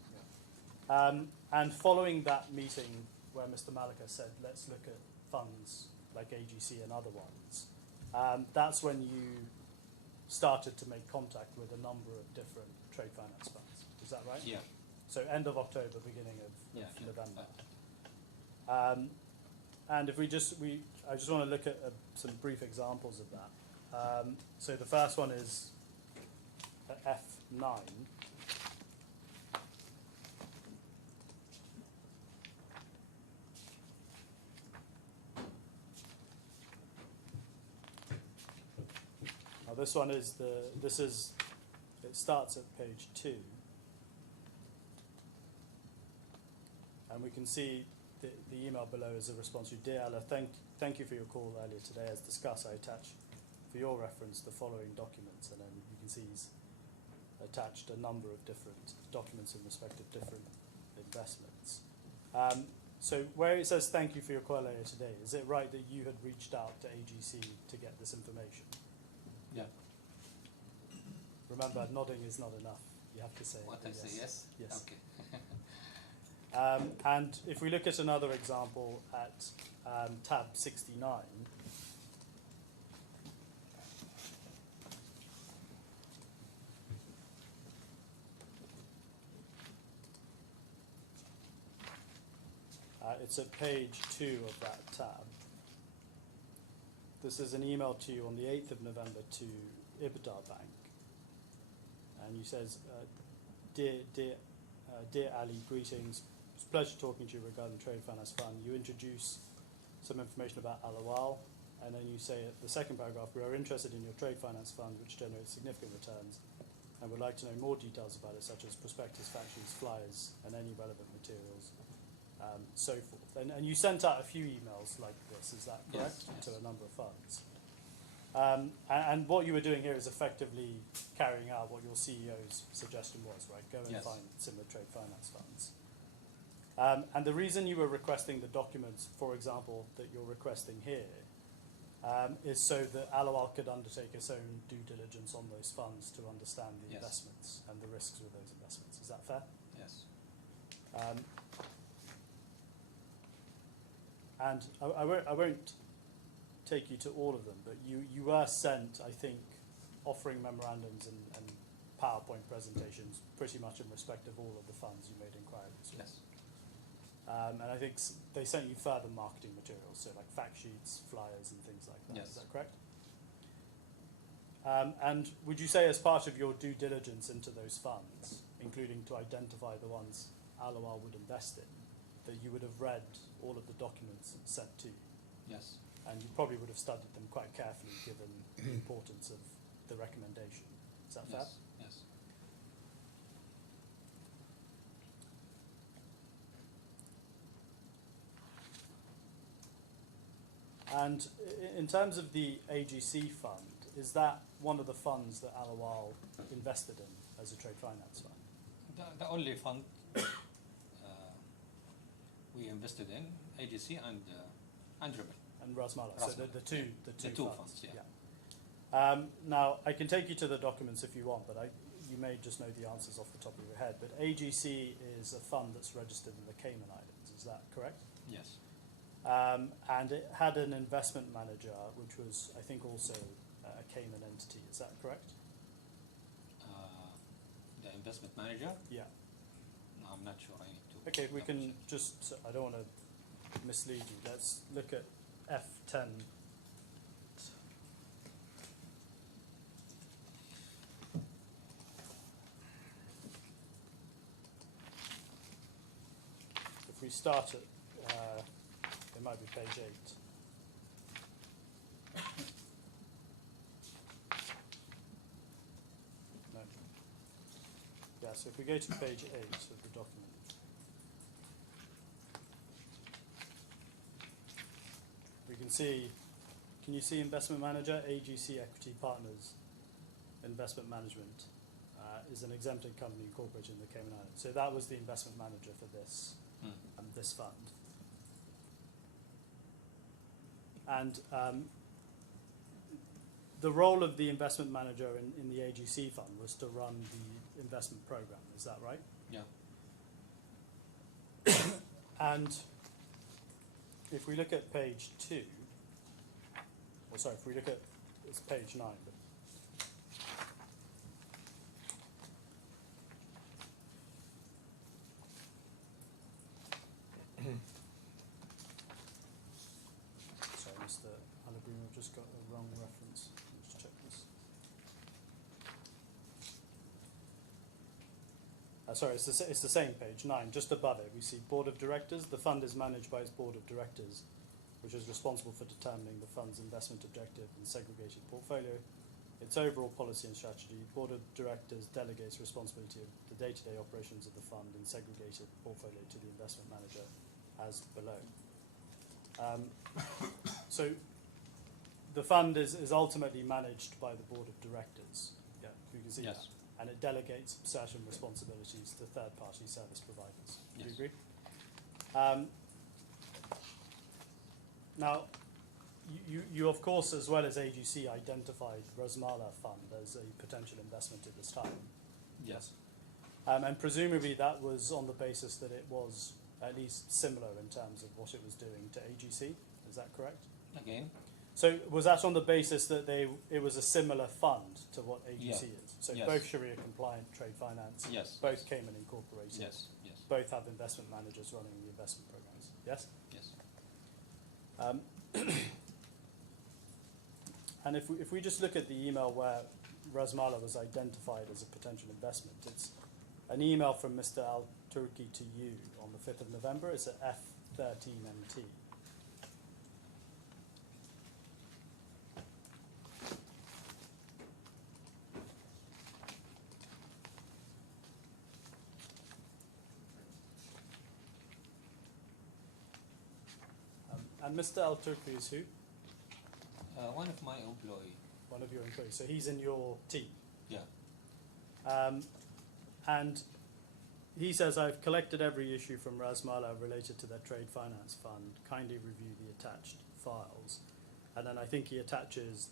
Yeah. And following that meeting where Mr. Malaka said, let's look at funds like AGC and other ones, that's when you started to make contact with a number of different trade finance funds. Is that right? Yeah. So end of October, beginning of November. And if I just want to look at some brief examples of that. So the first one is at F9. Now this one is it starts at page 2. And we can see the email below is a response to Dear Allah, thank you for your call earlier today. As discussed, I attach for your reference the following documents, and then you can see he's attached a number of different documents in respect of different investments. So where it says thank you for your call earlier today, is it right that you had reached out to AGC to get this information? Yeah. Remember, nodding is not enough. You have to say What I say yes? Yes. Okay. And if we look at another example at tab 69, it's at page 2 of that tab. This is an email to you on the 8th of November to Ibda Bank. And you says, Dear Ali, greetings. It's a pleasure talking to you regarding Trade Finance Fund. You introduce some information about ALAWWAL, and then you say at the second paragraph, we are interested in your Trade Finance Fund, which generates significant returns, and would like to know more details about it, such as prospectus, fact sheets, flyers, and any relevant materials, so forth. And you sent out a few emails like this, is that correct? Yes, yes. To a number of funds. And what you were doing here is effectively carrying out what your CEO's suggestion was, right? Go and Yes. find similar trade finance funds. And the reason you were requesting the documents, for example, that you're requesting here, is so that ALAWWAL could undertake its own due diligence on those funds to understand the Yes. investments and the risks with those investments. Is that fair? Yes. And I won't take you to all of them, but you were sent, I think, offering memorandums and PowerPoint presentations pretty much in respect of all of the funds you made inquiries with. Yes. And I think they sent you further marketing materials, so like fact sheets, flyers, and things like that. Yes. Is that correct? And would you say, as part of your due diligence into those funds, including to identify the ones ALAWWAL would invest in, that you would have read all of the documents sent to you? Yes. And you probably would have studied them quite carefully, given the importance of the recommendation. Is that fair? Yes. Yes. And in terms of the AGC fund, is that one of the funds that ALAWWAL invested in as a trade finance fund? The only fund we invested in AGC and Rebel. And RASMALA, so RASMALA, the two funds, yeah. Now, I can take you to the documents if you want, but you may just know the answers off the top of your head. But AGC is a fund that's registered in the Cayman Islands, is that correct? Yes. And it had an investment manager, which was, I think, also a Cayman entity. Is that correct? The investment manager? Yeah. No, I'm not sure. I need to. Okay, we can double-check. just, I don't want to mislead you. Let's look at F10. If we start at, it might be page 8. No. Yeah, so if we go to page 8 of the document, we can see, can you see investment manager, AGC Equity Partners Investment Management is an exempted company incorporated in the Cayman Islands. So that was the investment manager for this, this fund. And the role of the investment manager in the AGC fund was to run the investment program, is that right? Yeah. And if we look at page 2, or sorry, if we look at, it's page 9, but sorry, Mr. Alabrino, I've just got a wrong reference. Let's check this. Sorry, it's the same page, 9, just above it. We see Board of Directors. The fund is managed by its Board of Directors, which is responsible for determining the fund's investment objective and segregated portfolio, its overall policy and strategy. Board of Directors delegates responsibility of the day-to-day operations of the fund and segregated portfolio to the investment manager as below. So the fund is ultimately managed by the Board of Directors. Yeah, you can see Yes. that. And it delegates certain responsibilities to third-party service providers. Do you Yes. agree? Now, you of course, as well as AGC, identified RASMALA fund as a potential investment at this time. Yes. And presumably that was on the basis that it was at least similar in terms of what it was doing to AGC. Is that correct? Again, So was that on the basis that it was a similar fund to what AGC is? So Yes. both Sharia compliant trade finance, yes. both Cayman incorporated, Yes, yes, both have investment managers running the investment programs. Yes? yes. And if we just look at the email where RASMALA was identified as a potential investment, it's an email from Mr. Al-Turki to you on the 5th of November. It's at F13MT. And Mr. Al-Turki is who? One of my employee. One of your employees. So he's in your team. Yeah. And he says, I've collected every issue from RASMALA related to their trade finance fund. Kindly review the attached files. And then I think he attaches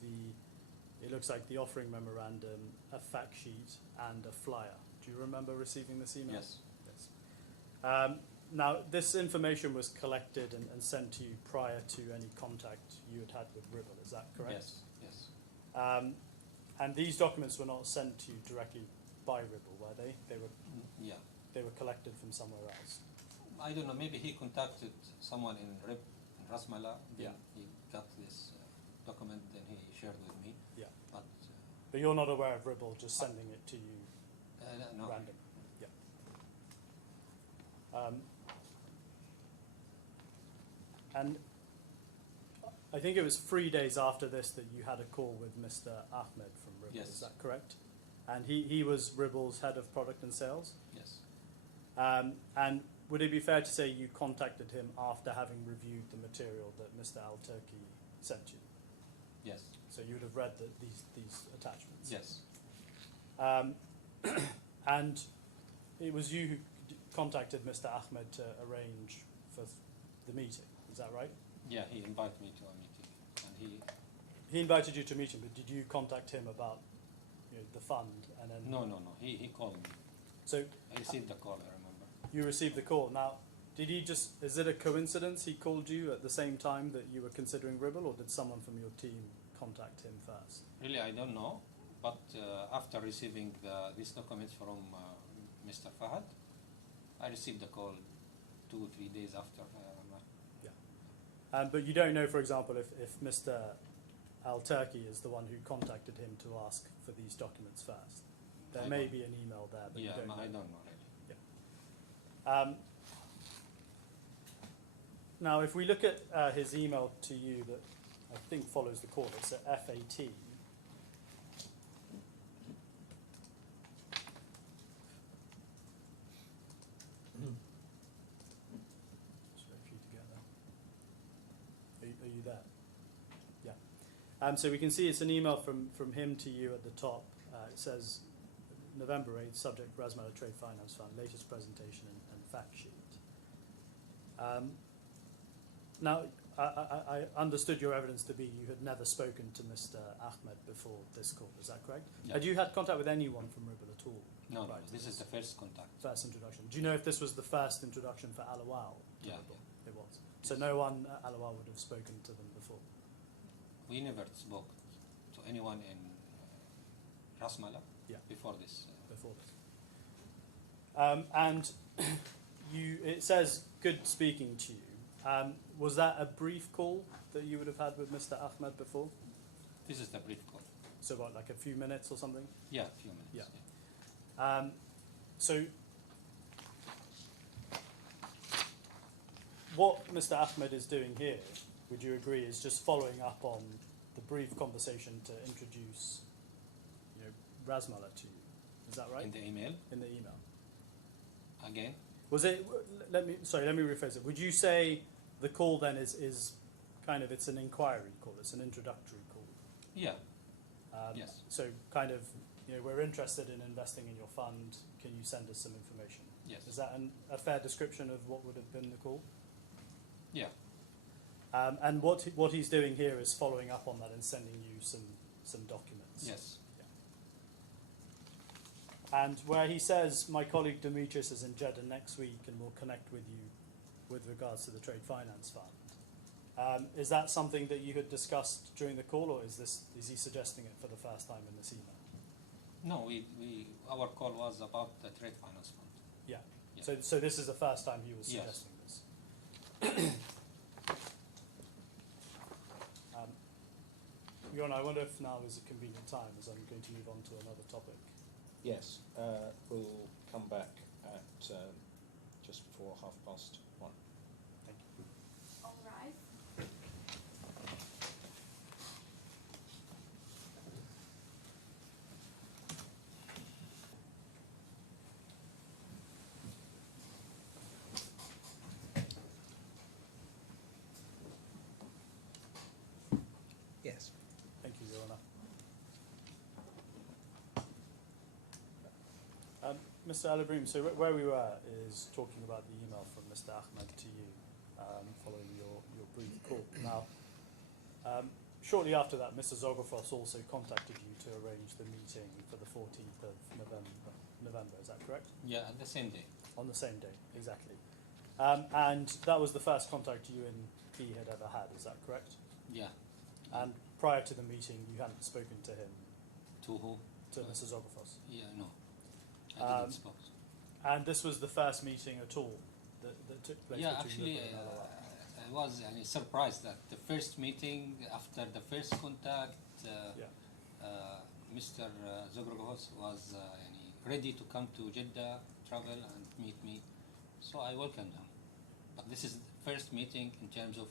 it looks like the offering memorandum, a fact sheet, and a flyer. Do you remember receiving this email? Yes. Yes. Now, this information was collected and sent to you prior to any contact you had with Ribble. Is that correct? Yes. Yes. And these documents were not sent to you directly by Ribble, were they? Yeah. They were collected from somewhere else. I don't know. Maybe he contacted someone in RASMALA. Then Yeah. he got this document. Then he shared with me. Yeah. But But you're not aware of Ribble just sending it to you no. random? Yeah. And I think it was 3 days after this that you had a call with Mr. Ahmed from Ribble. Yes. Is that correct? And he was Ribble's head of product and sales. Yes. And would it be fair to say you contacted him after having reviewed the material that Mr. Al-Turki sent you? Yes. So you would have read these attachments? Yes. And it was you who contacted Mr. Ahmed to arrange for the meeting, is that right? Yeah. He invited me to a meeting, and He invited you to a meeting, but did you contact him about the fund and then? No. He called me. So I received the call. I remember. you received the call. Now, is it a coincidence he called you at the same time that you were considering Ribble, or did someone from your team contact him first? Really, I don't know. But after receiving these documents from Mr. Fahad, I received the call 2 or 3 days after. But you don't know, for example, if Mr. Al-Turki is the one who contacted him to ask for these documents first. There may be an email there, but Yeah, you don't know. I don't know really. Now, if we look at his email to you that I think follows the call, it's at FAT. Just wait for you to get there. Are you there? Yeah. So we can see it's an email from him to you at the top. It says, November 8th, subject RASMALA Trade Finance Fund, latest presentation and fact sheet. Now, I understood your evidence to be you had never spoken to Mr. Ahmed before this call, is that correct? Yeah. Had you had contact with anyone from Ribble at all? No, Right. this is the first contact. First introduction. Do you know if this was the first introduction for ALAWWAL? to Yeah, Ribble? It was. So no one at ALAWWAL would have spoken to them before? We never spoke to anyone in RASMALA Yeah. before this. Before this. And it says good speaking to you. Was that a brief call that you would have had with Mr. Ahmed before? This is the brief call. So what, like a few minutes or something? Yeah, a few minutes. Yeah. So what Mr. Ahmed is doing here, would you agree, is just following up on the brief conversation to introduce RASMALA to you. Is that right? In the email, In the email. again, Was it? Let me rephrase it. Would you say the call then is kind of it's an inquiry call, it's an introductory call? yeah, yes. So kind of we're interested in investing in your fund. Can you send us some information? Yes. Is that a fair description of what would have been the call? Yeah. And what he's doing here is following up on that and sending you some documents. Yes. And where he says, my colleague Demetrius is in Jeddah next week and will connect with you with regards to the Trade Finance Fund. Is that something that you had discussed during the call, or is he suggesting it for the first time in this email? No, our call was about the Trade Finance Fund. Yeah. Yeah. So this is the first time he was Yes. suggesting this. Jon, I wonder if now is a convenient time, as I'm going to move on to another topic. Yes, we'll come back at just before 1:30. Thank you. All rise. Yes. Thank you, Your Honour. Mr. Al-Ibrahim, so where we were is talking about the email from Mr. Ahmed to you following your brief call. Now, shortly after that, Mr. Zografos also contacted you to arrange the meeting for the 14th of November, is that correct? Yeah, at the same day. On the same day, exactly. And that was the first contact you and he had ever had, is that correct? Yeah. And prior to the meeting, you hadn't spoken to him, To who? to Mr. Zografos? Yeah, no. I didn't spoke. And this was the first meeting at all that took place Yeah, between actually, you and Alawwal? I was surprised that the first meeting, after the first contact, Mr. Zografos was ready to come to Jeddah, travel and meet me. So I welcomed him. But this is the first meeting in terms of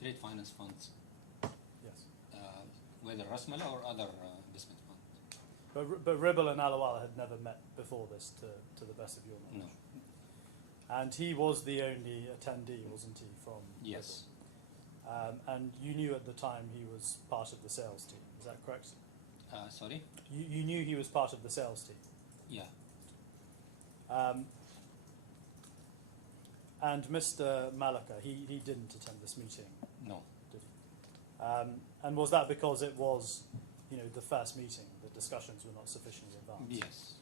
trade finance funds, Yes. whether RASMALA or other investment funds. But Ribble and Alawwal had never met before this, to the best of your knowledge? No. And he was the only attendee, wasn't he, from Yes. Ribble? And you knew at the time he was part of the sales team, is that correct? Sorry? You knew he was part of the sales team? Yeah. And Mr. Malaka, he didn't attend this meeting, No. did he? And was that because it was, the first meeting, the discussions were not sufficiently advanced? Yes.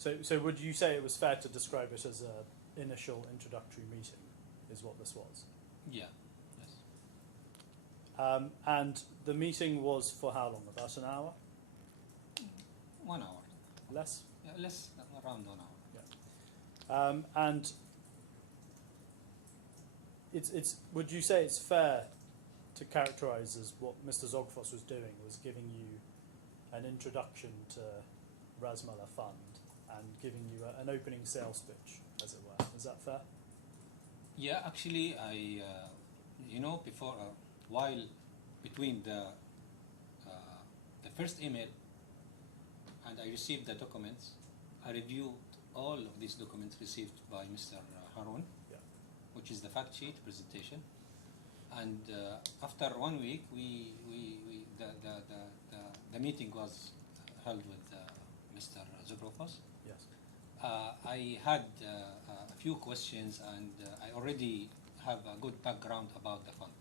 Yes. So would you say it was fair to describe it as an initial introductory meeting, is what this was? Yeah. Yes. And the meeting was for how long? About an hour? 1 hour. Less? Yeah, less, around 1 hour. And it's would you say it's fair to characterise as what Mr. Zografos was doing was giving you an introduction to RASMALA Fund and giving you an opening sales pitch, as it were? Is that fair? Yeah, actually, I, before, while between the first email and I received the documents, I reviewed all of these documents received by Mr. Harun, which is the fact sheet presentation. And after 1 week, the meeting was held with Mr. Zografos. Yes. I had a few questions, and I already have a good background about the fund.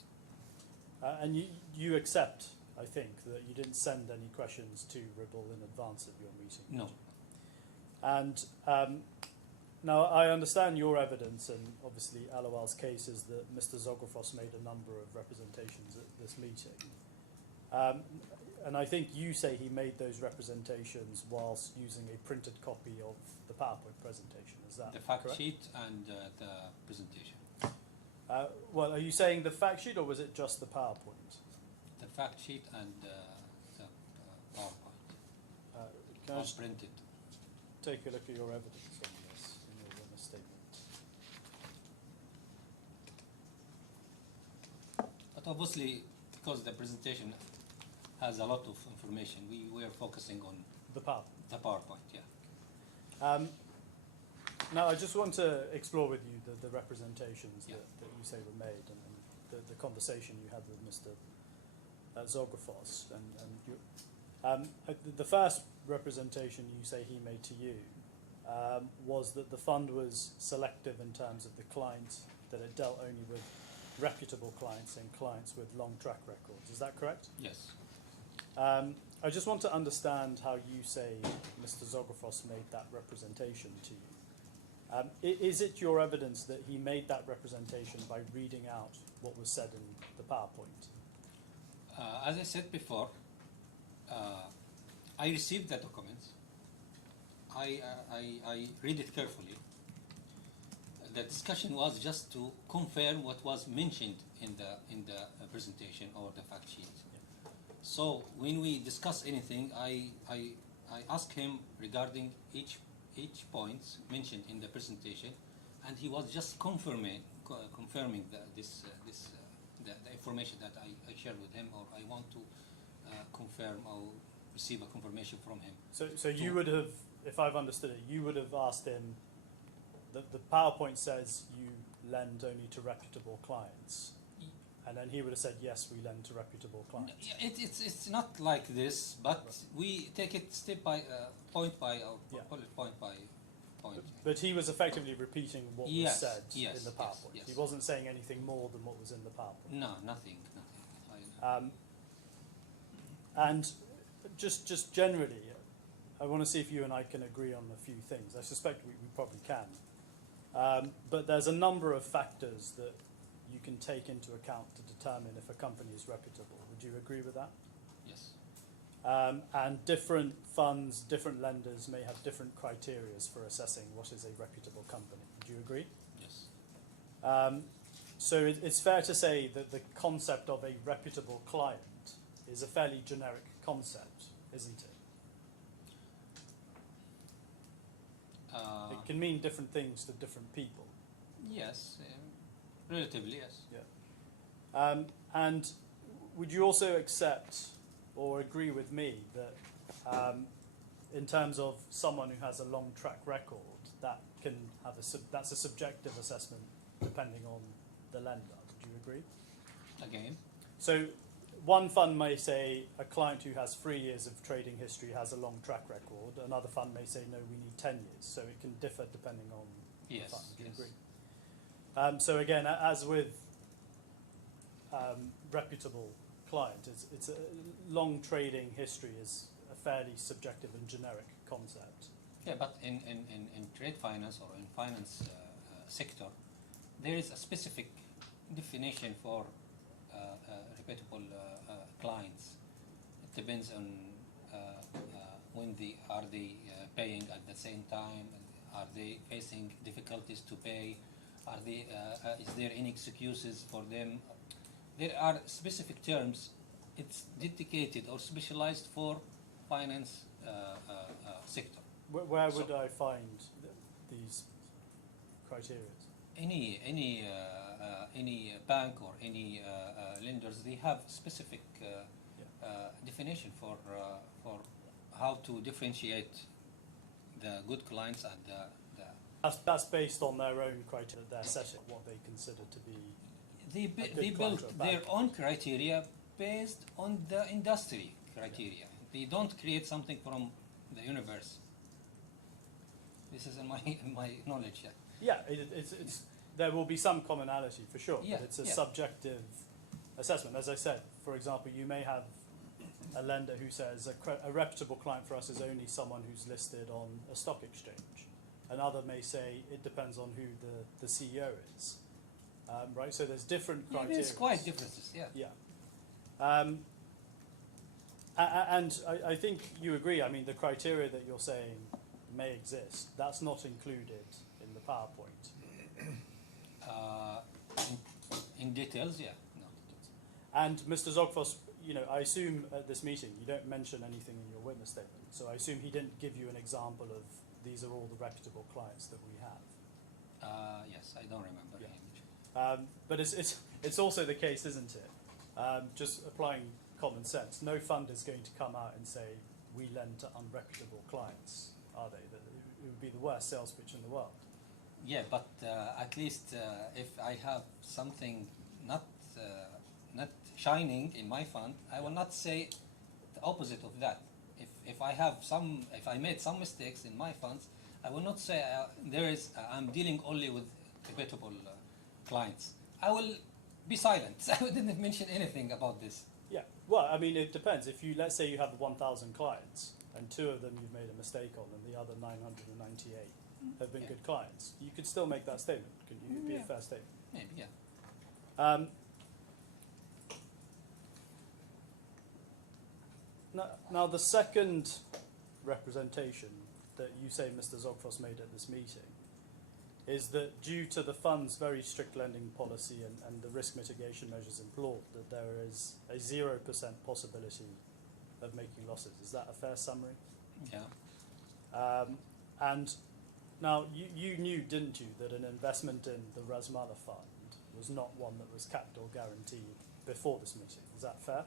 And you accept, I think, that you didn't send any questions to Ribble in advance of your meeting? No. And now I understand your evidence, and obviously Alawwal's case is that Mr. Zografos made a number of representations at this meeting. And I think you say he made those representations whilst using a printed copy of the PowerPoint presentation. Is that The fact correct? sheet and the presentation. Well, are you saying the fact sheet, or was it just the PowerPoint? The fact sheet and the PowerPoint Can I was just printed. take a look at your evidence on this in your witness statement? But obviously, because the presentation has a lot of information, we were focusing on The PowerPoint. the PowerPoint, yeah. Now, I just want to explore with you the representations Yeah. that you say were made, and the conversation you had with Mr. Zografos. The first representation you say he made to you was that the fund was selective in terms of the client, that it dealt only with reputable clients and clients with long track records. Is that correct? Yes. I just want to understand how you say Mr. Zografos made that representation to you. Is it your evidence that he made that representation by reading out what was said in the PowerPoint? As I said before, I received the documents. I read it carefully. The discussion was just to confirm what was mentioned in the presentation or the fact sheet. So when we discuss anything, I ask him regarding each point mentioned in the presentation, and he was just confirming the information that I shared with him, or I want to confirm or receive a confirmation from him. So you would have, if I've understood it, you would have asked him that the PowerPoint says you lend only to reputable clients. And then he would have said, yes, we lend to reputable clients. It's not like this, but we take it step by point by point by point. But he was effectively repeating what was said yes, in the PowerPoint. yes. He wasn't saying anything more than what was in the PowerPoint. No, nothing. And just generally, I want to see if you and I can agree on a few things. I suspect we probably can. But there's a number of factors that you can take into account to determine if a company is reputable. Would you agree with that? Yes. And different funds, different lenders may have different criteria for assessing what is a reputable company. Would you agree? Yes. So it's fair to say that the concept of a reputable client is a fairly generic concept, isn't it? It can mean different things to different people. Yes, relatively, yes. Yeah. And would you also accept or agree with me that in terms of someone who has a long track record, that can have that's a subjective assessment depending on the lender? Would you agree? Again? So one fund may say a client who has 3 years of trading history has a long track record. Another fund may say, no, we need 10 years. So it can differ depending on the fund. Do you agree? So again, as with reputable client, it's a long trading history is a fairly subjective and generic concept. Yeah, but in trade finance or in finance sector, there is a specific definition for reputable clients. It depends on when are they paying at the same time, are they facing difficulties to pay, are they is there any excuses for them? There are specific terms. It's dedicated or specialized for finance sector. Where would I find these criteria? Any bank or any lenders, they have specific definition for how to differentiate the good clients and the That's based on their own criteria, their setting, what they consider to be. they build their own criteria based on the industry criteria. They don't create something from the universe. This is in my knowledge. Yeah, it's there will be some commonality for sure, Yeah, but it's a yeah. subjective assessment. As I said, for example, you may have a lender who says a reputable client for us is only someone who's listed on a stock exchange. Another may say it depends on who the CEO is, right? So there's different criteria. There's quite differences. Yeah. Yeah. And I think you agree. I mean, the criteria that you're saying may exist, that's not included in the PowerPoint. In details, yeah. No. And Mr. Zogfos, you know, I assume at this meeting you don't mention anything in your witness statement. So I assume he didn't give you an example of these are all the reputable clients that we have. Yes, I don't remember Yeah. him. But it's also the case, isn't it? Just applying common sense. No fund is going to come out and say we lend to unreputable clients, are they? It would be the worst sales pitch in the world. Yeah, but at least if I have something not shining in my fund, I will not say the opposite of that. If I made some mistakes in my funds, I will not say I'm dealing only with reputable clients. I will be silent. I didn't mention anything about this. Yeah. Well, I mean, it depends. If you, let's say you have 1,000 clients and 2 of them you've made a mistake on and the other 998 have been Yeah. good clients, you could still make that statement, couldn't you? It'd be Yeah. a fair statement. Maybe, yeah. Now, the second representation that you say Mr. Zogfos made at this meeting is that due to the fund's very strict lending policy and the risk mitigation measures employed, that there is a 0% possibility of making losses. Is that a fair summary? Yeah. And now, you knew, didn't you, that an investment in the RASMALA fund was not one that was capped or guaranteed before this meeting. Is that fair?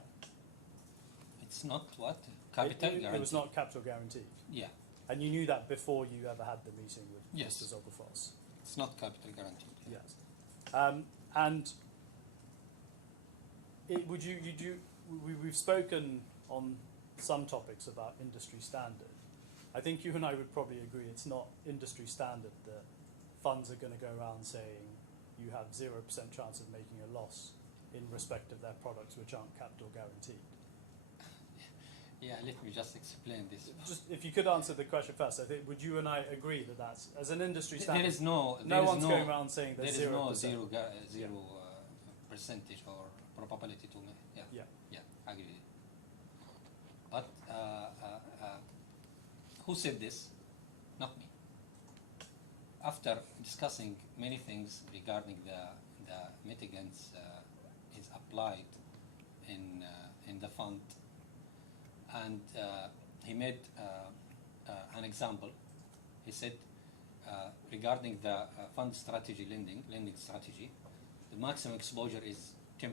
It's not what? Capital It guarantee. was not capped or guaranteed. Yeah. And you knew that before you ever had the meeting with Yes. Mr. Zogfos? It's not capital guaranteed. Yes. And we've spoken on some topics about industry standard. I think you and I would probably agree it's not industry standard that funds are going to go around saying you have 0% chance of making a loss in respect of their products which aren't capped or guaranteed. Yeah, let me just explain this. Just if you could answer the question first, I think would you and I agree that that's as an industry standard? There is no. No one's going around saying there there's is 0%. no zero percentage or probability to make. Yeah. Yeah. Yeah, agree. But who said this? Not me. After discussing many things regarding the mitigants is applied in the fund, and he made an example. He said regarding the fund strategy lending strategy, the maximum exposure is 10%.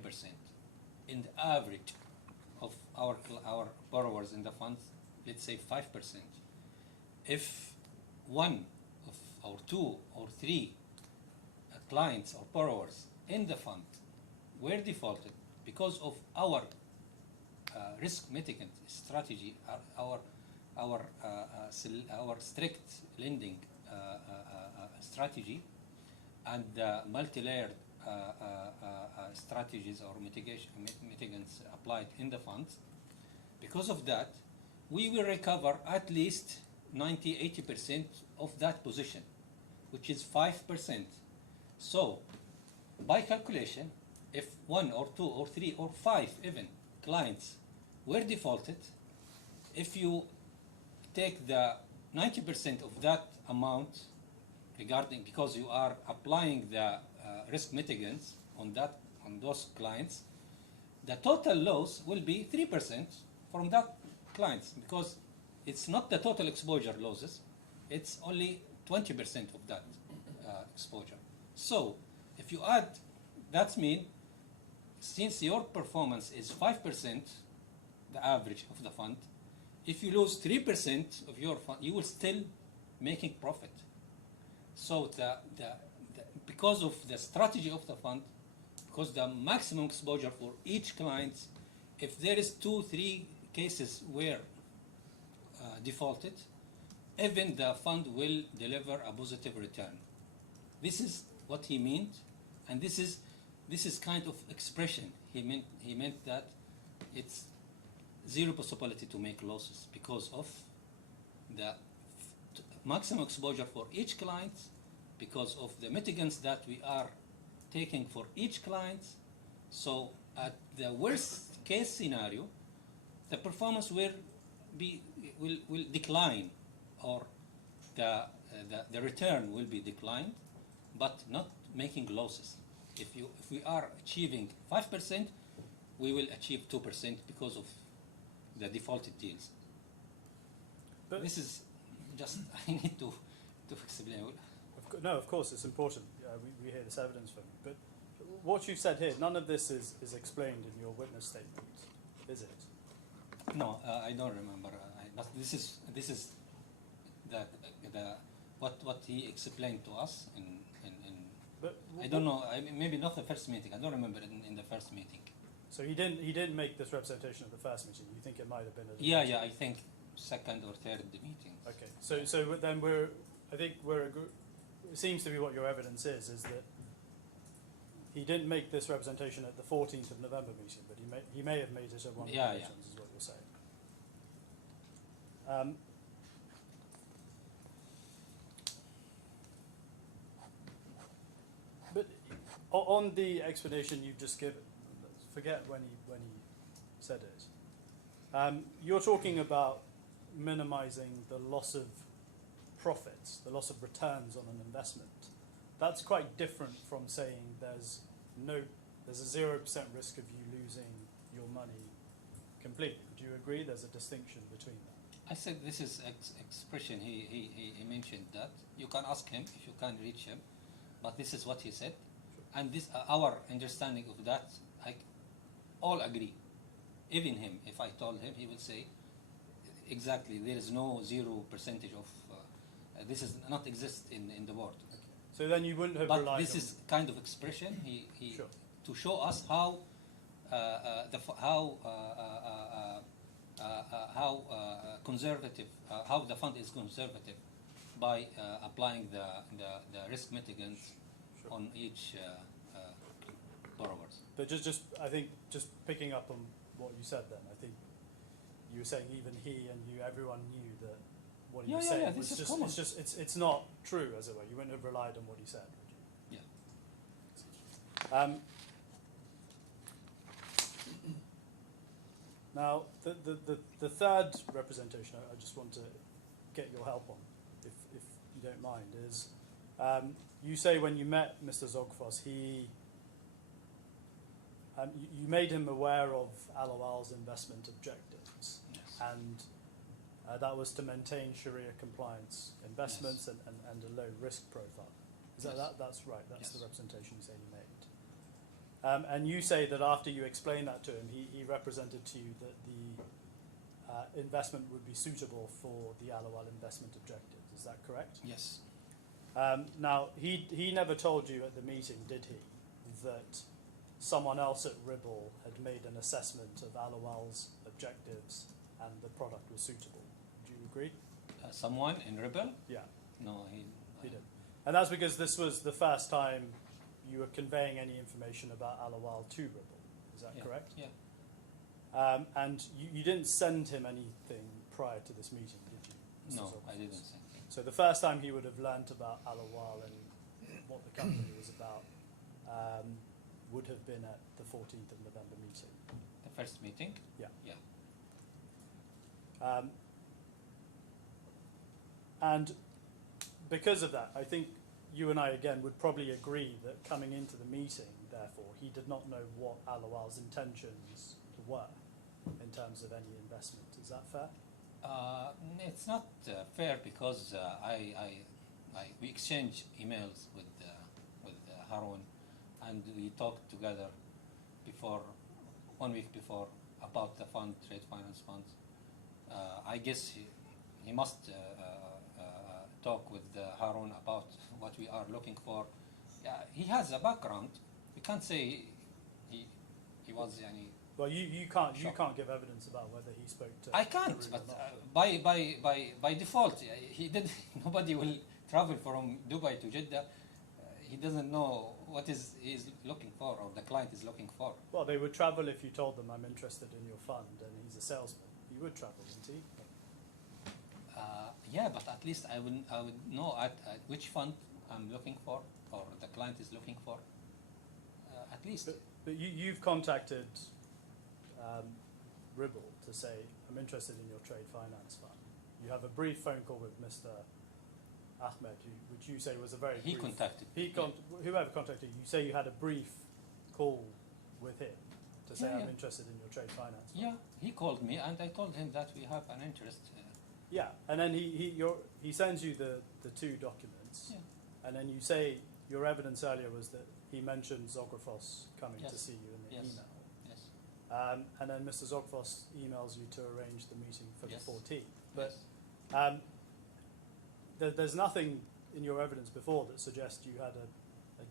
In the average of our borrowers in the funds, let's say 5%. If one of or 2 or 3 clients or borrowers in the fund were defaulted because of our risk mitigant strategy, our strict lending strategy, and multi-layered strategies or mitigants applied in the funds. Because of that, we will recover at least 90–80% of that position, which is 5%. So, by calculation, if 1 or 2 or 3 or 5 even clients were defaulted, if you take the 90% of that amount because you are applying the risk mitigants on those clients, the total loss will be 3% from that clients, because it's not the total exposure losses, it's only 20% of that exposure. So if you add, that means since your performance is 5%, the average of the fund, if you lose 3% of your fund, you will still making profit. So because of the strategy of the fund, because the maximum exposure for each client, if there is 2–3 cases where defaulted, even the fund will deliver a positive return. This is what he meant, and this is kind of expression. He meant that it's 0 possibility to make losses because of the maximum exposure for each client, because of the mitigants that we are taking for each client. So at the worst case scenario, the performance will decline, or the return will be declined, but not making losses. If we are achieving 5%, we will achieve 2% because of the defaulted deals. But this is just I need to explain. No, of course it's important. We hear this evidence from you. But what you've said here, none of this is explained in your witness statement, is it? No, I don't remember. But this is what he explained to us in But I don't know. Maybe not the first meeting. I don't remember it in the first meeting. So he didn't make this representation at the first meeting. You think it might have been at the Yeah, meeting? yeah. I think second or third meeting. Okay. So then it seems to be what your evidence is that he didn't make this representation at the 14th of November meeting, but he may have made it at one of the Yeah, meetings, is what you're saying. But on the explanation you've just given, forget when he said it. You're talking about minimising the loss of profits, the loss of returns on an investment. That's quite different from saying there's a 0% risk of you losing your money completely. Do you agree there's a distinction between that? I said this is expression. He mentioned that. You can ask him if you can reach him, but this is what he said. Sure. And this our understanding of that, I all agree. Even him, if I told him, he will say exactly there is no 0% of this is not exist in the world. Okay. So then you wouldn't have But relied this on... is kind of expression Sure. to show us how conservative how the fund is conservative by applying the risk mitigants Sure. on each borrowers. But just I think just picking up on what you said then, I think you were saying even he and you, everyone knew that what he was saying was this is just, common. it's not true, as it were. You wouldn't have relied on what he said, would you? Yeah. Now, the third representation I just want to get your help on, if you don't mind, is you say when you met Mr. Zogfos, you made him aware of ALAWWAL's investment objectives, Yes. and that was to maintain Sharia compliance investments Yes. and a low risk profile. Is Yes. that's right? That's Yes. the representation you say you made. And you say that after you explained that to him, he represented to you that the investment would be suitable for the ALAWWAL investment objectives. Is that correct? Yes. Now, he never told you at the meeting, did he, that someone else at Ribble had made an assessment of ALAWWAL's objectives and the product was suitable? Do you agree? Someone in Rebel? Yeah, No, he did. And that's because this was the first time you were conveying any information about ALAWWAL to Ribble. Is that Yeah. correct? Yeah. And you didn't send him anything prior to this meeting, did you? Mr. No, Zogfos? I didn't say. So the first time he would have learnt about ALAWWAL and what the company was about would have been at the 14th of November meeting. The first meeting? Yeah. Yeah. And because of that, I think you and I, again, would probably agree that coming into the meeting, therefore, he did not know what ALAWWAL's intentions were in terms of any investment. Is that fair? It's not fair because we exchange emails with Harun, and we talked together before 1 week before about the fund, trade finance funds. I guess he must talk with Harun about what we are looking for. He has a background. We can't say he was any. Well, you can't give evidence about whether he spoke to. I can't, Harun but or not. by default, he did. Nobody will travel from Dubai to Jeddah. He doesn't know what he's looking for, or the client is looking for. Well, they would travel if you told them I'm interested in your fund, and he's a salesman. He would travel, wouldn't he? Yeah, but at least I would know at which fund I'm looking for, or the client is looking for. At least. But you've contacted Ribble to say, I'm interested in your trade finance fund. You have a brief phone call with Mr. Ahmed, which you say was a very He brief... contacted. Whoever contacted you, say you had a brief call with him to say, Yeah. I'm interested in your trade finance fund. Yeah, he called me, and I told him that we have an interest. Yeah, and then he sends you the two documents, Yeah. and then you say your evidence earlier was that he mentioned Zografos coming to Yes. see you in the Yes. email. Yes. And then Mr. Zogfos emails you to arrange the meeting for Yes. the 14th. But Yes. there's nothing in your evidence before that suggests you had a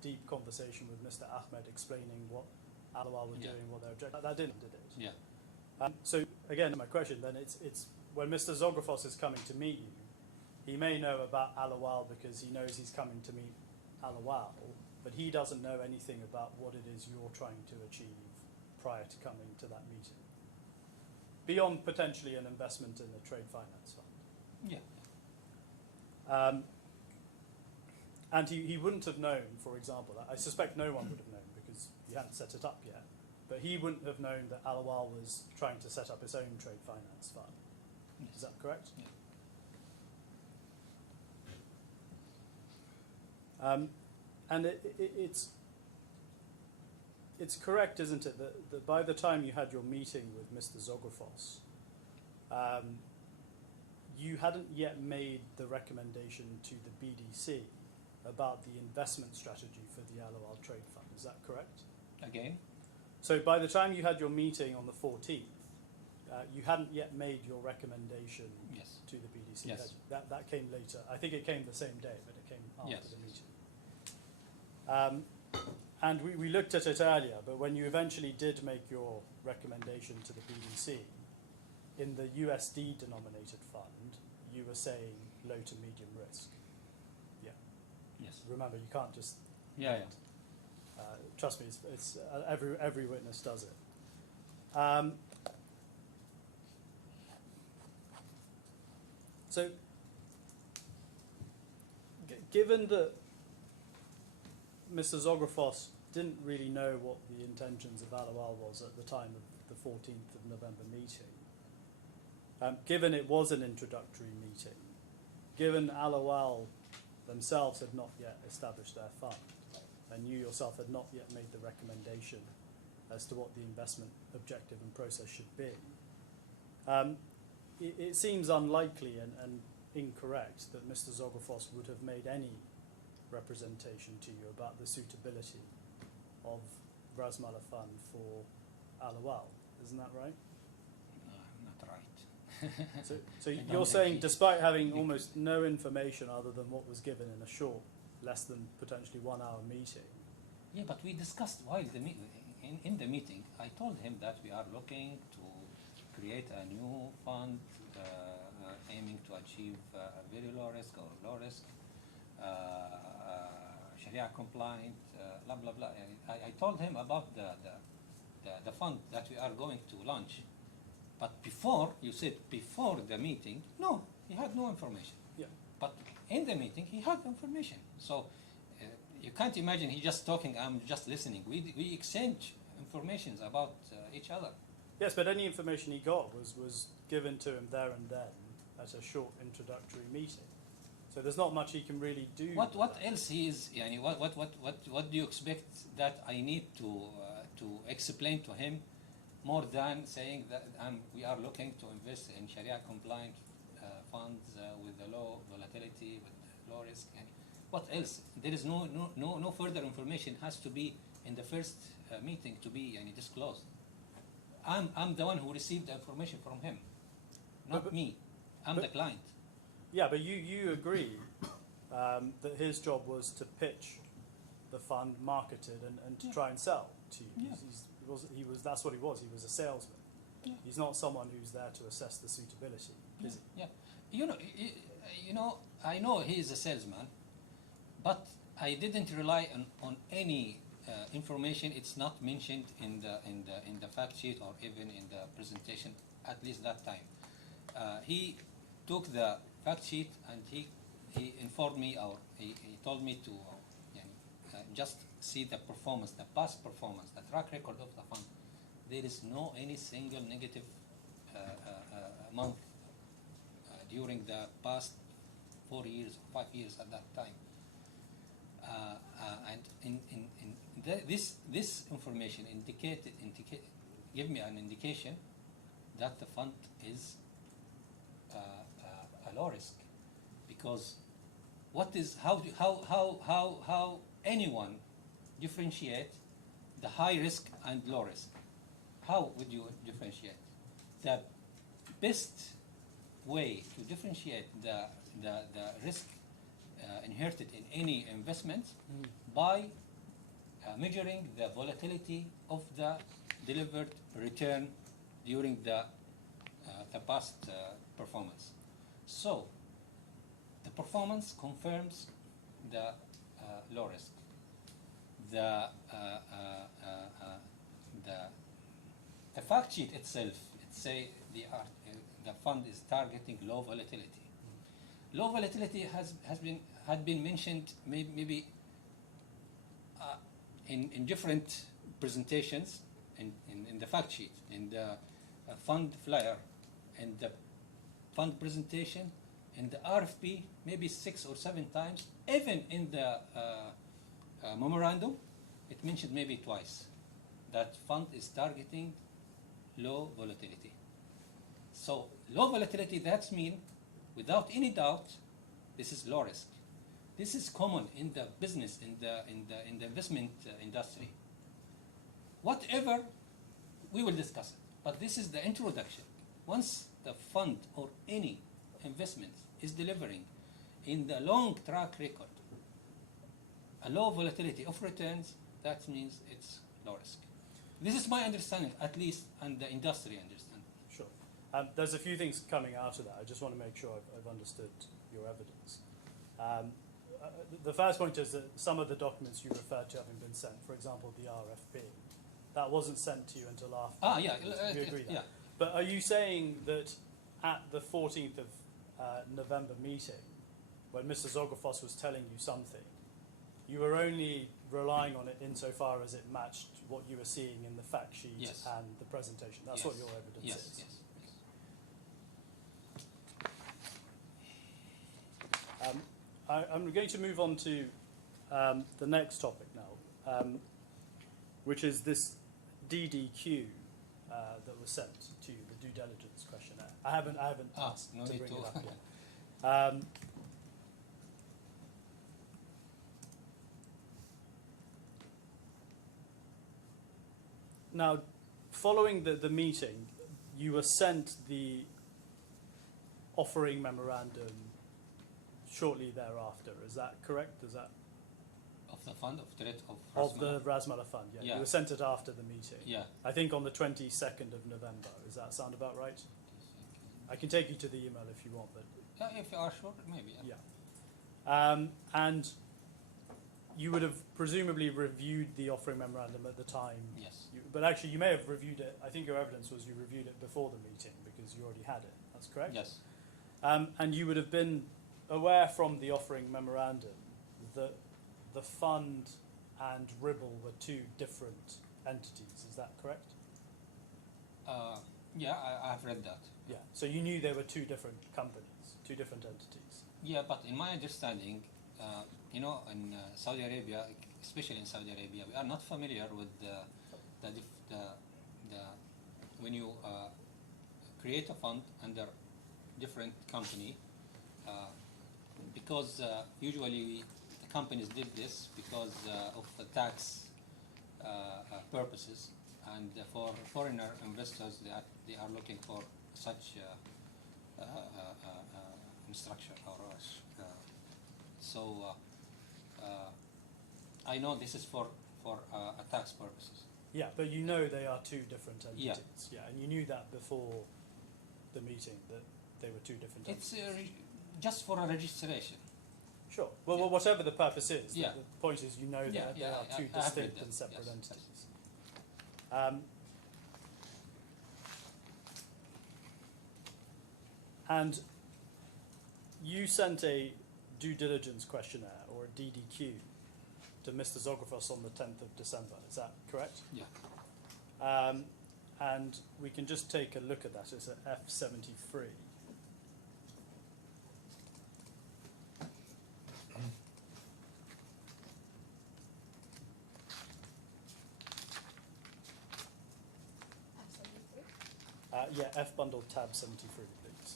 deep conversation with Mr. Ahmed explaining what ALAWWAL were Yeah. doing, what their objective. That didn't, did it? Yeah. So again, my question then, it's when Mr. Zografos is coming to meet you, he may know about ALAWWAL because he knows he's coming to meet ALAWWAL, but he doesn't know anything about what it is you're trying to achieve prior to coming to that meeting, beyond potentially an investment in a trade finance fund. Yeah. And he wouldn't have known, for example, I suspect no one would have known because he hadn't set it up yet, but he wouldn't have known that ALAWWAL was trying to set up its own trade finance fund. Yes. Is that correct? Yeah. And it's correct, isn't it, that by the time you had your meeting with Mr. Zografos, you hadn't yet made the recommendation to the BDC about the investment strategy for the ALAWWAL Trade Fund. Is that correct? Again? So by the time you had your meeting on the 14th, you hadn't yet made your recommendation Yes. to the BDC. Yes. That came later. I think it came the same day, but it came after Yes. the meeting. And we looked at it earlier, but when you eventually did make your recommendation to the BDC, in the USD denominated fund, you were saying low to medium risk. Yeah. Yes. Remember, you can't just. Yeah, yeah. Trust me, it's every witness does it. So, given that Mr. Zografos didn't really know what the intentions of ALAWWAL was at the time of the 14th of November meeting, given it was an introductory meeting, given ALAWWAL themselves had not yet established their fund, and you yourself had not yet made the recommendation as to what the investment objective and process should be, it seems unlikely and incorrect that Mr. Zografos would have made any representation to you about the suitability of RASMALA fund for ALAWWAL. Isn't that right? Not right. So you're saying, despite having almost no information other than what was given in a short, less than potentially 1 hour meeting. Yeah, but we discussed while in the meeting. I told him that we are looking to create a new fund aiming to achieve very low risk or low risk, Sharia compliant, blah blah blah. I told him about the fund that we are going to launch. But before, you said before the meeting, no, he had no information. Yeah. But in the meeting, he had information. So you can't imagine he just talking, I'm just listening. We exchange informations about each other. Yes, but any information he got was given to him there and then at a short introductory meeting. So there's not much he can really do. What else he is? Yani, what do you expect that I need to explain to him more than saying that we are looking to invest in Sharia compliant funds with a low volatility, with low risk? Yani, what else? There is no further information has to be in the first meeting to be disclosed. I'm the one who received the information from him, not me. I'm the client. Yeah, but you agree that his job was to pitch the fund, market it, and to try and sell to you. Yeah. That's what he was. He was a salesman. Yeah. He's not someone who's there to assess the suitability, is he? Yeah. You know, I know he is a salesman, but I didn't rely on any information. It's not mentioned in the fact sheet or even in the presentation. At least that time, he took the fact sheet and he informed me, or he told me to just see the performance, the past performance, the track record of the fund. There is no any single negative month during the past 4 years, 5 years at that time. And this information give me an indication that the fund is a low risk, because how anyone differentiate the high risk and low risk? How would you differentiate? The best way to differentiate the risk inherited in any investment by measuring the volatility of the delivered return during the past performance. So the performance confirms the low risk. the the fact sheet itself, it say the fund is targeting low volatility. Low volatility had been mentioned maybe in different presentations in the fact sheet, in the fund flyer, in the fund presentation, in the RFP, maybe 6 or 7 times. Even in the memorandum, it mentioned maybe twice that fund is targeting low volatility. So low volatility, that means, without any doubt, this is low risk. This is common in the business, in the investment industry. Whatever, we will discuss it. But this is the introduction. Once the fund or any investment is delivering in the long track record a low volatility of returns, that means it's low risk. This is my understanding, at least, and the industry understanding. Sure. There's a few things coming out of that. I just want to make sure I've understood your evidence. The first point is that some of the documents you referred to having been sent, for example, the RFP, that wasn't sent to you until after. Yeah. You agree that? Yeah. But are you saying that at the 14th of November meeting, when Mr. Zografos was telling you something, you were only relying on it insofar as it matched what you were seeing in the fact sheet Yes. and the presentation? That's Yes. what your evidence Yes, is? yes. I'm going to move on to the next topic now, which is this DDQ that was sent to you, the due diligence questionnaire. I haven't asked no to need bring to. it up yet. Now, following the meeting, you were sent the offering memorandum shortly thereafter. Is that correct? Is that Of the fund, of the RASMALA fund? Yeah. Yeah. You were sent it after the meeting. Yeah. I think on the 22nd of November. Does that sound about right? I can take you to the email if you want, but If you are sure, maybe. yeah. And you would have presumably reviewed the offering memorandum at the time. Yes. But actually, you may have reviewed it. I think your evidence was you reviewed it before the meeting because you already had it. That's correct? Yes. And you would have been aware from the offering memorandum that the fund and Ribble were two different entities. Is that correct? Yeah, I've read that. Yeah. So you knew there were two different companies, two different entities. Yeah, but in my understanding, in Saudi Arabia, especially in Saudi Arabia, we are not familiar with when you create a fund under different company, because usually the companies did this because of the tax purposes, and for foreigner investors, they are looking for such structure I know this is for tax purposes. Yeah, but you know they are two different Yeah. entities. Yeah, and you knew that before the meeting that they were two different It's entities. just for a registration. Sure. Well, Yeah. whatever the purpose is, Yeah. the point is you know Yeah, that they yeah, are two I have read distinct that. and separate Yes, entities. And you sent a due diligence questionnaire, or a DDQ, to Mr. Zografos on the 10th of December. Is that correct? Yeah. And we can just take a look at that. It's at F73. Yeah, F bundle tab 73, please.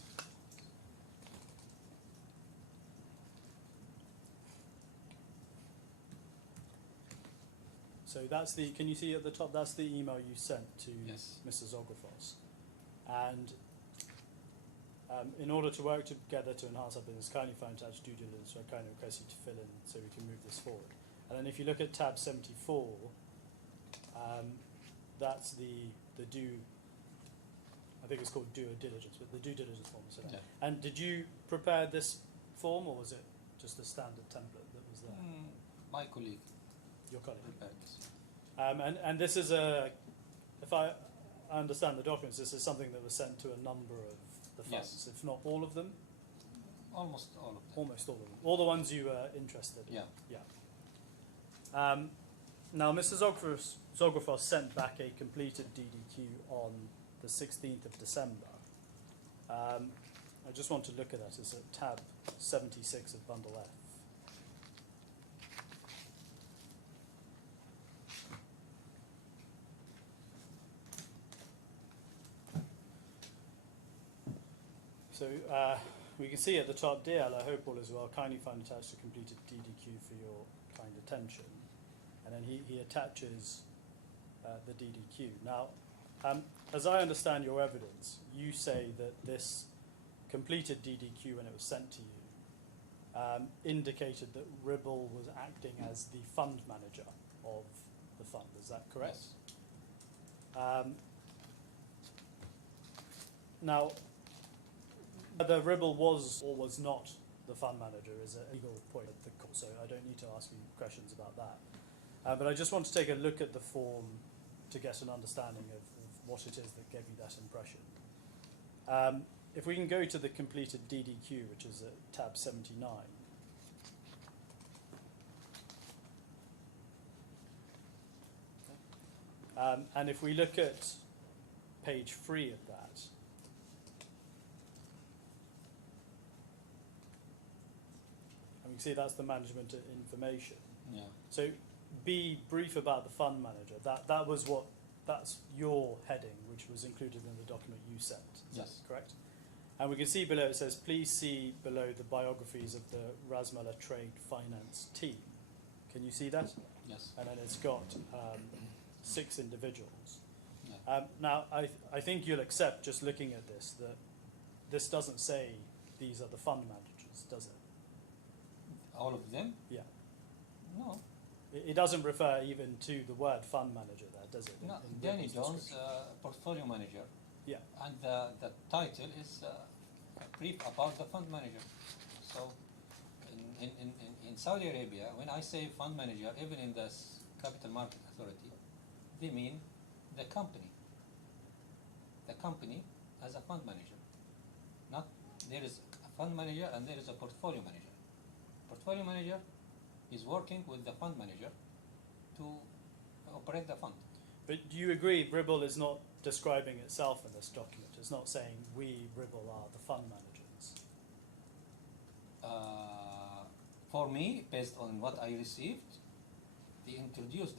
So that's the, can you see at the top, that's the email you sent to Yes. Mr. Zografos. And in order to work together to enhance our business, kindly find attached due diligence, I kindly request you to fill in so we can move this forward. And then if you look at tab 74, that's the due, I think it's called due diligence, but the due diligence form. So Yeah. And did you prepare this form, or was it just a standard template that was there? My colleague. your colleague. prepared this. And this is if I understand the documents, this is something that was sent to a number of the funds, Yes. if not all of them, Almost all of them. almost all of them, all the ones you were interested in. Yeah. Now, Mr. Zografos sent back a completed DDQ on the 16th of December. I just want to look at that. It's at tab 76 of Bundle F. So we can see at the top, dear ALAWWAL as well, kindly find attached a completed DDQ for your kind attention. And then he attaches the DDQ. Now, as I understand your evidence, you say that this completed DDQ, when it was sent to you, indicated that Ribble was acting as the fund manager of the fund. Is that correct? Yes. Now, whether Ribble was or was not the fund manager is a legal point at the court, so I don't need to ask you questions about that. But I just want to take a look at the form to get an understanding of what it is that gave you that impression. If we can go to the completed DDQ, which is at tab 79. And if we look at page 3 of that, and we can see that's the management information. Yeah. So be brief about the fund manager. That's your heading, which was included in the document you sent. Is that Yes. correct? And we can see below, it says, please see below the biographies of the RASMALA trade finance team. Can you see that? Yes. And then it's got 6 individuals. Yeah. Now, I think you'll accept, just looking at this, that this doesn't say these are the fund managers, does it? All of them? Yeah. No. It doesn't refer even to the word fund manager there, does it? No. in Danny Ribble's Jones, description? portfolio manager. Yeah. And the title is brief about the fund manager. So in Saudi Arabia, when I say fund manager, even in the Capital Market Authority, they mean the company. The company as a fund manager. Not there is a fund manager and there is a portfolio manager. Portfolio manager is working with the fund manager to operate the fund. But do you agree Ribble is not describing itself in this document? It's not saying we, Ribble, are the fund managers. For me, based on what I received, they introduced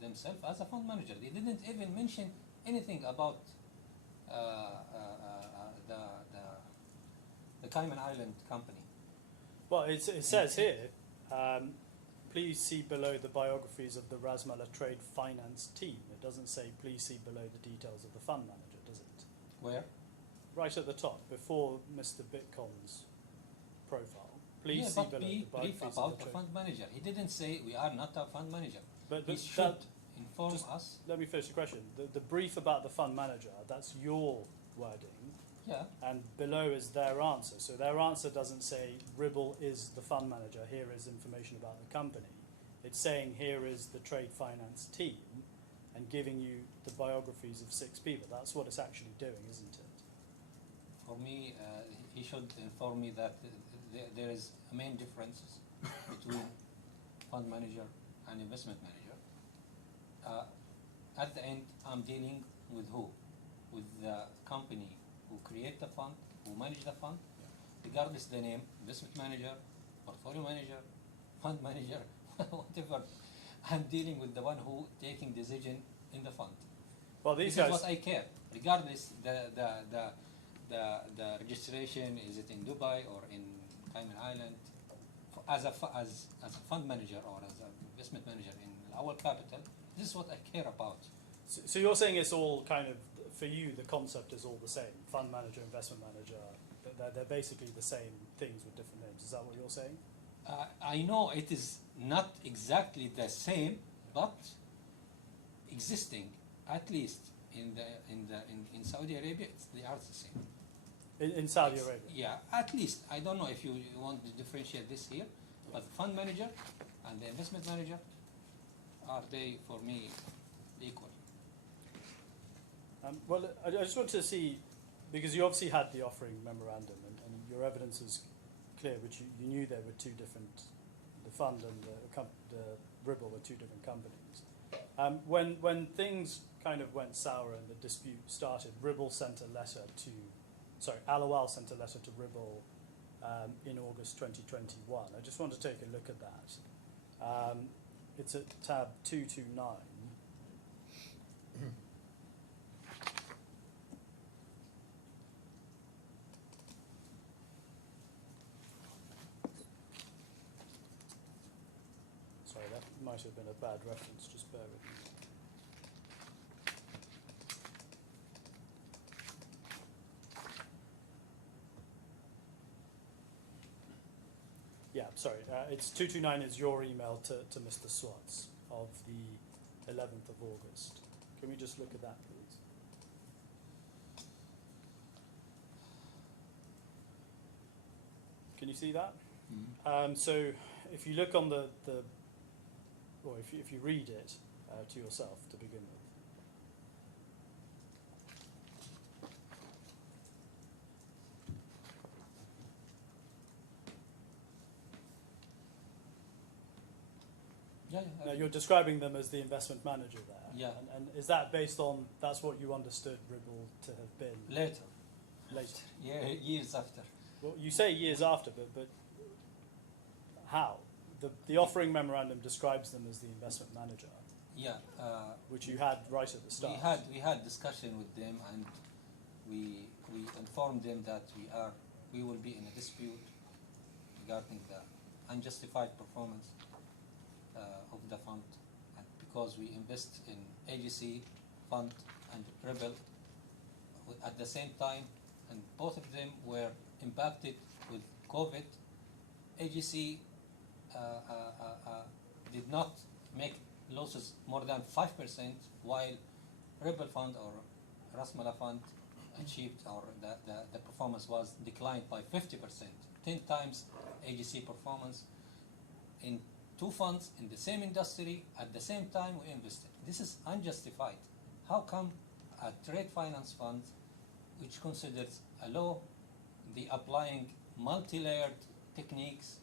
themselves as a fund manager. They didn't even mention anything about the Cayman Island company. Well, it says here, please see below the biographies of the RASMALA trade finance team. It doesn't say please see below the details of the fund manager, does it? Where? Right at the top, before Mr. Bitcon's profile. Please Yeah, see but below be the brief biographies about of the the fund manager. He didn't say we are not a fund manager. But He that- should inform just us. Let me finish the question. The brief about the fund manager, that's your wording, Yeah. and below is their answer. So their answer doesn't say Ribble is the fund manager, here is information about the company. It's saying here is the trade finance team and giving you the biographies of 6 people. That's what it's actually doing, isn't it? For me, he should inform me that there is a main difference between fund manager and investment manager. At the end, I'm dealing with who? With the company who create the fund, who manage the fund, regardless the name, investment manager, portfolio manager, fund manager, whatever. I'm dealing with the one who taking decision in the fund. Well, these This guys. is what I care, regardless the registration, is it in Dubai or in Cayman Island. As a fund manager or as an investment manager in our capital, this is what I care about. So you're saying it's all kind of, for you, the concept is all the same. Fund manager, investment manager, they're basically the same things with different names. Is that what you're saying? I know it is not exactly the same, but existing, at least in Saudi Arabia, they are the same. In Saudi Arabia? Yeah, at least. I don't know if you want to differentiate this here, but the fund manager and the investment manager, are they for me equal? Well, I just wanted to see, because you obviously had the offering memorandum, and your evidence is clear, which you knew there were two different, the fund and the Ribble were two different companies. When things kind of went sour and the dispute started, Ribble sent a letter to, sorry, ALAWWAL sent a letter to Ribble in August 2021. I just want to take a look at that. It's at tab 229. Sorry, that might have been a bad reference, just bear with me. Yeah, sorry, it's 229 is your email to Mr. Swartz of the 11th of August. Can we just look at that, please? Can you see that? So if you look on or if you read it to yourself to begin with. Yeah, Now you're describing them as the investment manager there. Yeah. And is that based on, that's what you understood Ribble to have been later. later? Yeah, years after. Well, you say years after, but how? The offering memorandum describes them as the investment manager, Yeah. which you had right at the start. We had discussion with them, and we informed them that we will be in a dispute regarding the unjustified performance of the fund, and because we invest in AGC fund and Rebel at the same time, and both of them were impacted with COVID. AGC did not make losses more than 5%, while Rebel fund or RASMALA fund achieved, or the performance was declined by 50%, 10 times AGC performance in two funds in the same industry at the same time we invested. This is unjustified. How come a trade finance fund, which considers a law, the applying multi-layered techniques,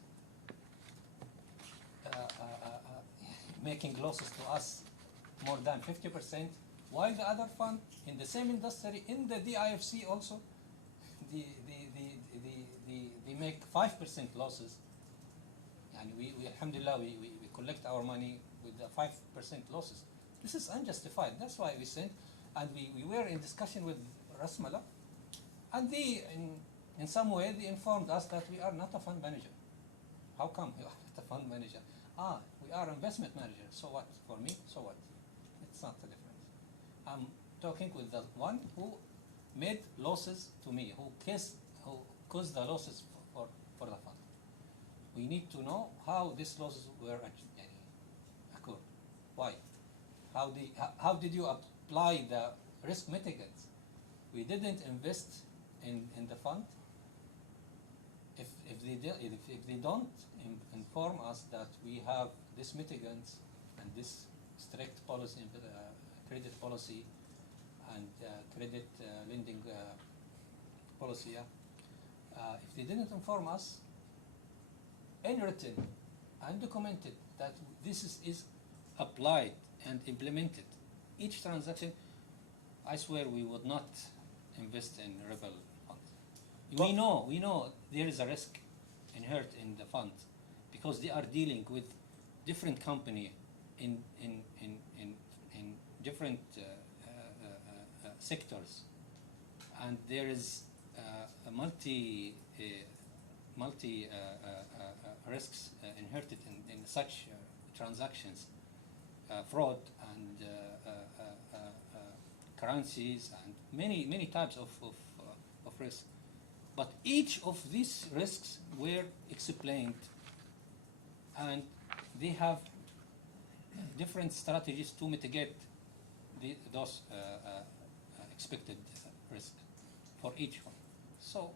making losses to us more than 50%, while the other fund in the same industry, in the DIFC also, they make 5% losses. And we alhamdulillah, we collect our money with the 5% losses. This is unjustified. That's why we sent, and we were in discussion with RASMALA, and they, in some way, they informed us that we are not a fund manager. How come we are not a fund manager? We are investment manager. So what? For me, so what? It's not a difference. I'm talking with the one who made losses to me, who caused the losses for the fund. We need to know how these losses were occurred. Why? How did you apply the risk mitigants? We didn't invest in the fund. If they don't inform us that we have this mitigants and this strict policy, credit policy, and credit lending policy, if they didn't inform us in written and documented that this is applied and implemented, each transaction, I swear we would not invest in Rebel funds. We know there is a risk inherent in the fund because they are dealing with different company in different sectors, and there is a multi risks inherited in such transactions, fraud and currencies and many types of risks. But each of these risks were explained, and they have different strategies to mitigate those expected risks for each one. So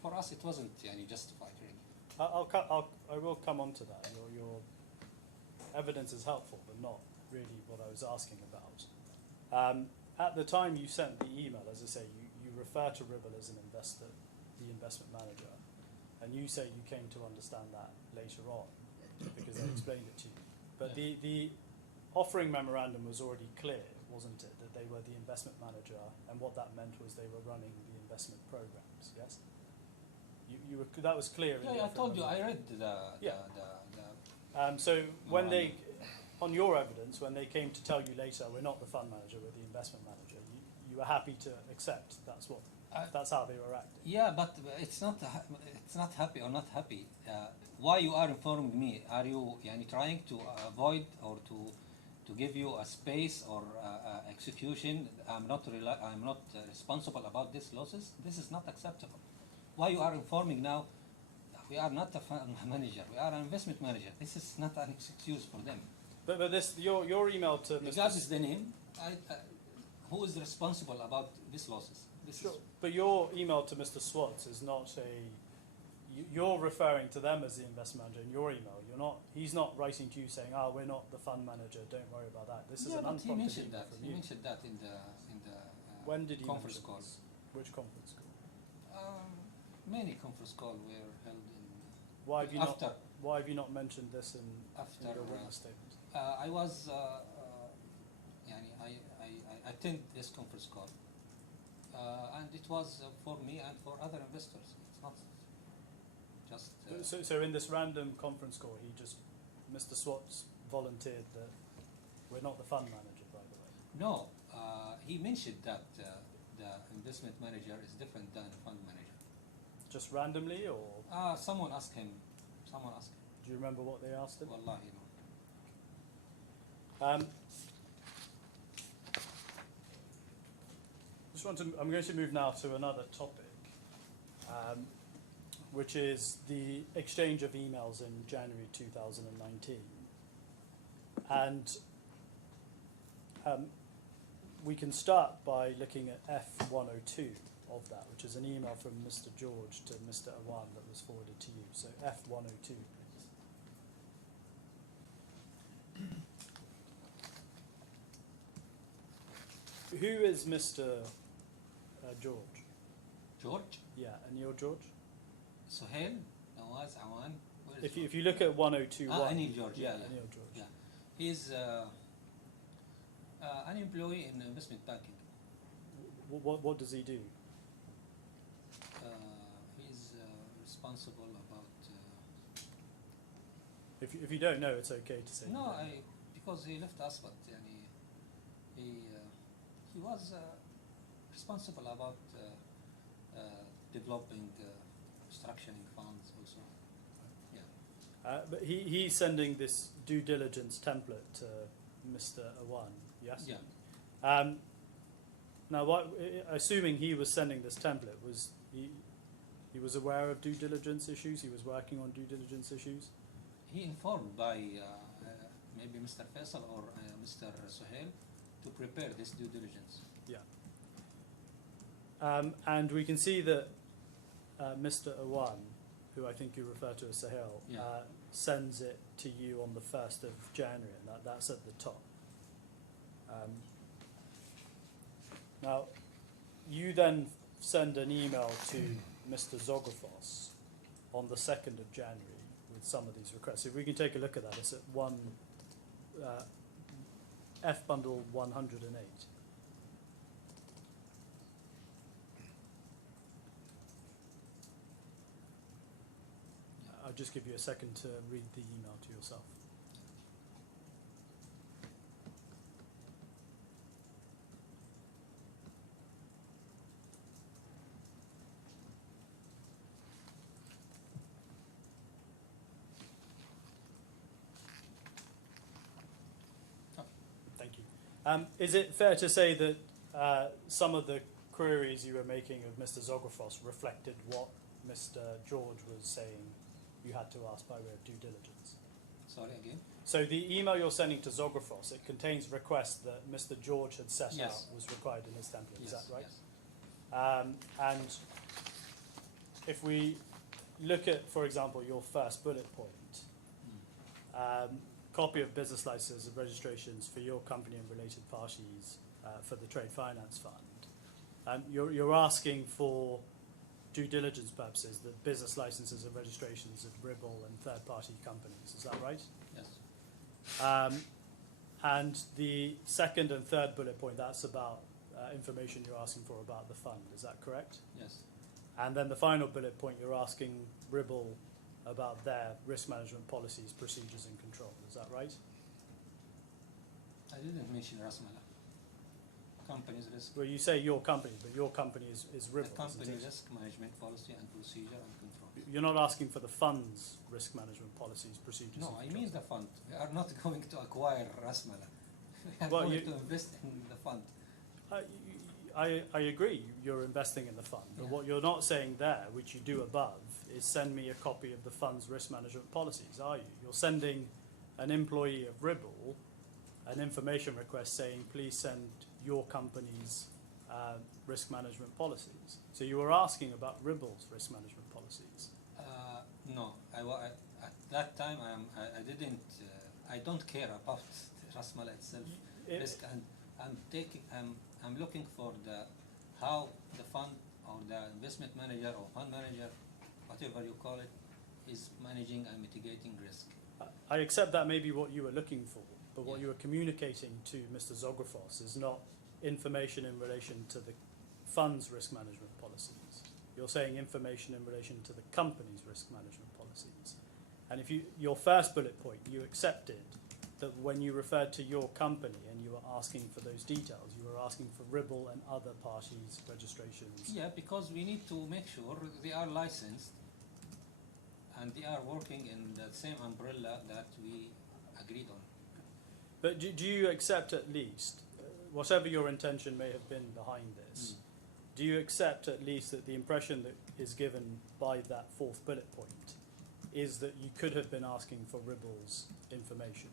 for us, it wasn't justified, really. I will come on to that. evidence is helpful, but not really what I was asking about. At the time you sent the email, as I say, you refer to Ribble as an investor, the investment manager, and you say you came to understand that later on because they explained it to you. But the offering memorandum was already clear, wasn't it, that they were the investment manager, and what that meant was they were running the investment programs. Yes, you were, that was clear. In the I told you, I memorandum. read the So when they, memorandum. on your evidence, when they came to tell you later, we're not the fund manager, we're the investment manager, you were happy to accept that's how they were acting. Yeah, but it's not happy or not happy. Why you are informing me? Are you trying to avoid or to give you a space or execution? I'm not responsible about these losses. This is not acceptable. Why you are informing now? We are not a fund manager. We are an investment manager. This is not an excuse for them. But this your email to Mr. Regardless the name, who is responsible about these losses? Sure. But your email to Mr. Swartz is not you're referring to them as the investment manager in your email. He's not writing to you saying, we're not the fund manager, don't worry about that. This is an unprompted he mentioned email that. from He you. mentioned that in the When did he conference mention call. this? Which conference call? Many conference calls were held in Why have you after. Why have you not mentioned this in After, your witness statement? I was I attended this conference call, and it was for me and for other investors. It's not just. So in this random conference call, Mr. Swartz volunteered that we're not the fund manager, by the way. No, he mentioned that the investment manager is different than fund manager. Just randomly, or Someone asked him. do you remember what they asked him? Wallahi, no. I'm going to move now to another topic, which is the exchange of emails in January 2019. And we can start by looking at F102 of that, which is an email from Mr. George to Mr. Awan that was forwarded to you. So F102, please. Who is Mr. George? George, Yeah, and you're George? Suhail, Nawaz, Awan. Where is If George? you look at 102.1. Anil George, yeah. Anil George. Yeah. He's an employee in investment banking. What does he do? He's responsible about. If you don't know, it's okay to say. you No, don't know. because he left us, but he was responsible about developing structuring funds also. Yeah. But he's sending this due diligence template to Mr. Awan, yes? Yeah. Now, assuming he was sending this template, was he was aware of due diligence issues? He was working on due diligence issues? He informed by maybe Mr. Faisal or Mr. Suhail to prepare this due diligence. Yeah. And we can see that Mr. Awan, who I think you refer to as Sahel, Yeah. sends it to you on the 1st of January, and that's at the top. Now, you then send an email to Mr. Zografos on the 2nd of January with some of these requests. If we can take a look at that, it's at F bundle 108. I'll just give you a second to read the email to yourself. Thank you. Is it fair to say that some of the queries you were making of Mr. Zografos reflected what Mr. George was saying you had to ask by way of due diligence? Sorry again. So the email you're sending to Zografos, it contains requests that Mr. George had set Yes. out was required in his template. Is that right? Yes. And if we look at, for example, your first bullet point, copy of business licenses and registrations for your company and related parties for the Trade Finance Fund. You're asking for due diligence purposes the business licenses and registrations of Ribble and third-party companies. Is that right? Yes. And the second and third bullet point, that's about information you're asking for about the fund. Is that correct? Yes. And then the final bullet point, you're asking Ribble about their risk management policies, procedures and control. Is that right? I didn't mention RASMALA. Company's risk. Well, you say your company, but your company is Ribble. The company isn't it? risk management policy and procedure and control. You're not asking for the fund's risk management policies, procedures No, and I control. mean the fund. We are not going to acquire RASMALA. We are Well, going you- to invest in the fund. I agree, you're investing in the fund, but Yeah. what you're not saying there, which you do above, is send me a copy of the fund's risk management policies, are you? You're sending an employee of Ribble an information request saying, please send your company's risk management policies. So you were asking about Ribble's risk management policies. No, at that time I didn't. I don't care about RASMALA itself. It- Risk, and I'm looking for how the fund or the investment manager or fund manager, whatever you call it, is managing and mitigating risk. I accept that may be what you were looking for, but what Yeah. you were communicating to Mr. Zografos is not information in relation to the fund's risk management policies. You're saying information in relation to the company's risk management policies. And if your first bullet point, you accepted that when you referred to your company and you were asking for those details, you were asking for Ribble and other parties' registrations. Yeah, because we need to make sure they are licensed and they are working in the same umbrella that we agreed on. But do you accept at least, whatever your intention may have been behind this, do you accept at least that the impression that is given by that fourth bullet point is that you could have been asking for Ribble's information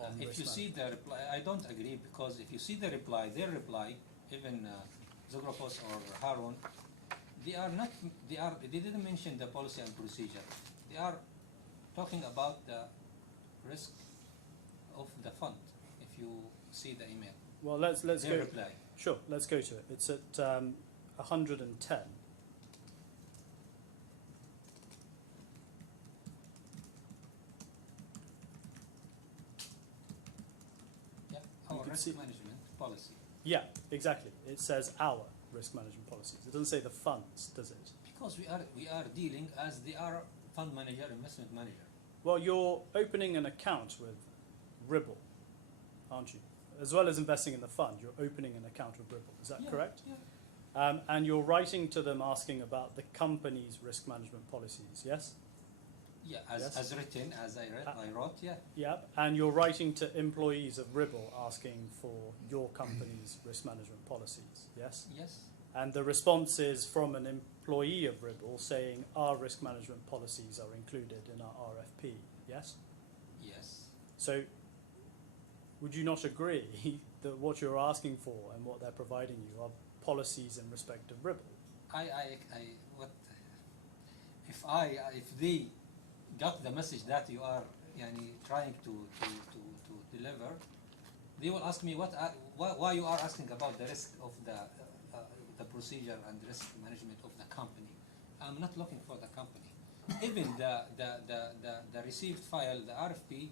on If risk you see management? the reply, I don't agree, because if you see the reply, their reply, even Zografos or Harun, they didn't mention the policy and procedure. They are talking about the risk of the fund. If you see the email, Well, let's their go. reply. Sure, let's go to it. It's at 110. Yeah, You our can risk see- management policy. Yeah, exactly. It says our risk management policies. It doesn't say the funds, does it? Because we are dealing as they are fund manager, investment manager. Well, you're opening an account with Ribble, aren't you? As well as investing in the fund, you're opening an account with Ribble. Is that Yeah, correct? Yeah. And you're writing to them asking about the company's risk management policies, yes? Yeah, Yes. as written, as I wrote, yeah. Yeah. And you're writing to employees of Ribble asking for your company's risk management policies, yes? Yes. And the response is from an employee of Ribble saying our risk management policies are included in our RFP, yes? Yes. So would you not agree that what you're asking for and what they're providing you are policies in respect of Ribble? What if they got the message that you are trying to deliver, they will ask me why you are asking about the risk of the procedure and risk management of the company. I'm not looking for the company. Even the received file, the RFP,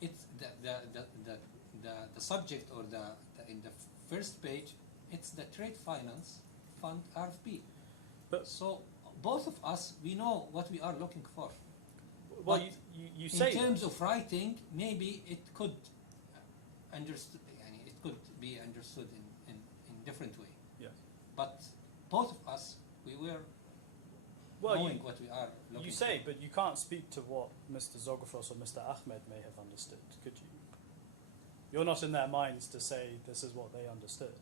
it's the subject or in the first page, it's the trade finance fund RFP. But So both of us, we know what we are looking for. well, But you say in terms that. of writing, maybe it could be understood in different way. Yes. But both of us, we were Well, knowing what we are looking you for. say, but you can't speak to what Mr. Zografos or Mr. Ahmed may have understood, could you? You're not in their minds to say this is what they understood.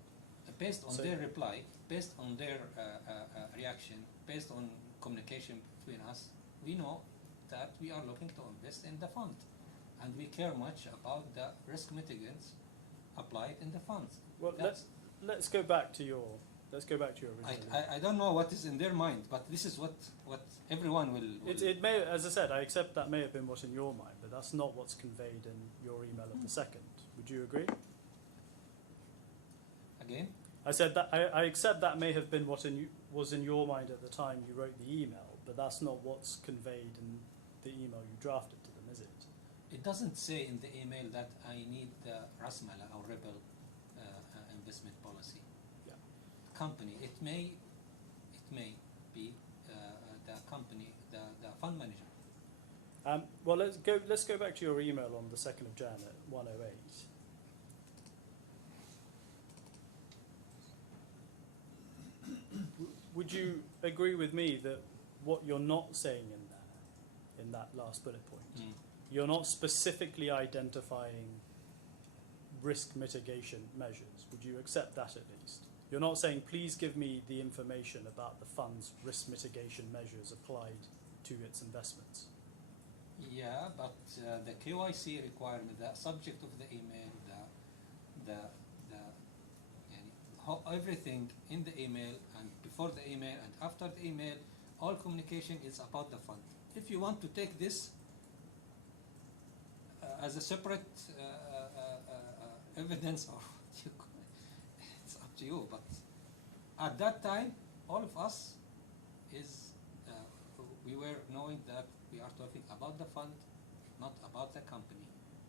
Based on So- their reply, based on their reaction, based on communication between us, we know that we are looking to invest in the fund, and we care much about the risk mitigants applied in the funds. Well, That's- let's go back to your let's go back to your original email. I don't know what is in their mind, but this is what everyone will It may, as I said, I accept that may have been what's in your mind, but that's not what's conveyed in your email of the 2nd. Would you agree? again. I said that I accept that may have been what was in your mind at the time you wrote the email, but that's not what's conveyed in the email you drafted to them, is it? It doesn't say in the email that I need the RASMALA or rebel investment policy. Yeah. Company, it may be the company, the fund manager. Well, let's go back to your email on the 2nd of Jan at 1:08. Would you agree with me that what you're not saying in that last bullet point, you're not specifically identifying risk mitigation measures? Would you accept that at least? You're not saying, please give me the information about the fund's risk mitigation measures applied to its investments. Yeah, but the KYC requirement, the subject of the email, everything in the email and before the email and after the email, all communication is about the fund. If you want to take this as a separate evidence, or it's up to you. But at that time, all of us we were knowing that we are talking about the fund, not about the company.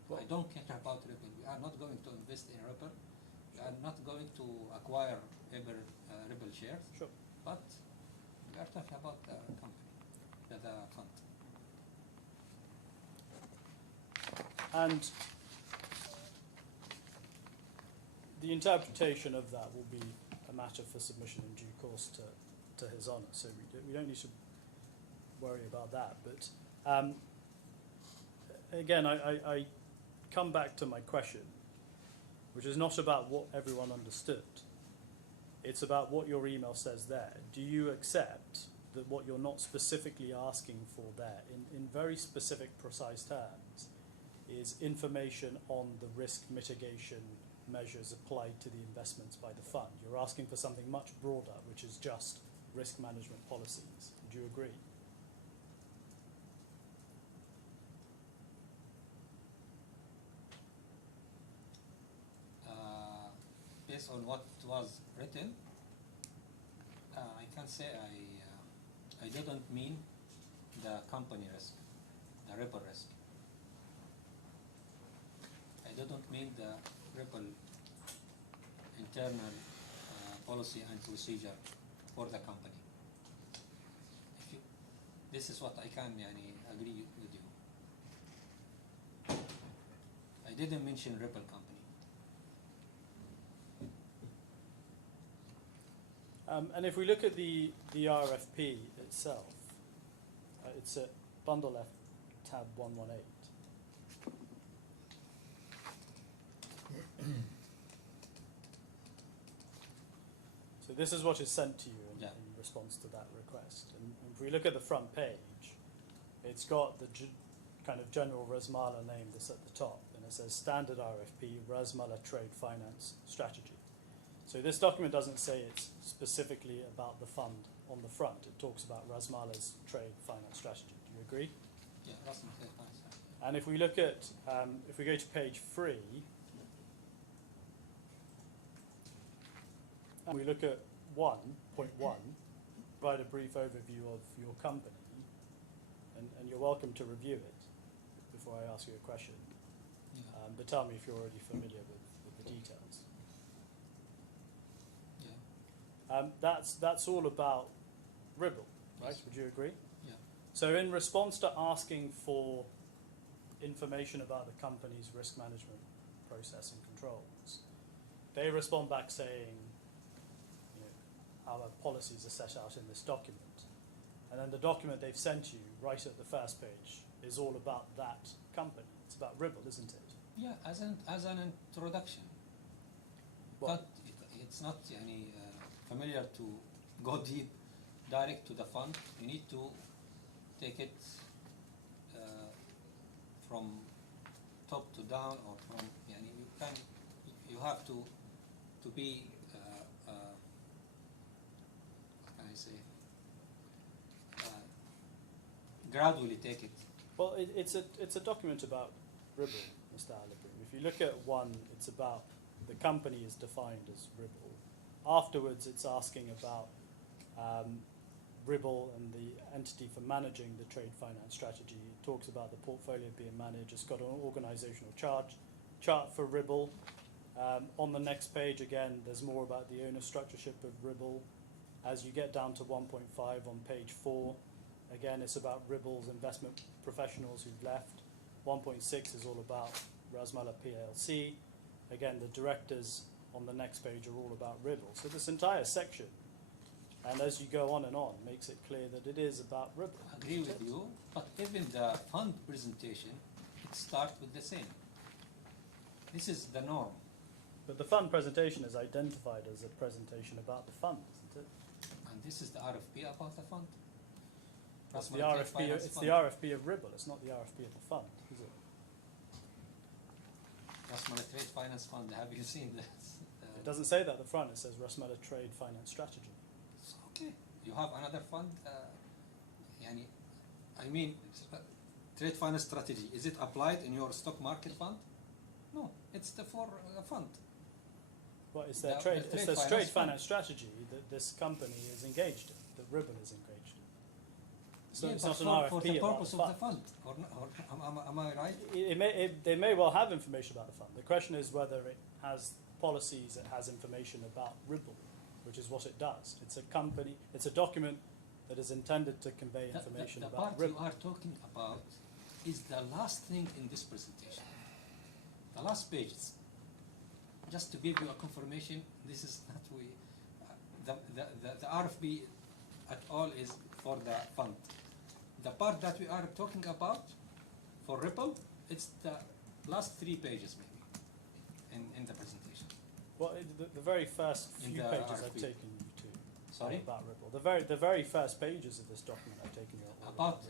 Well, I don't care about Ripple. We are not going to invest in Ripple. We are not going to acquire ever Ripple shares. Sure. But we are talking about the company, the fund. And the interpretation of that will be a matter for submission in due course to His Honour, so we don't need to worry about that. But again, I come back to my question, which is not about what everyone understood. It's about what your email says there. Do you accept that what you're not specifically asking for there, in very specific, precise terms, is information on the risk mitigation measures applied to the investments by the fund? You're asking for something much broader, which is just risk management policies. Would you agree? Based on what was written, I can say I didn't mean the company risk, the Ripple risk. I didn't mean the Ripple internal policy and procedure for the company. This is what I can agree with you. I didn't mention Ripple company. And if we look at the RFP itself, it's at Bundle F, tab 118. So this is what is sent to you in response to that request. And if we look at the front page, it's got the kind of general RASMALA name that's at the top, and it says Standard RFP, RASMALA Trade Finance Strategy. So this document doesn't say it's specifically about the fund on the front. It talks about RASMALA's trade finance strategy. Do you agree? Yeah, RASMALA trade finance strategy. And if we look at, if we go to page 3, and we look at 1.1, provide a brief overview of your company, and you're welcome to review it before I ask you a question. Yeah. But tell me if you're already familiar with the details. That's all about Ripple, right? Yes. Would you agree? Yeah. So in response to asking for information about the company's risk management process and controls, they respond back saying, our policies are set out in this document. And then the document they've sent you right at the first page is all about that company. It's about Ripple, isn't it? Yeah, as an introduction. Well, But it's not familiar to go deep direct to the fund. You need to take it from top to down, or from you have to be I say, gradually take it. Well, it's a document about Ribble, Mr. Alibrim. If you look at one, it's about the company is defined as Ribble. Afterwards, it's asking about Ribble and the entity for managing the trade finance strategy. It talks about the portfolio being managed. It's got an organizational chart for Ribble. On the next page, again, there's more about the owner structureship of Ribble. As you get down to 1.5 on page 4, again, it's about Ribble's investment professionals who've left. 1.6 is all about RASMALA PLC. Again, the directors on the next page are all about Ribble. So this entire section, and as you go on and on, makes it clear that it is about Ribble. I agree with you, but even the fund presentation, it starts with the same. This is the norm. But the fund presentation is identified as a presentation about the fund, isn't it? And this is the RFP about the fund. It's the RASMALA Trade RFP. Finance It's Fund. the RFP of Ribble. It's not the RFP of the fund, is it? RASMALA Trade Finance Fund. Have you seen this? It doesn't say that at the front. It says RASMALA Trade Finance Strategy. It's okay. You have another fund. يعني, I mean, trade finance strategy. Is it applied in your stock market fund? No, it's for a fund. What is their The trade? trade It's their finance trade fund. finance strategy that this company is engaged in. That Ribble is engaged in. So Yeah, it's but not an for RFP the about purpose the of the fund. fund. Am I right? They may well have information about the fund. The question is whether it has policies, it has information about Ribble, which is what it does. It's a company. It's a document that is intended to convey information The about part you Ribble. are talking about is the last thing in this presentation. The last page. Just to give you a confirmation, this is not the RFP at all is for the fund. The part that we are talking about for Ripple, it's the last 3 pages maybe in the presentation. Well, the very first In few the pages I've RFP. taken you to Sorry? about Ribble. The very first pages of this document I've taken you all About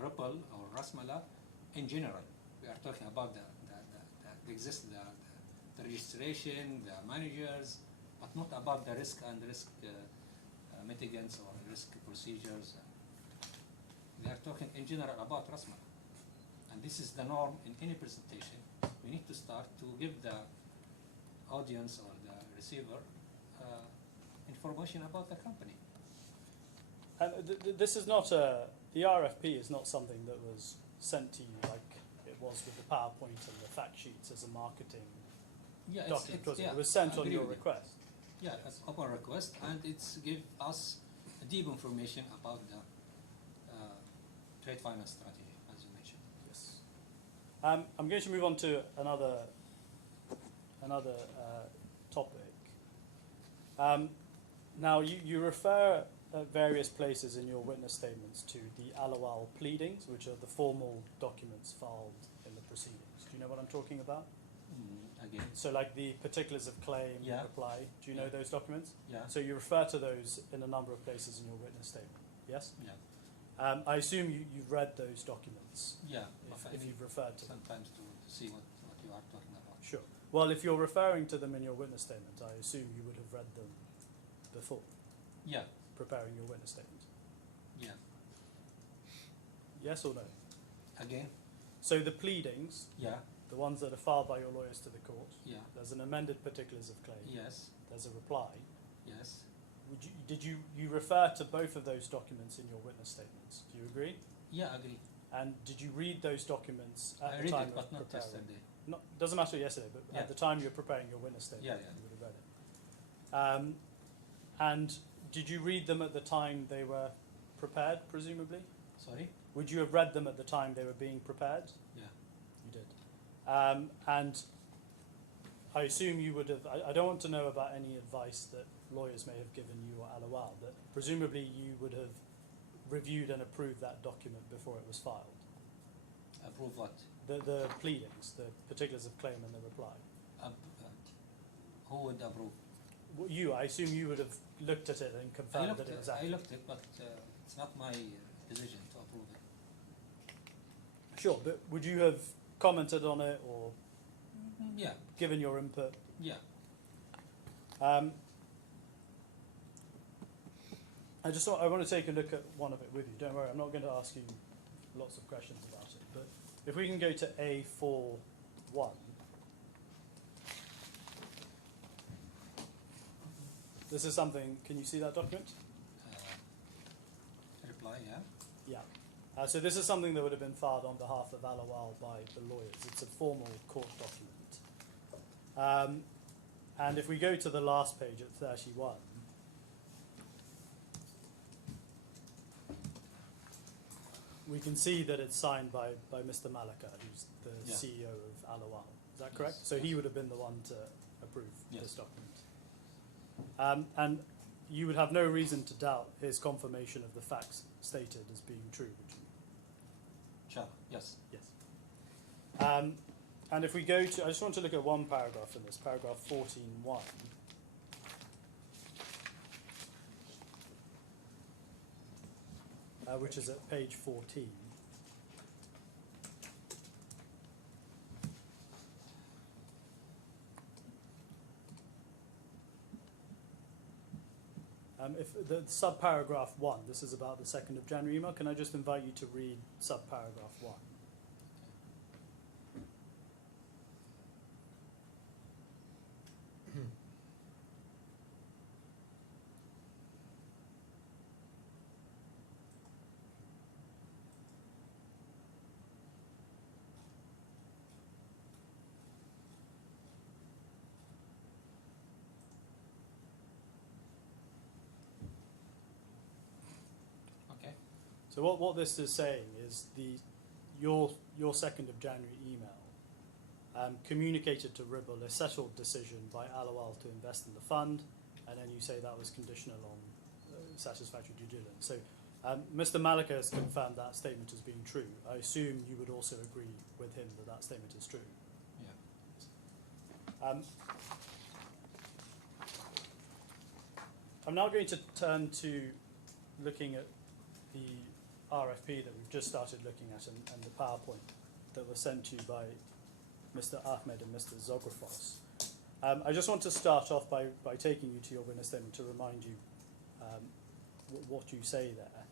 Ripple or RASMALA in general. We are talking about the registration, the managers, but not about the risk and risk mitigants or risk procedures. We are talking in general about RASMALA. And this is the norm in any presentation. We need to start to give the audience or the receiver information about the company. And this is not the RFP is not something that was sent to you like it was with the PowerPoint and the fact sheets as a marketing Yeah, document. Was it? yeah, It was sent I on agree your with you. request. Yeah, it's upon request, and it's give us deep information about the trade finance strategy, as you mentioned. Yes. I'm going to move on to another topic. Now, you refer at various places in your witness statements to the ALAWWAL pleadings, which are the formal documents filed in the proceedings. Do you know what I'm talking about? Again, So like the particulars of claim, Yeah. reply, do you know Yeah. those documents? yeah, So you refer to those in a number of places in your witness statement, yes? yeah, I assume you've read those documents, yeah. But I if need you've referred to them. sometimes to see what you are talking about. Sure. Well, if you're referring to them in your witness statement, I assume you would have read them before Yeah, preparing your witness statement. yeah. Yes or no? Again, So the pleadings, yeah, the ones that are filed by your lawyers to the court, yeah, there's an amended particulars of claim, yes, there's a reply. yes, Did you refer to both of those documents in your witness statements? Do you agree? yeah. Agree. And did you read those documents at I the read time it, of but not preparing? yesterday. Not, doesn't matter yesterday, but Yeah. at the time you were preparing your witness statement, Yeah, yeah. you would have read it. And did you read them at the time they were prepared, presumably? Sorry. Would you have read them at the time they were being prepared? Yeah. You did. And I assume you would have, I don't want to know about any advice that lawyers may have given you or ALAWWAL, but presumably you would have reviewed and approved that document before it was filed. Approve what? The pleadings, the particulars of claim and the reply. Who would approve? I assume you would have looked at it and confirmed that it was I accurate. looked it, but it's not my decision to approve it. Sure, but would you have commented on it or Yeah, given your input? yeah. I want to take a look at one of it with you. Don't worry, I'm not going to ask you lots of questions about it. But if we can go to A41. This is something, can you see that document? Reply, yeah. Yeah. So this is something that would have been filed on behalf of ALAWWAL by the lawyers. It's a formal court document. And if we go to the last page at 31, we can see that it's signed by Mr. Malika, who's the Yeah. CEO of ALAWWAL. Is that correct? Yes. So he would have been the one to approve Yes. this document. And you would have no reason to doubt his confirmation of the facts stated as being true, would you? Sure. Yes. Yes. And if we go to, I just want to look at one paragraph in this, paragraph 14.1. Which is at page 14. If the subparagraph 1, this is about the 2nd of January email, can I just invite you to read subparagraph 1? Okay. So what this is saying is your 2nd of January email communicated to Ribble a settled decision by ALAWWAL to invest in the fund, and then you say that was conditional on satisfactory due diligence. So Mr. Malika has confirmed that statement as being true. I assume you would also agree with him that that statement is true. Yeah. I'm now going to turn to looking at the RFP that we've just started looking at and the PowerPoint that was sent to you by Mr. Ahmed and Mr. Zografos. I just want to start off by taking you to your witness statement to remind you what you say there.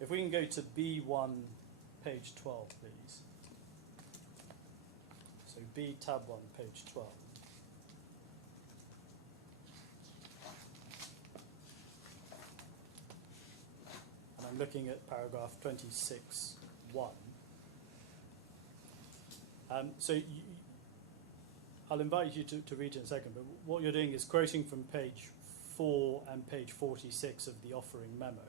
If we can go to B1, page 12, please. So B tab 1, page 12. And I'm looking at paragraph 26.1. I'll invite you to read it in a second, but what you're doing is quoting from page 4 and page 46 of the offering memo.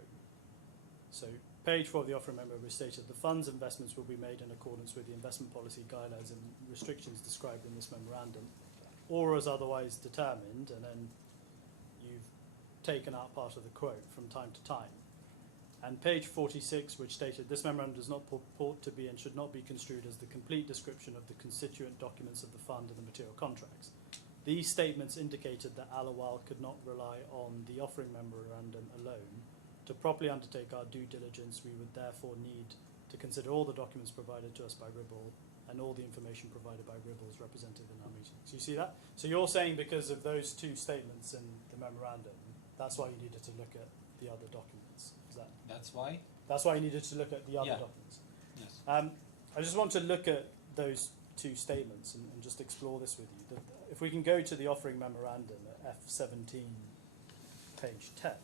So page 4 of the offering memo was stated, the fund's investments will be made in accordance with the investment policy guidelines and restrictions described in this memorandum, or as otherwise determined, and then you've taken out part of the quote from time to time. And page 46, which stated, this memorandum does not purport to be and should not be construed as the complete description of the constituent documents of the fund and the material contracts. These statements indicated that ALAWWAL could not rely on the offering memorandum alone. To properly undertake our due diligence, we would therefore need to consider all the documents provided to us by Ribble and all the information provided by Ribble as represented in our meetings. You see that? So you're saying because of those two statements in the memorandum, that's why you needed to look at the other documents. Is that? That's why. That's why you needed to look at the other Yeah. documents. Yes. I just want to look at those two statements and just explore this with you. If we can go to the offering memorandum at F17, page 10.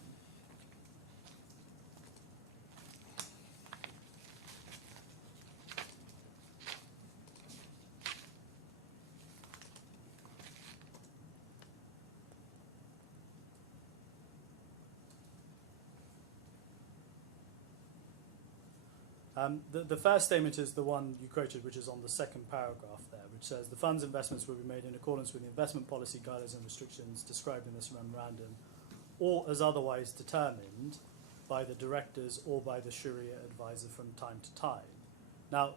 The first statement is the one you quoted, which is on the second paragraph there, which says the fund's investments will be made in accordance with the investment policy guidelines and restrictions described in this memorandum, or as otherwise determined by the directors or by the Sharia advisor from time to time. Now,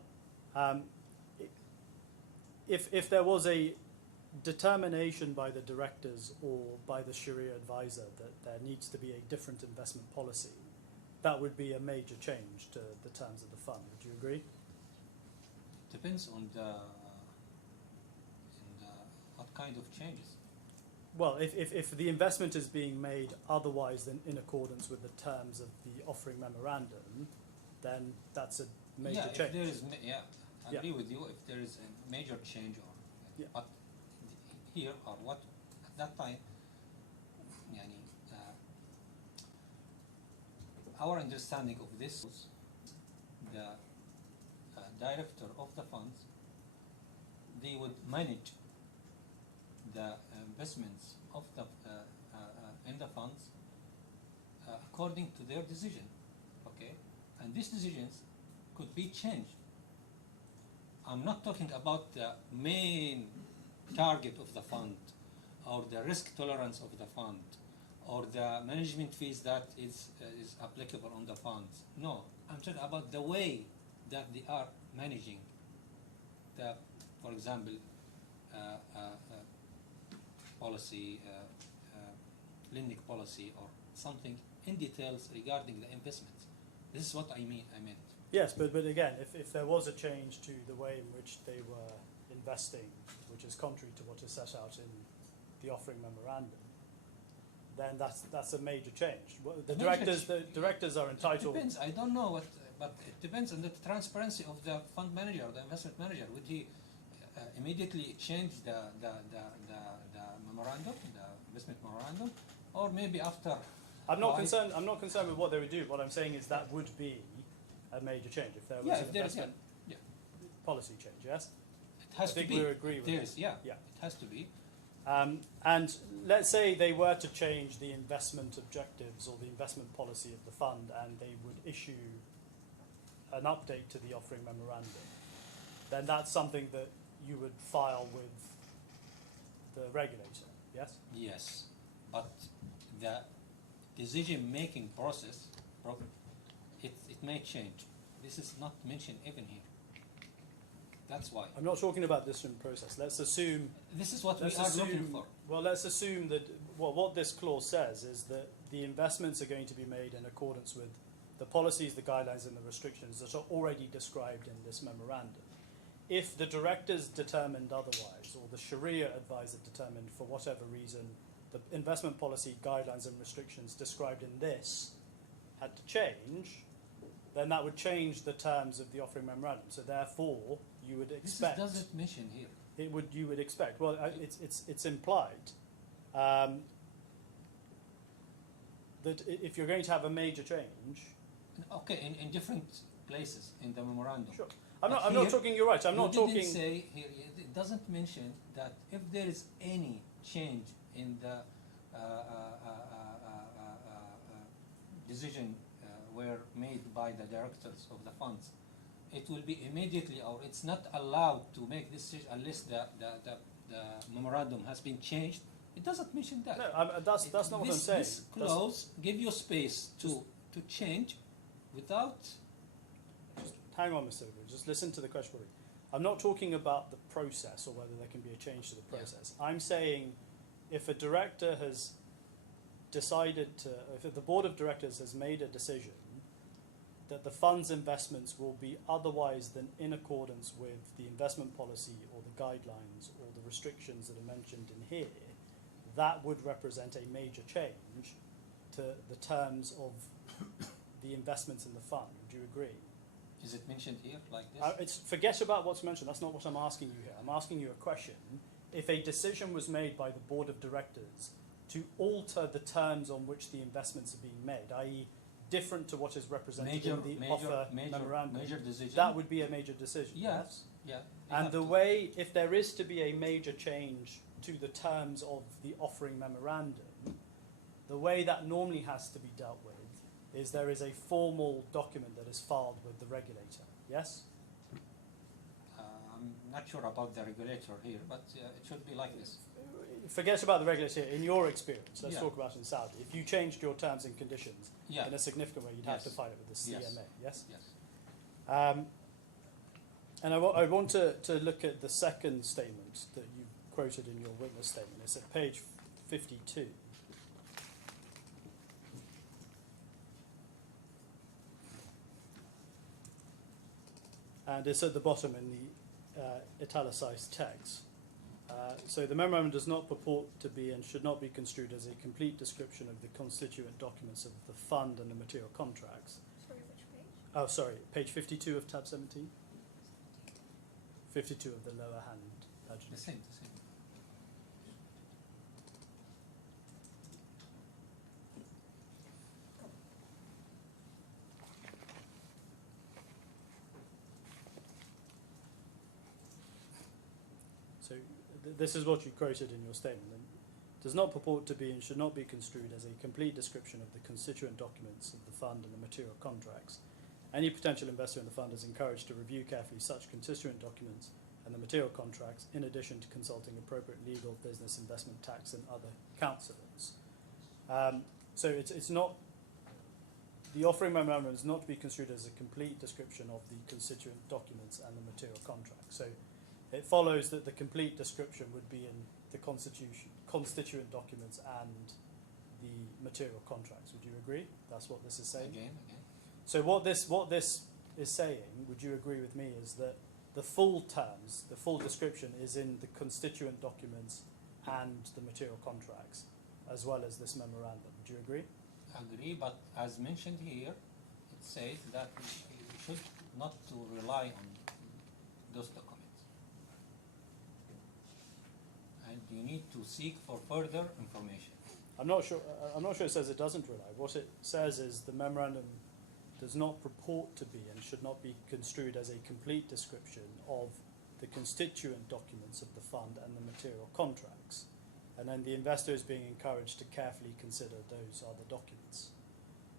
if there was a determination by the directors or by the Sharia advisor that there needs to be a different investment policy, that would be a major change to the terms of the fund. Would you agree? Depends on the what kind of changes. Well, if the investment is being made otherwise than in accordance with the terms of the offering memorandum, then that's a major yeah, change. If there is, I Yeah. agree with you. If there is a major change, or Yeah. but here or what at that time, يعني, our understanding of this was the director of the funds, they would manage the investments of the in the funds according to their decision, okay, and these decisions could be changed. I'm not talking about the main target of the fund or the risk tolerance of the fund or the management fees that is applicable on the funds. No, I'm talking about the way that they are managing the, for example, policy, lending policy or something in details regarding the investments. This is what I meant. Yes, but again, if there was a change to the way in which they were investing, which is contrary to what is set out in the offering memorandum, then that's a major change. The directors are entitled. It depends. I don't know what, but it depends on the transparency of the fund manager or the investment manager. Would he immediately change the memorandum, the investment memorandum, or maybe after? I'm not concerned with what they would do. What I'm saying is that would be a major change if there was an investment policy change. Yes, it has to be. We agree with that. Yeah, yeah, it has to be. And let's say they were to change the investment objectives or the investment policy of the fund, and they would issue an update to the offering memorandum. Then that's something that you would file with the regulator. Yes. Yes, but the decision-making process, it may change. This is not mentioned even here. That's why. I'm not talking about this in process. Let's assume. This is what we are looking for. Well, let's assume that what this clause says is that the investments are going to be made in accordance with the policies, the guidelines, and the restrictions that are already described in this memorandum. If the directors determined otherwise, or the Sharia advisor determined for whatever reason, the investment policy, guidelines, and restrictions described in this had to change, then that would change the terms of the offering memorandum. So therefore, you would expect. This doesn't mention here. You would expect. Well, it's implied that if you're going to have a major change. Okay, in different places in the memorandum. Sure. I'm not talking. You're right. I'm not talking. Didn't say here. It doesn't mention that if there is any change in the decision were made by the directors of the funds, it will be immediately, or it's not allowed to make this decision unless the memorandum has been changed. It doesn't mention that. No, that's not what I'm saying. This clause give you space to change without. Just hang on, Mr. Wood. Just listen to the question. I'm not talking about the process or whether there can be a change to the process. Yeah. I'm saying if a director has decided to, if the board of directors has made a decision that the fund's investments will be otherwise than in accordance with the investment policy or the guidelines or the restrictions that are mentioned in here, that would represent a major change to the terms of the investments in the fund. Would you agree? Is it mentioned here like this? Forget about what's mentioned. That's not what I'm asking you here. I'm asking you a question. If a decision was made by the board of directors to alter the terms on which the investments are being made, i.e. different to what is represented in the offer memorandum, major decision. that would be a major decision. Yes. Yeah. And the way, if there is to be a major change to the terms of the offering memorandum, the way that normally has to be dealt with is there is a formal document that is filed with the regulator. Yes? I'm not sure about the regulator here, but it should be like this. Forget about the regulator. In your experience, let's talk about in Saudi. If you changed your terms and conditions in a significant way, you'd have to file it with the CMA. Yes? Yes. And I want to look at the second statement that you quoted in your witness statement. It's at page 52. And it's at the bottom in the italicized text. So the memorandum does not purport to be and should not be construed as a complete description of the constituent documents of the fund and the material contracts. Sorry, which page? Oh, sorry, page 52 of tab 17. 52 of the lower hand The pagination. same. So this is what you quoted in your statement. And does not purport to be and should not be construed as a complete description of the constituent documents of the fund and the material contracts. Any potential investor in the fund is encouraged to review carefully such constituent documents and the material contracts in addition to consulting appropriate legal, business, investment, tax and other counsellors. So it's not, the offering memorandum is not to be construed as a complete description of the constituent documents and the material contracts. So it follows that the complete description would be in the constituent documents and the material contracts. Would you agree? That's what this is saying? Again. So what this is saying, would you agree with me, is that the full terms, the full description is in the constituent documents and the material contracts, as well as this memorandum. Would you agree? Agree, but as mentioned here, it says that we should not to rely on those documents. And you need to seek for further information. I'm not sure it says it doesn't rely. What it says is the memorandum does not purport to be and should not be construed as a complete description of the constituent documents of the fund and the material contracts. And then the investor is being encouraged to carefully consider those other documents.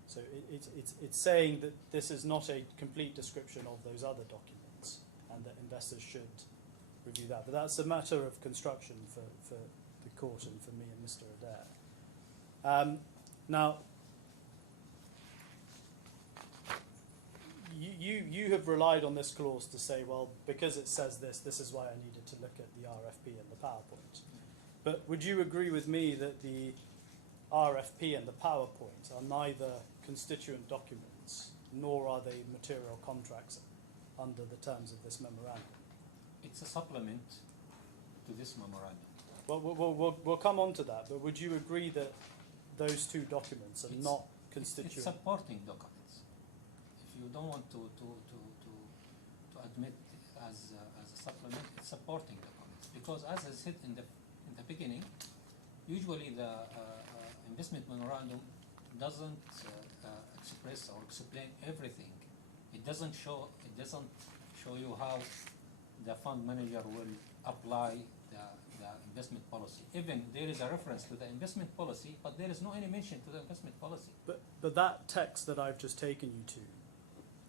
So it's saying that this is not a complete description of those other documents and that investors should review that. But that's a matter of construction for the court and for me and Mr. Adair. Now, you have relied on this clause to say, well, because it says this is why I needed to look at the RFP and the PowerPoint. But would you agree with me that the RFP and the PowerPoint are neither constituent documents nor are they material contracts under the terms of this memorandum? It's a supplement to this memorandum. Well, we'll come on to that, but would you agree that those two documents are not constituent? It's supporting documents. If you don't want to admit as a supplement, it's supporting documents. Because as I said in the beginning, usually the investment memorandum doesn't express or explain everything. It doesn't show you how the fund manager will apply the investment policy. Even there is a reference to the investment policy, but there is no any mention to the investment policy. But that text that I've just taken you to,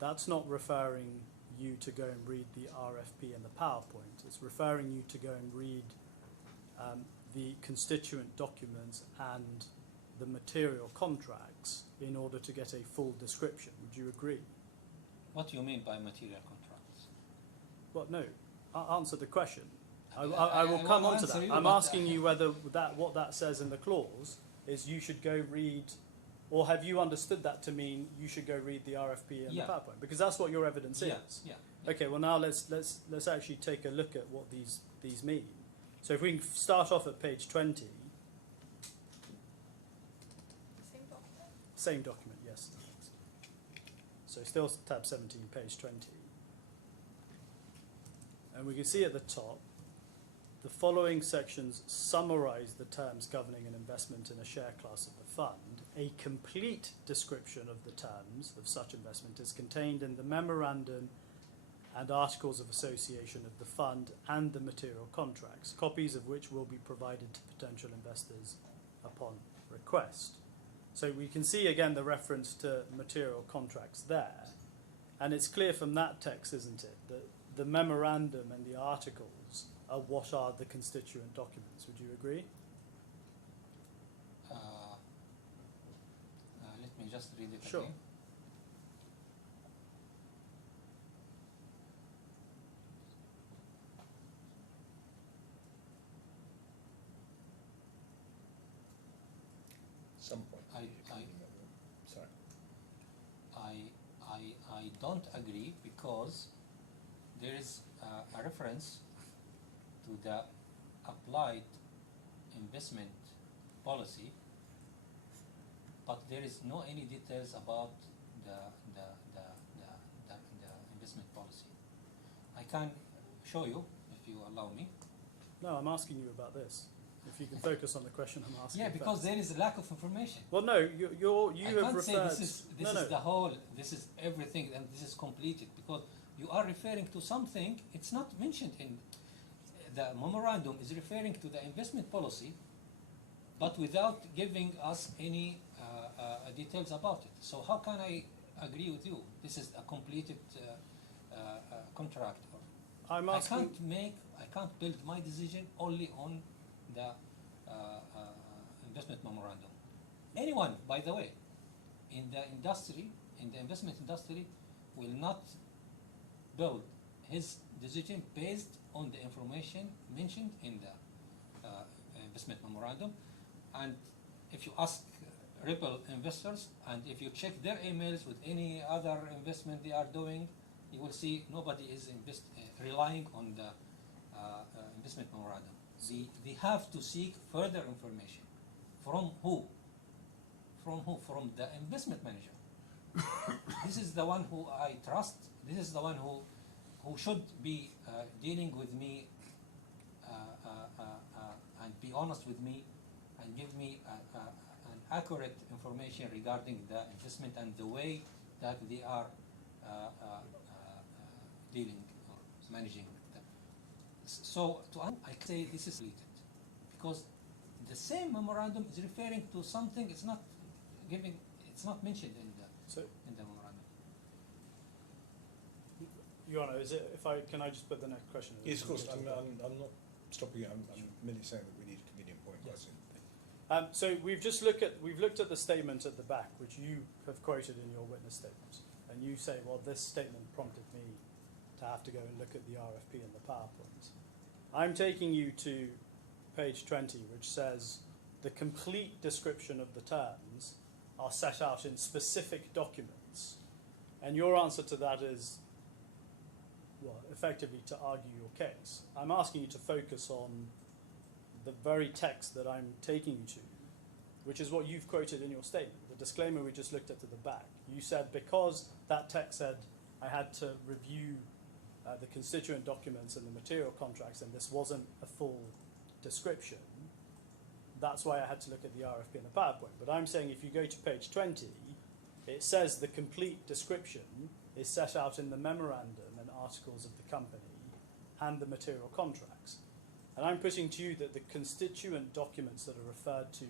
that's not referring you to go and read the RFP and the PowerPoint. It's referring you to go and read the constituent documents and the material contracts in order to get a full description. Would you agree? What do you mean by material contracts? Well, no. Answer the question. I will come on to that. I'm asking you whether what that says in the clause is you should go read, or have you understood that to mean you should go read the RFP and the PowerPoint? Because that's what your evidence is. Yeah. Okay. Well, now let's actually take a look at what these mean. So if we can start off at page 20. Same document? Same document, yes. So still tab 17, page 20. And we can see at the top, the following sections summarize the terms governing an investment in a share class of the fund. A complete description of the terms of such investment is contained in the memorandum and articles of association of the fund and the material contracts, copies of which will be provided to potential investors upon request. So we can see again the reference to material contracts there, and it's clear from that text, isn't it, that the memorandum and the articles are what are the constituent documents. Would you agree? Let me just read it Sure. again. Some point. Sorry. I don't agree because there is a reference to the applied investment policy, but there is no any details about the investment policy. I can show you if you allow me. No, I'm asking you about this. If you can focus on the question I'm asking. Yeah, because first. there is a lack of information. Well, no, you I have can't referred. say this no, is no. the whole, this is everything, and this is completed, because you are referring to something, it's not mentioned in the memorandum, is referring to the investment policy, but without giving us any details about it. So how can I agree with you? This is a completed contract. I'm asking. I can't build my decision only on the investment memorandum. Anyone, by the way, in the industry, in the investment industry, will not build his decision based on the information mentioned in the investment memorandum. And if you ask Ripple investors, and if you check their emails with any other investment they are doing, you will see nobody is relying on the investment memorandum. They have to seek further information. From who? From who? From the investment manager. This is the one who I trust. This is the one who should be dealing with me and be honest with me and give me an accurate information regarding the investment and the way that they are dealing or managing them. So I say this is deleted because the same memorandum is referring to something. It's not giving. It's not mentioned in the memorandum. Your Honour, can I just put the next question? Yes, of course. I'm not stopping you. I'm merely saying that we need a convenient point. Yes. So we've looked at the statement at the back, which you have quoted in your witness statement, and you say, well, this statement prompted me to have to go and look at the RFP and the PowerPoint. I'm taking you to page 20, which says the complete description of the terms are set out in specific documents, and your answer to that is, well, effectively to argue your case. I'm asking you to focus on the very text that I'm taking you to, which is what you've quoted in your statement, the disclaimer we just looked at the back. You said because that text said I had to review the constituent documents and the material contracts and this wasn't a full description, that's why I had to look at the RFP and the PowerPoint. But I'm saying if you go to page 20, it says the complete description is set out in the memorandum and articles of the company and the material contracts. And I'm putting to you that the constituent documents that are referred to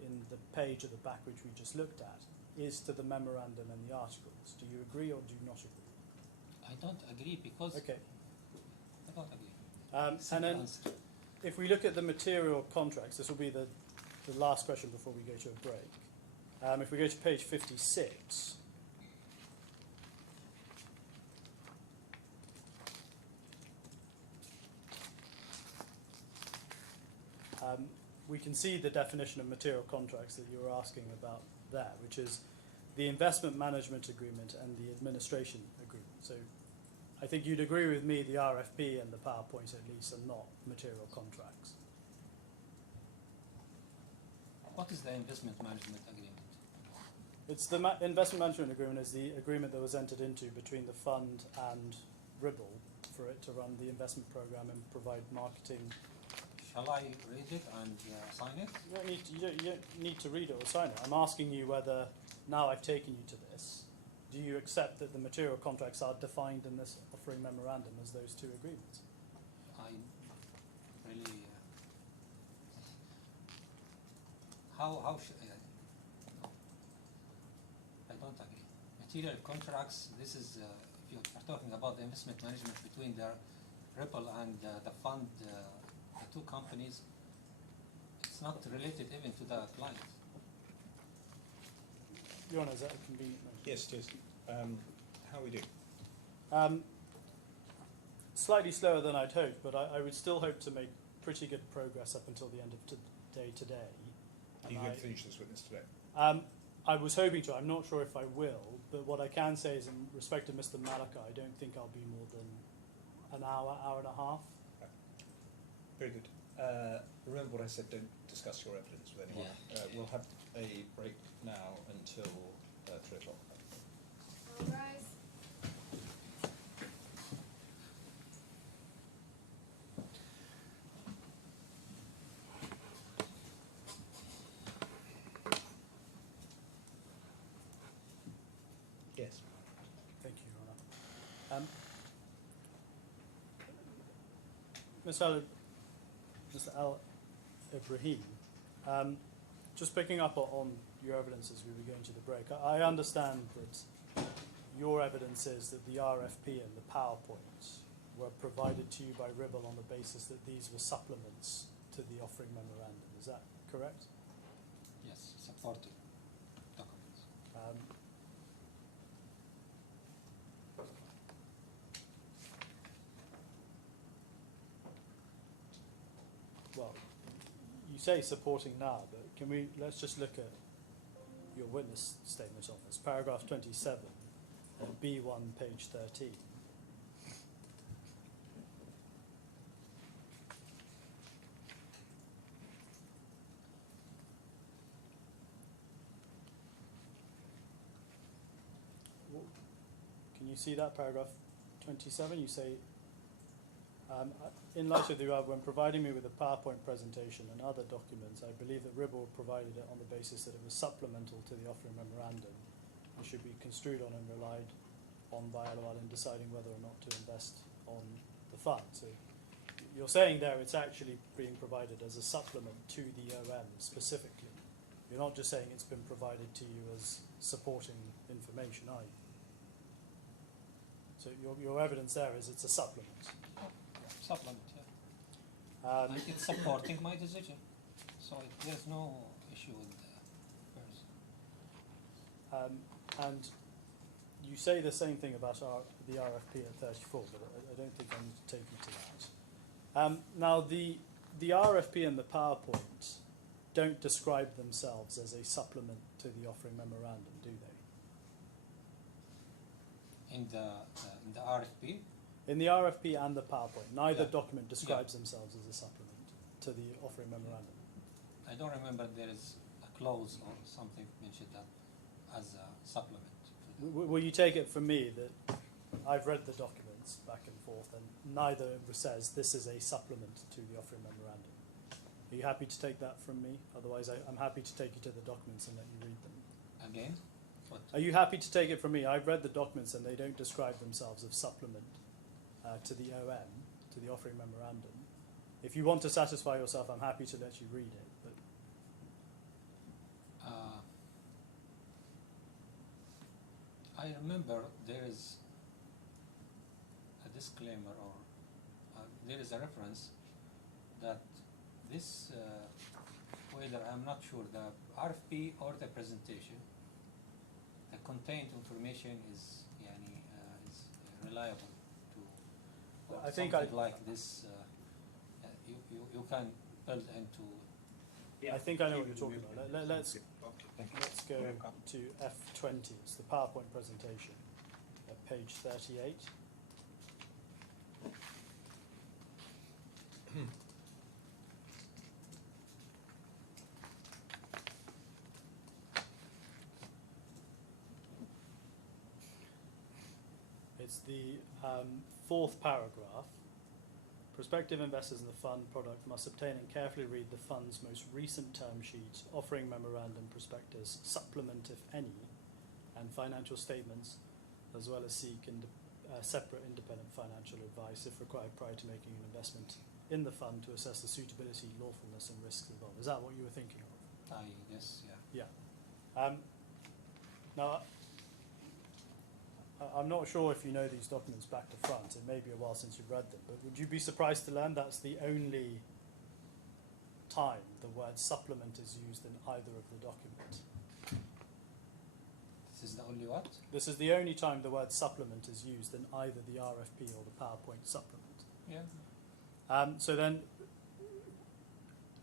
in the page at the back which we just looked at is to the memorandum and the articles. Do you agree or do you not agree? I don't agree because Okay. I don't agree. And then if we look at the material contracts, this will be the last question before we go to a break. If we go to page 56, we can see the definition of material contracts that you were asking about there, which is the investment management agreement and the administration agreement. So I think you'd agree with me the RFP and the PowerPoint at least are not material contracts. What is the investment management agreement? It's the investment management agreement is the agreement that was entered into between the fund and Ribble for it to run the investment program and provide marketing. Shall I read it and sign it? You don't need to read it or sign it. I'm asking you whether, now I've taken you to this, do you accept that the material contracts are defined in this offering memorandum as those two agreements? I really how should no. I don't agree. Material contracts. This is if you are talking about the investment management between the Ripple and the fund, the two companies. It's not related even to the client. Your Honour, is that a convenient motion? Yes, it is. How are we doing? Slightly slower than I'd hoped, but I would still hope to make pretty good progress up until the end of today. Are you going to finish this witness today? I was hoping to. I'm not sure if I will, but what I can say is in respect to Mr. Malaka, I don't think I'll be more than an hour, hour and a half. Very good. Remember what I said, don't discuss your evidence with anyone. We'll have a break now until 3 o'clock. All rise. Yes. Thank you, Your Honour. Mr. Al-Ibrahim, just picking up on your evidence as we were going to the break, I understand that your evidence is that the RFP and the PowerPoint were provided to you by Ribble on the basis that these were supplements to the offering memorandum. Is that correct? Yes, supporting documents. Well, you say supporting now, but let's just look at your witness statement on this. Paragraph 27 and B1, page 13. Can you see that, paragraph 27? You say, in light of the above, when providing me with a PowerPoint presentation and other documents, I believe that Ribble provided it on the basis that it was supplemental to the offering memorandum and should be construed on and relied on by ALAWWAL in deciding whether or not to invest on the fund. So you're saying there it's actually being provided as a supplement to the OM specifically. You're not just saying it's been provided to you as supporting information, are you? So your evidence there is it's a supplement. Supplement, yeah. It's supporting my decision, so there's no issue with the person. And you say the same thing about the RFP at 34, but I don't think I need to take you to that. Now, the RFP and the PowerPoint don't describe themselves as a supplement to the offering memorandum, do they? In the RFP, In the RFP and the PowerPoint, neither Yeah. document describes themselves as a supplement to the offering memorandum. I don't remember there is a clause or something mentioned that as a supplement. To the, Will you take it from me that I've read the documents back and forth and neither says this is a supplement to the offering memorandum? Are you happy to take that from me? Otherwise, I'm happy to take you to the documents and let you read them. again, what? Are you happy to take it from me? I've read the documents and they don't describe themselves as supplement to the OM, to the offering memorandum. If you want to satisfy yourself, I'm happy to let you read it. But I remember there is a disclaimer or there is a reference that this, whether I'm not sure, the RFP or the presentation, the contained information is is reliable to or I think something like this. You can build into. I think I know what you're talking about. Let's go to F20. It's the PowerPoint presentation at page 38. It's the fourth paragraph. Prospective investors in the fund product must obtain and carefully read the fund's most recent term sheet, offering memorandum, prospectus, supplement if any, and financial statements, as well as seek separate independent financial advice if required prior to making an investment in the fund to assess the suitability, lawfulness, and risks involved. Is that what you were thinking of? Yes, yeah. Yeah. Now, I'm not sure if you know these documents back to front. It may be a while since you've read them, but would you be surprised to learn that's the only time the word supplement is used in either of the documents? This is the only what? This is the only time the word supplement is used in either the RFP or the PowerPoint supplement. Yeah. So then,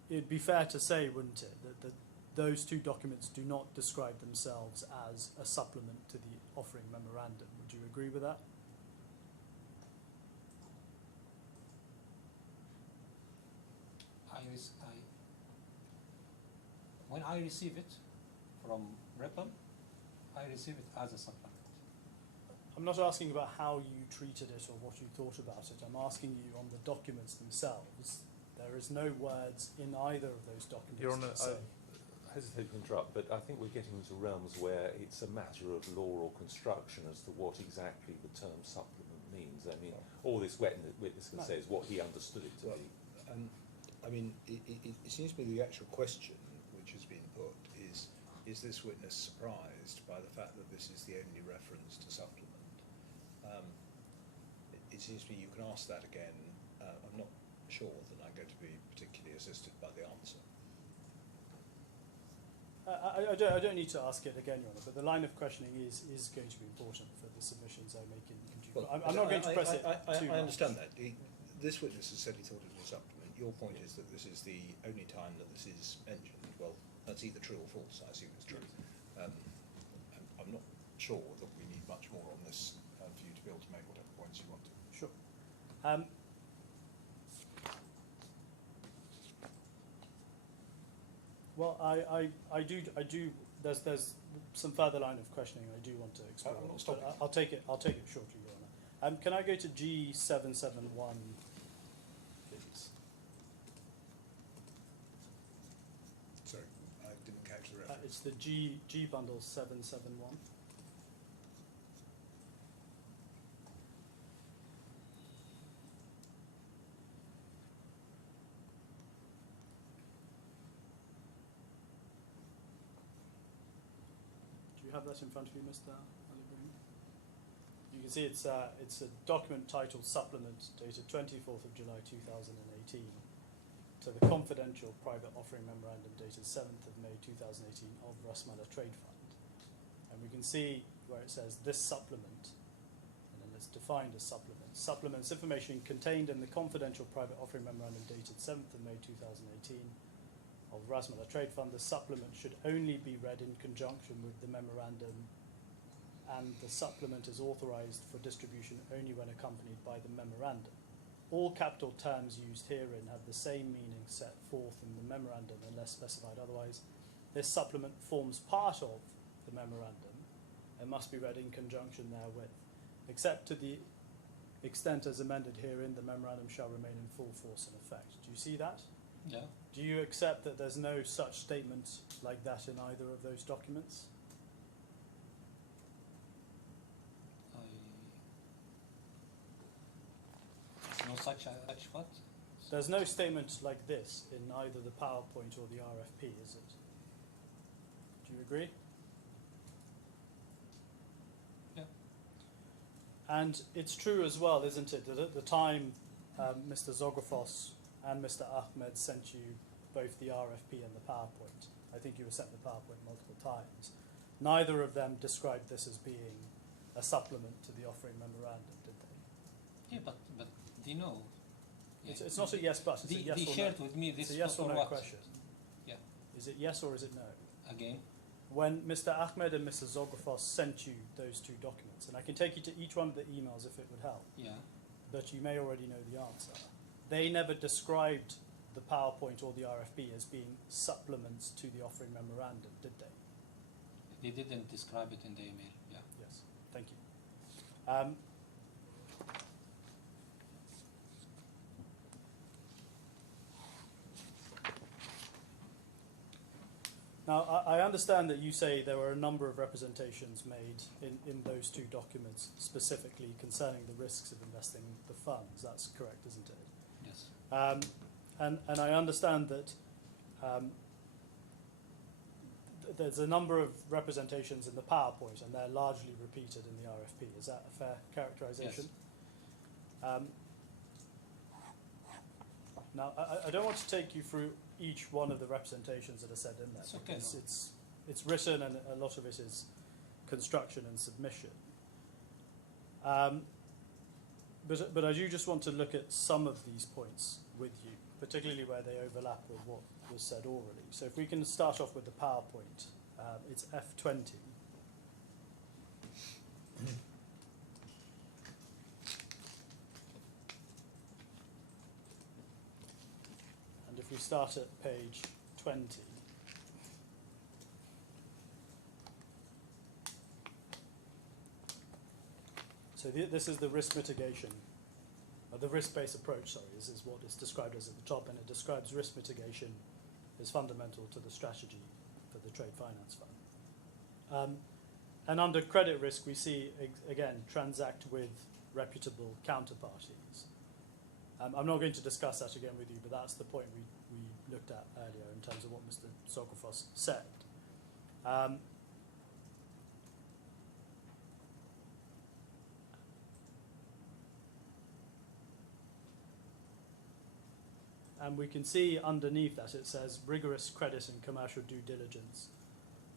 it'd be fair to say, wouldn't it, that those two documents do not describe themselves as a supplement to the offering memorandum. Would you agree with that? when I receive it from Ripple, I receive it as a supplement. I'm not asking about how you treated it or what you thought about it. I'm asking you on the documents themselves. There is no words in either of those documents Your Honour, to say. I hesitate to interrupt, but I think we're getting into realms where it's a matter of law or construction as to what exactly the term supplement means. I mean, all this witness can say is what he understood it to Well, be. I mean, it seems to me the actual question which has been put is this witness surprised by the fact that this is the only reference to supplement? It seems to me you can ask that again. I'm not sure that I'm going to be particularly assisted by the answer. I don't need to ask it again, Your Honour, but the line of questioning is going to be important for the submissions I make in due course. I'm not going to press it too I much. understand that. This witness has said he thought it was a supplement. Your point is that this is the only time that this is mentioned. Well, that's either true or false. I assume it's true. I'm not sure that we need much more on this for you to be able to make whatever points you want to. Sure. Well, I do. There's some further line of questioning I do want to explore. I'm not stopping but you. I'll take it shortly, Your Honour. Can I go to G771, please? Sorry, I didn't catch the reference. It's the G bundle 771. Do you have that in front of you, Mr. Ali? You can see it's a document titled Supplement, dated 24th of July 2018, to the confidential private offering memorandum dated 7th of May 2018 of RASMALA Trade Fund. And we can see where it says this supplement, and then it's defined as supplement. Supplements information contained in the confidential private offering memorandum dated 7th of May 2018 of RASMALA Trade Fund. The supplement should only be read in conjunction with the memorandum, and the supplement is authorised for distribution only when accompanied by the memorandum. All capital terms used herein have the same meaning set forth in the memorandum unless specified otherwise. This supplement forms part of the memorandum and must be read in conjunction therewith. Except to the extent as amended herein, the memorandum shall remain in full force and effect. Do you see that? Yeah. Do you accept that there's no such statement like that in either of those documents? No such what? There's no statement like this in either the PowerPoint or the RFP, is it? Do you agree? Yeah. And it's true as well, isn't it, that at the time Mr. Zografos and Mr. Ahmed sent you both the RFP and the PowerPoint. I think you were sent the PowerPoint multiple times. Neither of them described this as being a supplement to the offering memorandum, did they? Yeah, but do you know? It's not a yes but, it's a yes they or shared no. with me this It's a yes or for no what? question. Yeah. Is it yes or is it no? Again? When Mr. Ahmed and Mr. Zografos sent you those two documents, and I can take you to each one of the emails if it would help, Yeah. but you may already know the answer. They never described the PowerPoint or the RFP as being supplements to the offering memorandum, did they? They didn't describe it in the email. Yeah. Yes, thank you. Now, I understand that you say there were a number of representations made in those two documents, specifically concerning the risks of investing the funds. That's correct, isn't it? Yes. And I understand that there's a number of representations in the PowerPoint, and they're largely repeated in the RFP. Is that a fair characterization? Yes. Now, I don't want to take you through each one of the representations that are said in there. It's okay, because no. it's written, and a lot of it is construction and submission. But I do just want to look at some of these points with you, particularly where they overlap with what was said orally. So if we can start off with the PowerPoint, it's F20. And if we start at page 20, so this is the risk mitigation, the risk-based approach, sorry, is what is described as at the top, and it describes risk mitigation as fundamental to the strategy for the trade finance fund. And under credit risk, we see, again, transact with reputable counterparties. I'm not going to discuss that again with you, but that's the point we looked at earlier in terms of what Mr. Sokofos said. And we can see underneath that it says rigorous credit and commercial due diligence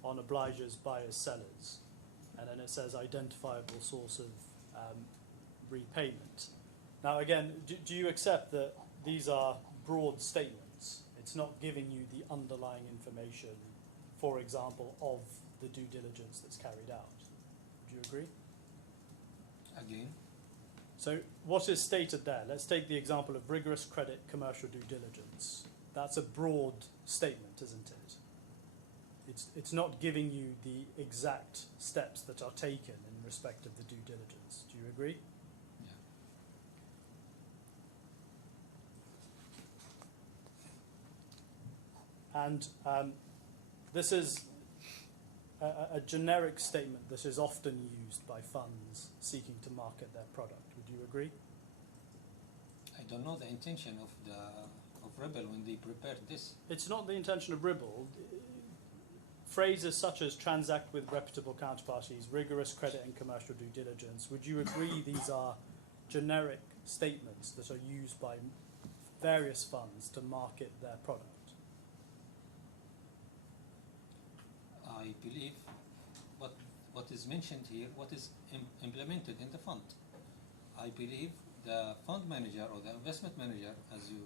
on obligers, buyers, sellers. And then it says identifiable source of repayment. Now again, do you accept that these are broad statements? It's not giving you the underlying information, for example, of the due diligence that's carried out. Do you agree? Again, So what is stated there? Let's take the example of rigorous credit commercial due diligence. That's a broad statement, isn't it? It's not giving you the exact steps that are taken in respect of the due diligence. Do you agree? yeah. And this is a generic statement that is often used by funds seeking to market their product. Would you agree? I don't know the intention of Rebel when they prepared this. It's not the intention of Ribble. Phrases such as transact with reputable counterparties, rigorous credit and commercial due diligence, would you agree these are generic statements that are used by various funds to market their product? I believe what is mentioned here, what is implemented in the fund. I believe the fund manager or the investment manager, as you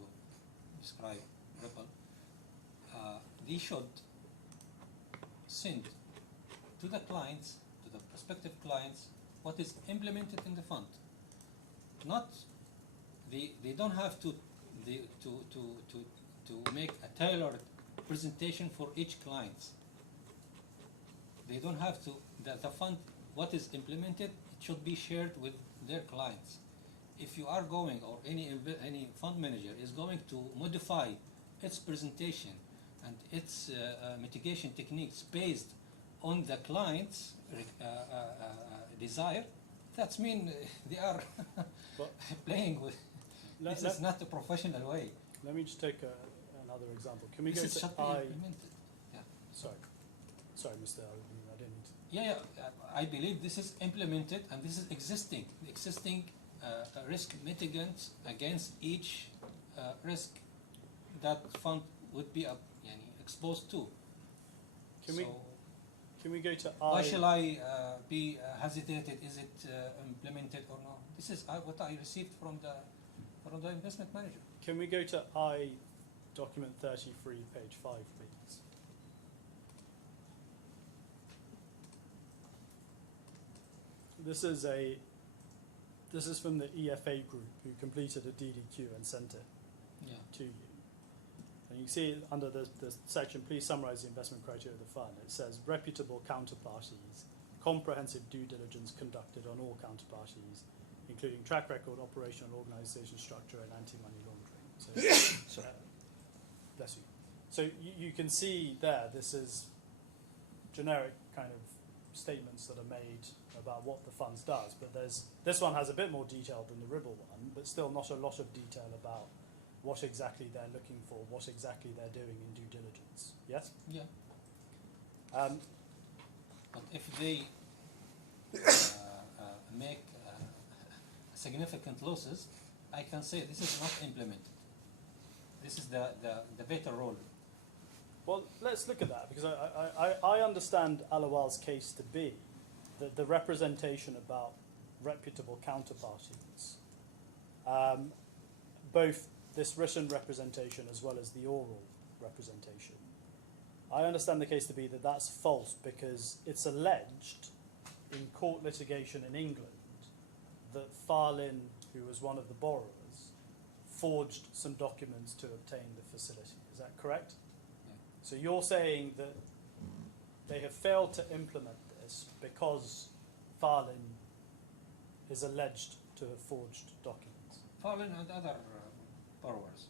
describe, Ripple, they should send to the clients, to the prospective clients, what is implemented in the fund. Not they don't have to make a tailored presentation for each client. They don't have to. The fund, what is implemented, it should be shared with their clients. If you are going, or any fund manager is going to modify its presentation and its mitigation techniques based on the client's desire, that's mean they are playing with. This is not a professional way. Let me just take another example. Can we This go is to should be implemented. Yeah. Sorry, Mr. I didn't need to. Yeah, I believe this is implemented and this is existing risk mitigant against each risk that fund would be exposed to. Can we go to why shall I be hesitated? Is it implemented or not? This is what I received from the investment manager. Can we go to I document 33, page 5, please? This is from the EFA group who completed a DDQ and sent it to you. And you see under the section, please summarize the investment criteria of the fund. It says reputable counterparties, comprehensive due diligence conducted on all counterparties, including track record, operational organisation structure, and anti-money laundering. So, bless you. So you can see there, this is generic kind of statements that are made about what the funds does, but this one has a bit more detail than the Ribble one, but still not a lot of detail about what exactly they're looking for, what exactly they're doing in due diligence. Yes? Yeah. But if they make significant losses, I can say this is not implemented. This is the better role. Well, let's look at that, because I understand ALAWWAL's case to be that the representation about reputable counterparties, both this written representation as well as the oral representation, I understand the case to be that that's false because it's alleged in court litigation in England that Farlin, who was one of the borrowers, forged some documents to obtain the facility. Is that correct? Yeah. So you're saying that they have failed to implement this because Farlin is alleged to have forged documents. Fallen and other borrowers.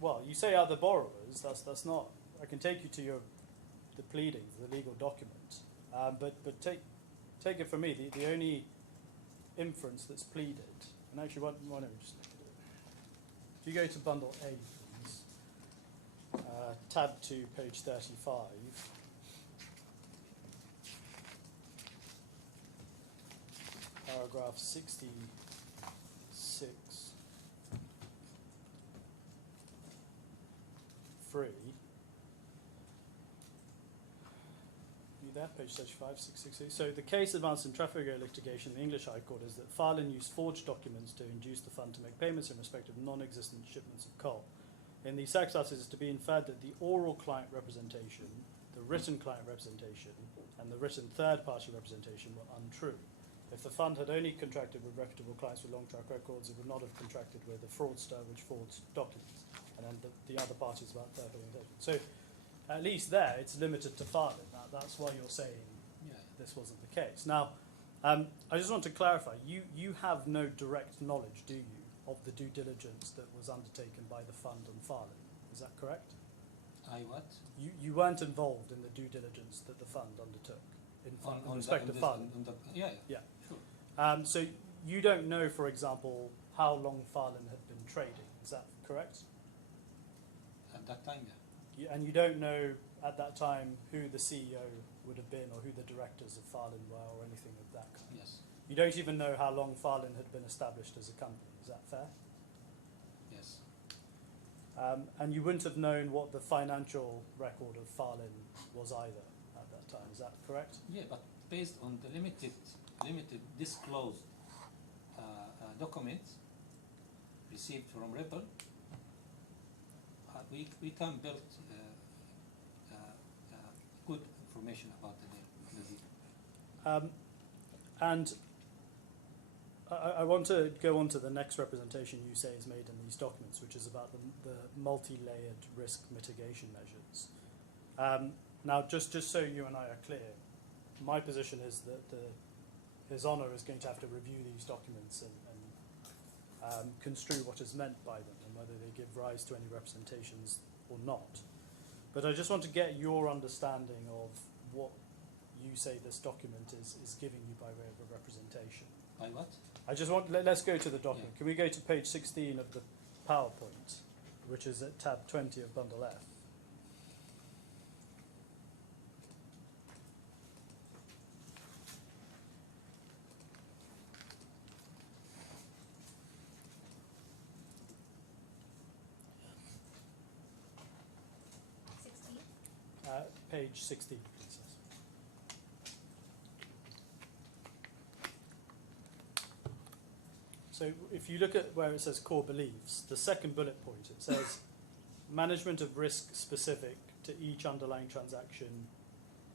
Well, you say other borrowers. That's not. I can take you to the pleadings, the legal documents. But take it from me. The only inference that's pleaded, and actually, why don't we just look at it? If you go to bundle A, please, tab 2, page 35. Paragraph 66. Free. You there? Page 35, 666. So the case advanced in traffic litigation in the English High Court is that Farlin used forged documents to induce the fund to make payments in respect of non-existent shipments of coal. In these circumstances, it is to be inferred that the oral client representation, the written client representation, and the written third-party representation were untrue. If the fund had only contracted with reputable clients with long track records, it would not have contracted with a fraudster which forged documents. And then the other party is about third-party representation. So at least there, it's limited to Farlin. That's why you're saying this wasn't the case. Now, I just want to clarify, you have no direct knowledge, do you, of the due diligence that was undertaken by the fund on Farlin. Is that correct? I what? You weren't involved in the due diligence that the fund undertook in respect of Farlin. Yeah. Sure. So you don't know, for example, how long Farlin had been trading. Is that correct? At that time, yeah. And you don't know at that time who the CEO would have been or who the directors of Farlin were or anything of that kind. Yes. You don't even know how long Farlin had been established as a company. Is that fair? Yes. And you wouldn't have known what the financial record of Farlin was either at that time. Is that correct? Yeah, but based on the limited disclosed documents received from Ripple, we can build good information about the deal. And I want to go on to the next representation you say is made in these documents, which is about the multi-layered risk mitigation measures. Now, just so you and I are clear, my position is that His Honour is going to have to review these documents and construe what is meant by them and whether they give rise to any representations or not. But I just want to get your understanding of what you say this document is giving you by way of a representation. By what? I just want, let's go to the document. Yeah. Can we go to page 16 of the PowerPoint, which is at tab 20 of bundle F? Page 16, please. So if you look at where it says core beliefs, the second bullet point, it says management of risk specific to each underlying transaction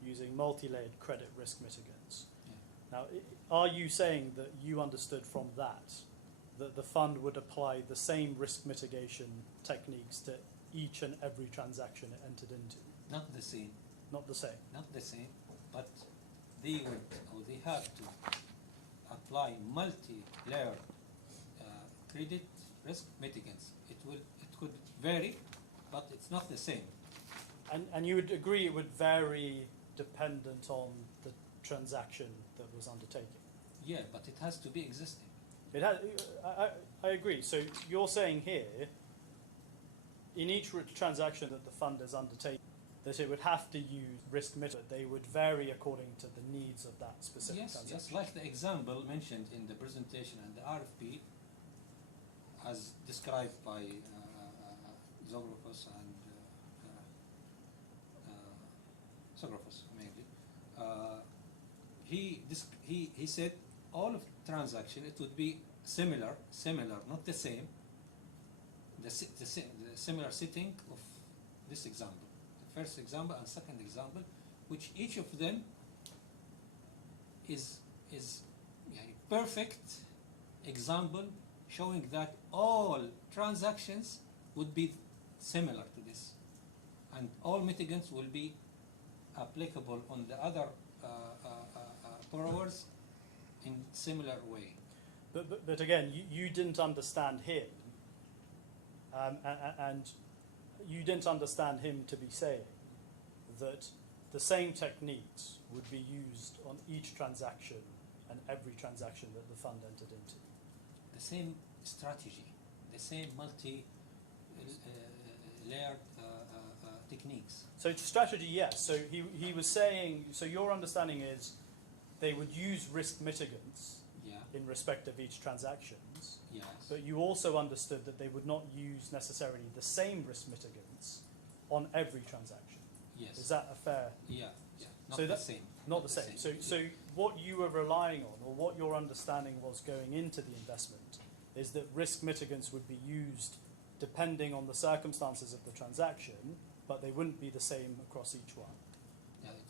using multi-layered credit risk mitigants. Yeah. Now, are you saying that you understood from that the fund would apply the same risk mitigation techniques to each and every transaction it entered into? Not the same. Not the same. Not the same, but they would or they have to apply multi-layer credit risk mitigants. It could vary, but it's not the same. And you would agree it would vary dependent on the transaction that was undertaken? Yeah, but it has to be existing. It has, I agree. So you're saying here, in each transaction that the fund has undertaken, that it would have to use risk mitigant. They would vary according to the needs of that specific transaction. Yes, like the example mentioned in the presentation and the RFP, as described by Zographos and Zographos, mainly. He said all of transaction it would be similar, not the same. The similar setting of this example. First example and second example, which each of them is perfect example showing that all transactions would be similar to this, and all mitigants will be applicable on the other borrowers in similar way. But again, you didn't understand him, and you didn't understand him to be saying that the same techniques would be used on each transaction and every transaction that the fund entered into. The same strategy, the same multi-layered techniques. So strategy, yes. So he was saying, so your understanding is they would use risk mitigants Yeah. in respect of each transactions, Yes. but you also understood that they would not use necessarily the same risk mitigants on every transaction. Yes. Is that a fair? Yeah. Yeah. Not So the that- same. Not the same. So what you were relying on, or what your understanding was going into the investment, is that risk mitigants would be used depending on the circumstances of the transaction, but they wouldn't be the same across each one. Yeah, it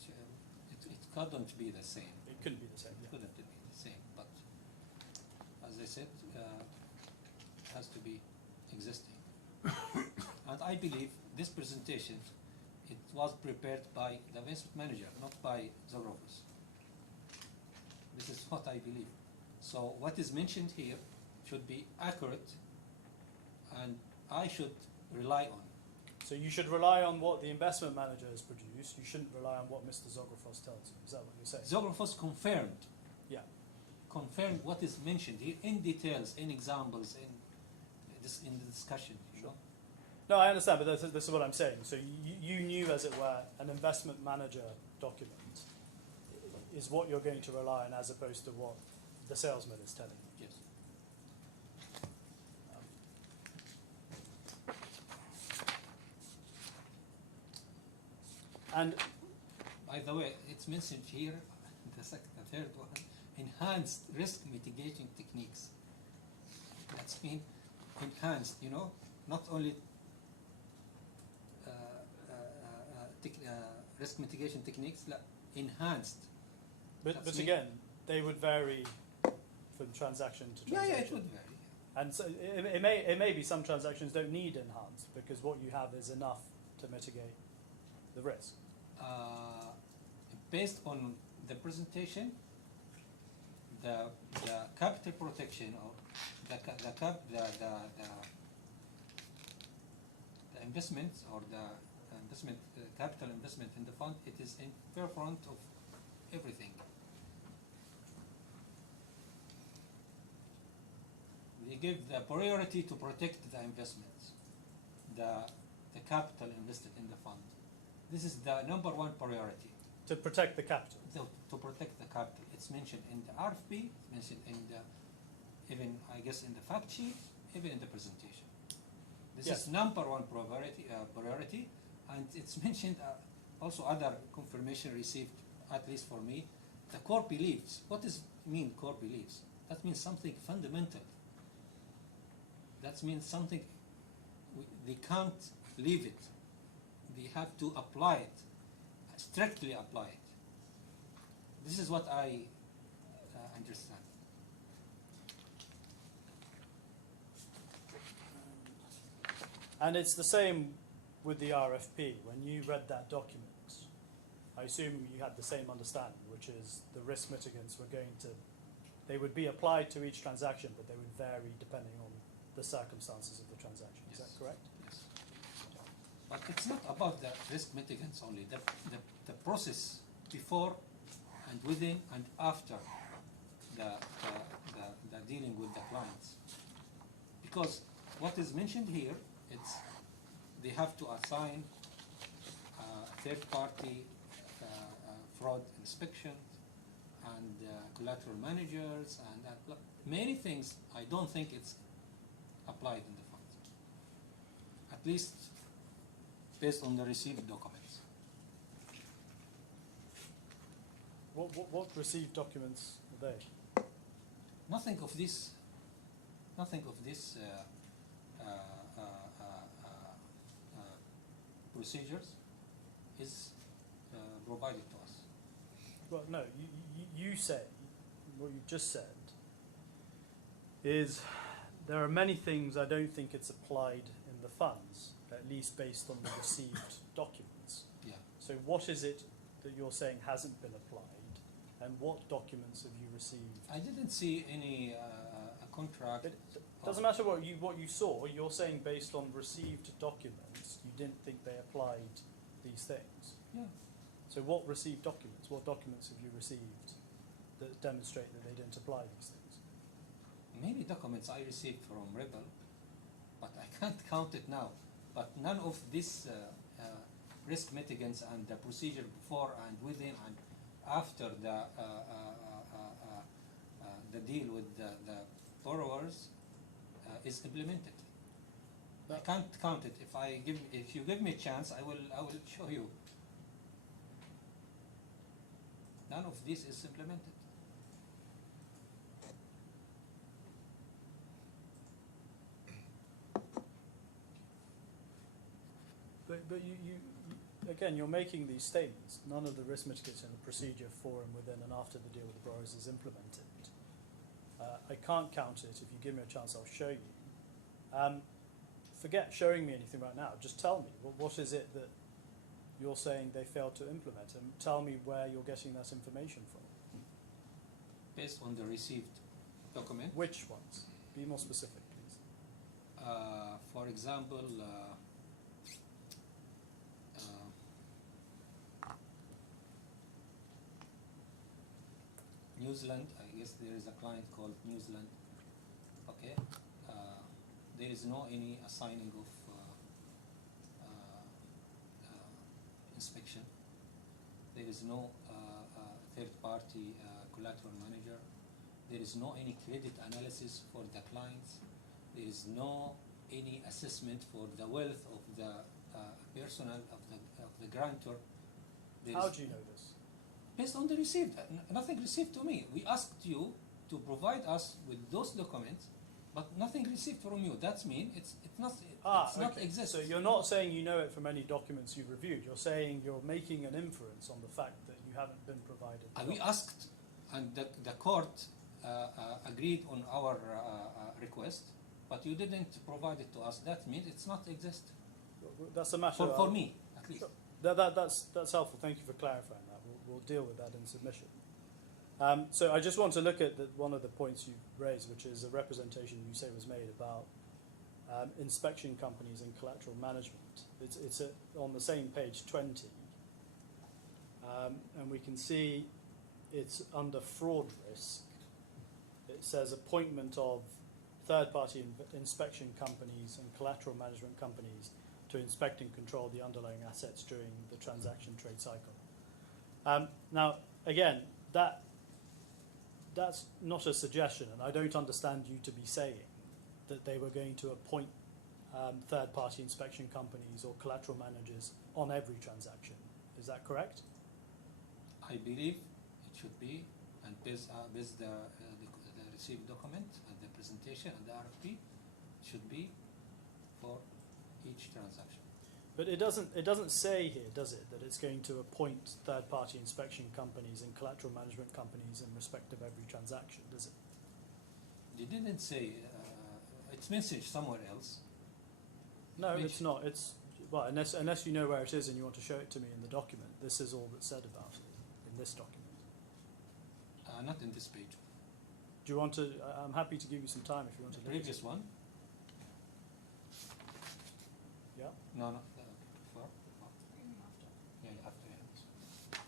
couldn't be the same. It couldn't be the same. It Yeah. couldn't be the same, but as I said, it has to be existing. And I believe this presentation, it was prepared by the investment manager, not by Zografos. This is what I believe. So what is mentioned here should be accurate, and I should rely on. So you should rely on what the investment manager has produced. You shouldn't rely on what Mr. Zografos tells you. Is that what you're saying? Zografos confirmed Yeah. confirmed what is mentioned here in details, in examples, in the discussion. You know? No, I understand, but this is what I'm saying. So you knew, as it were, an investment manager document is what you're going to rely on, as opposed to what the salesman is telling you. Yes. And By the way, it's mentioned here, the third one, enhanced risk mitigation techniques. That's mean enhanced, you know, not only risk mitigation techniques, enhanced. but That's me. again, they would vary from transaction to transaction. Yeah, it would vary. And so it may be some transactions don't need enhanced because what you have is enough to mitigate the risk. Based on the presentation, the capital protection or the investment or the investment capital investment in the fund, it is in forefront of everything. We give the priority to protect the investments, the capital invested in the fund. This is the number one priority. To protect the capital. To protect the capital. It's mentioned in the RFP, it's mentioned in the, even I guess in the fact sheet, even in the presentation. This Yes. is number one priority, and it's mentioned also other confirmation received, at least for me, the core beliefs. What does mean core beliefs? That means something fundamental. That means something they can't leave it. They have to apply it, strictly apply it. This is what I understand. And it's the same with the RFP. When you read that document, I assume you had the same understanding, which is the risk mitigants were going to, they would be applied to each transaction, but they would vary depending on the circumstances of the transaction. Is that Yes. correct? Yes. But it's not about the risk mitigants only. The process before and within and after the dealing with the clients. Because what is mentioned here, it's they have to assign third-party fraud inspections and collateral managers and many things. I don't think it's applied in the fund, at least based on the received documents. What received documents are they? Nothing of this procedures is provided to us. Well, no, you said, what you just said is there are many things I don't think it's applied in the funds, at least based on the received documents. Yeah. So what is it that you're saying hasn't been applied, and what documents have you received? I didn't see any a contract. It doesn't matter what you saw. You're saying based on received documents, you didn't think they applied these things. Yeah. So what received documents? What documents have you received that demonstrate that they didn't apply these things? Many documents I received from Rebel, but I can't count it now. But none of this risk mitigants and the procedure before and within and after the deal with the borrowers is implemented. I can't count it. If you give me a chance, I will show you. None of this is implemented. But you again, you're making these statements. None of the risk mitigants in the procedure for and within and after the deal with the borrowers is implemented. I can't count it. If you give me a chance, I'll show you. Forget showing me anything right now. Just tell me, what is it that you're saying they failed to implement? And tell me where you're getting that information from. Based on the received document. Which ones? Be more specific, please. For example, New Zealand, I guess there is a client called New Zealand. Okay, there is no any assigning of inspection. There is no third-party collateral manager. There is no any credit analysis for the clients. There is no any assessment for the wealth of the personnel of the grantor. How do you know this? Based on the received, nothing received to me. We asked you to provide us with those documents, but nothing received from you. That means it's not Okay. exist. So you're not saying you know it from any documents you've reviewed. You're saying you're making an inference on the fact that you haven't been provided. the We documents. asked, and the court agreed on our request, but you didn't provide it to us. That means it's not exist That's a matter for me at least. Sure. That's helpful. Thank you for clarifying that. We'll deal with that in submission. So I just want to look at one of the points you raised, which is a representation you say was made about inspection companies and collateral management. It's on the same page 20, and we can see it's under fraud risk. It says appointment of third-party inspection companies and collateral management companies to inspect and control the underlying assets during the transaction trade cycle. Now, again, that's not a suggestion, and I don't understand you to be saying that they were going to appoint third-party inspection companies or collateral managers on every transaction. Is that correct? I believe it should be, and based the received document and the presentation and the RFP, it should be for each transaction. But it doesn't say here, does it, that it's going to appoint third-party inspection companies and collateral management companies in respect of every transaction, does it? They didn't say, it's mentioned somewhere else. No, Which- it's not. It's well, unless you know where it is and you want to show it to me in the document. This is all that's said about it in this document. Not in this page. Do you want to? I'm happy to give you some time if you want The to. look at previous it. one? Yeah. No, before? Yeah, after, yeah.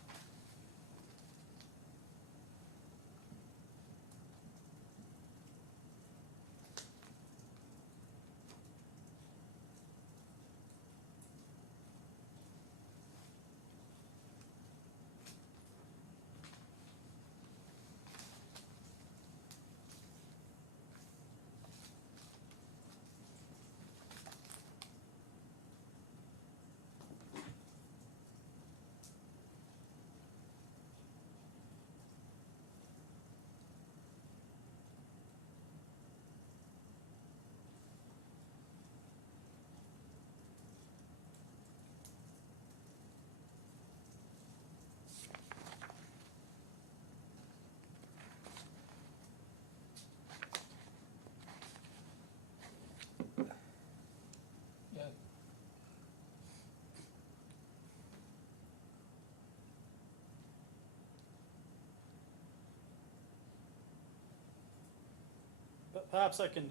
perhaps I can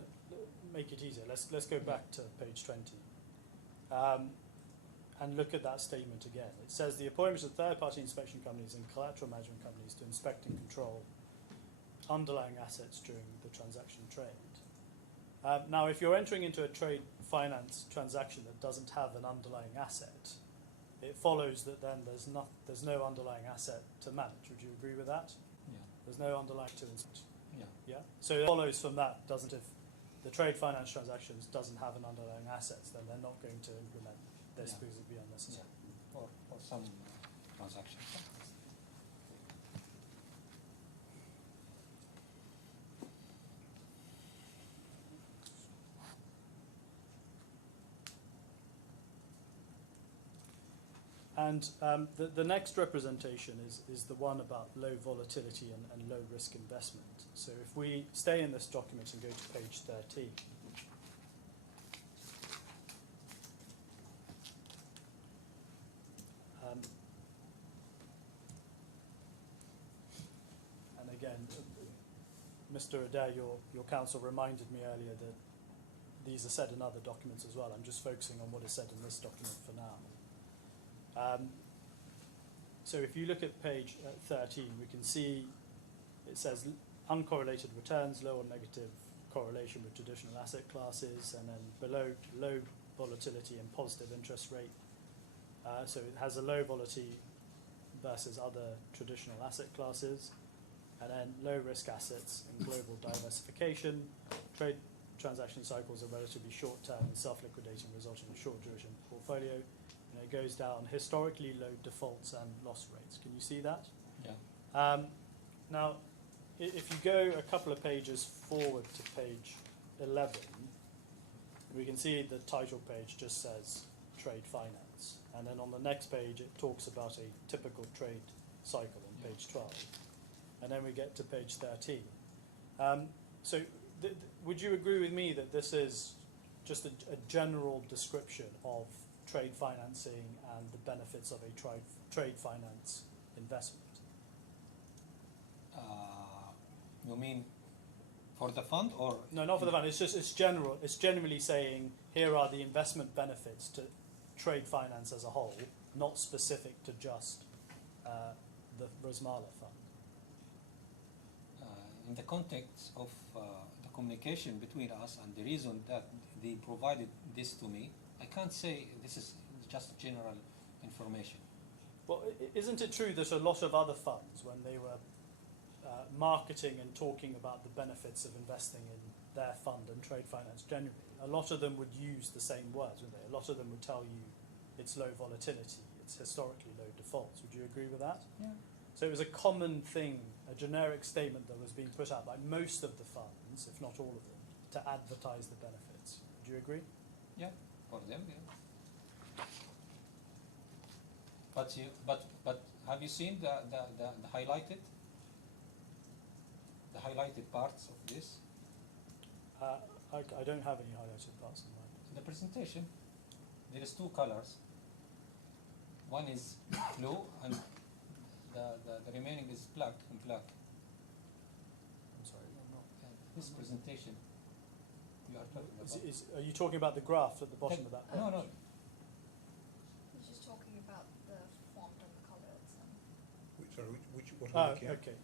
make it easier. Let's go back to page 20 and look at that statement again. It says the appointment of third-party inspection companies and collateral management companies to inspect and control underlying assets during the transaction trade. Now, if you're entering into a trade finance transaction that doesn't have an underlying asset, it follows that then there's no underlying asset to manage. Would you agree with that? Yeah. There's no underlying to inspect. Yeah. Yeah. So it follows from that, doesn't if the trade finance transactions doesn't have an underlying assets, then they're not going to implement this Yeah. because it'd be unnecessary. Or some transactions. And the next representation is the one about low volatility and low risk investment. So if we stay in this document and go to page 13, and again, Mr. Adair, your counsel reminded me earlier that these are said in other documents as well. I'm just focusing on what is said in this document for now. So if you look at page 13, we can see it says uncorrelated returns, low or negative correlation with traditional asset classes, and then below low volatility and positive interest rate. So it has a low volatility versus other traditional asset classes, and then low risk assets and global diversification. Trade transaction cycles are relatively short term and self-liquidating, resulting in a short duration portfolio. And it goes down historically low defaults and loss rates. Can you see that? Yeah. Now, if you go a couple of pages forward to page 11, we can see the title page just says trade finance. And then on the next page, it talks about a typical trade cycle on page 12. And then we get to page 13. So would you agree with me that this is just a general description of trade financing and the benefits of a trade finance investment? You mean for the fund or? No, not for the fund. It's general. It's generally saying here are the investment benefits to trade finance as a whole, not specific to just the RASMALA fund. In the context of the communication between us and the reason that they provided this to me, I can't say this is just general information. Well, isn't it true that a lot of other funds, when they were marketing and talking about the benefits of investing in their fund and trade finance generally, a lot of them would use the same words, wouldn't they? A lot of them would tell you it's low volatility, it's historically low defaults. Would you agree with that? Yeah. So it was a common thing, a generic statement that was being put out by most of the funds, if not all of them, to advertise the benefits. Would you agree? Yeah, for them, yeah. But have you seen the highlighted parts of this? I don't have any highlighted parts in mind. In the presentation, there is two colors. One is blue and the remaining is black and black. I'm sorry, I'm not. This presentation you are talking about. Are you talking about the graph at the bottom of that page? No. He's just talking about the font and the colour itself. What are we looking at? Okay.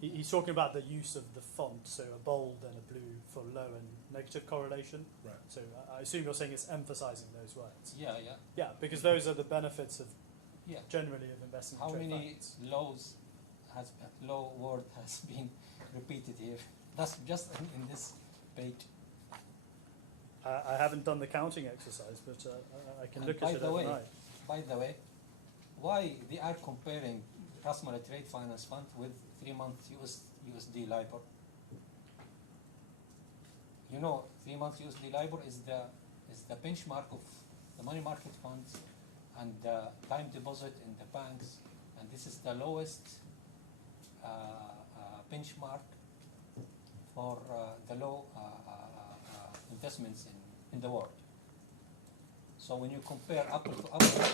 He's talking about the use of the font, so a bold and a blue for low and negative correlation. Right. So I assume you're saying it's emphasising those words. Yeah. Yeah, because those are the benefits of Yeah. generally of investing How in trade many finance. law word has been repeated here? That's just in this page. I haven't done the counting exercise, but I can And look by at it the way, overnight. By the way, why they are comparing RASMALA Trade Finance Fund with 3-month USD LIBOR? You know, 3-month USD LIBOR is the benchmark of the money market funds and the time deposit in the banks, and this is the lowest benchmark for the low investments in the world. So when you compare apple to apple,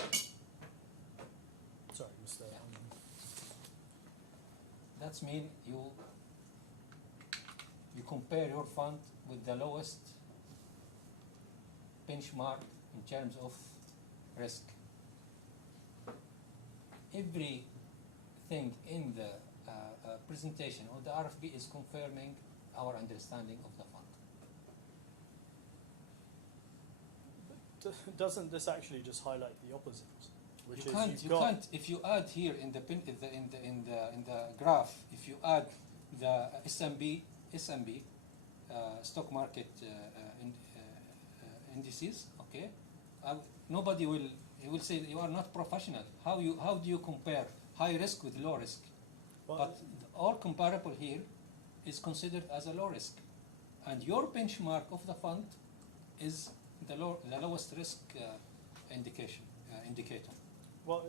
Sorry, Mr. that's mean you compare your fund with the lowest benchmark in terms of risk. Everything in the presentation or the RFP is confirming our understanding of the fund. Doesn't this actually just highlight the opposite? Which You is can't. you've You got can't. If you add here in the graph, if you add the S&P stock market indices, okay, nobody will. He will say you are not professional. How do you compare high risk with low risk? well, But all comparable here is considered as a low risk, and your benchmark of the fund is the lowest risk indicator. well,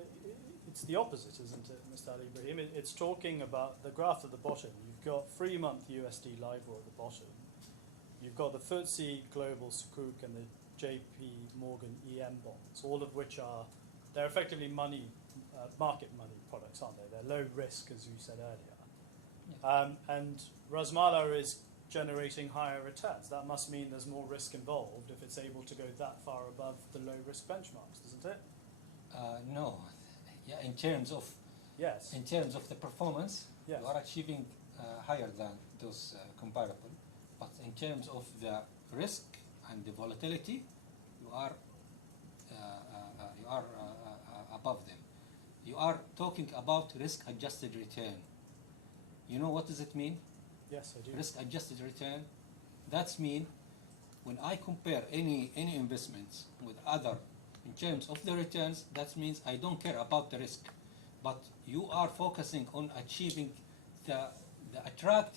it's the opposite, isn't it, Mr. Ali Ibrahim? It's talking about the graph at the bottom. You've got 3-month USD LIBOR at the bottom. You've got the FTSE Global Sukuk and the JP Morgan EM bonds, all of which they're effectively money, market money products, aren't they? They're low risk, as you said earlier. And RASMALA is generating higher returns. That must mean there's more risk involved if it's able to go that far above the low risk benchmarks, doesn't it? No, yeah. In terms of Yes. the performance, Yes. you are achieving higher than those comparable. But in terms of the risk and the volatility, you are above them. You are talking about risk-adjusted return. You know what does it mean? Yes, I do. Risk-adjusted return. That's mean when I compare any investments with other in terms of the returns, that means I don't care about the risk, but you are focusing on achieving the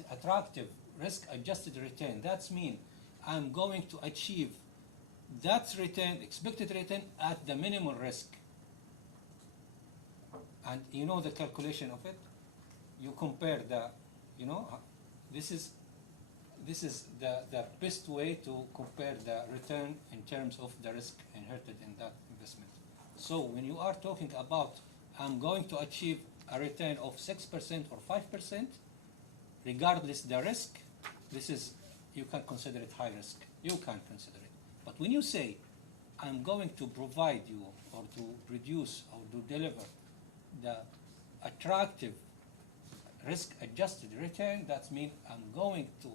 attractive risk-adjusted return. That's mean I'm going to achieve that return, expected return at the minimum risk. And you know the calculation of it. You compare this is the best way to compare the return in terms of the risk inherited in that investment. So when you are talking about I'm going to achieve a return of 6% or 5%, regardless the risk, you can consider it high risk. You can consider it. But when you say I'm going to provide you or to produce or to deliver the attractive risk-adjusted return, that means I'm going to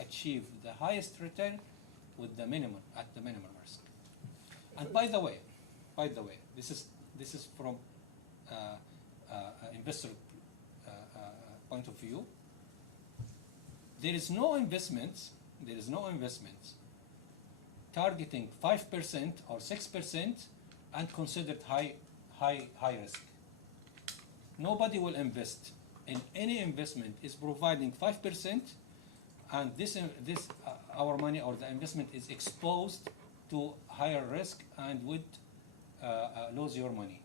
achieve the highest return with the minimum risk. And by the way, this is from investor point of view. There is no investments targeting 5% or 6% and considered high risk. Nobody will invest in any investment is providing 5%, and this our money or the investment is exposed to higher risk and would lose your money.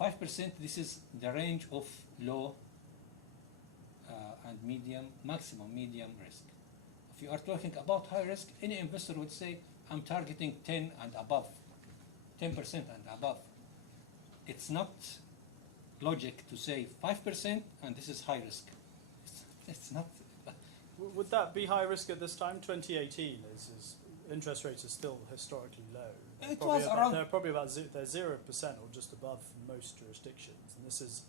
5%. This is the range of low and medium, maximum medium risk. If you are talking about high risk, any investor would say, I'm targeting 10 and above, 10% and above. It's not logic to say 5% and this is high risk. It's not. Would that be high risk at this time? 2018 is interest rates are still historically low. It was around. They're probably about they're 0% or just above most jurisdictions, and this is,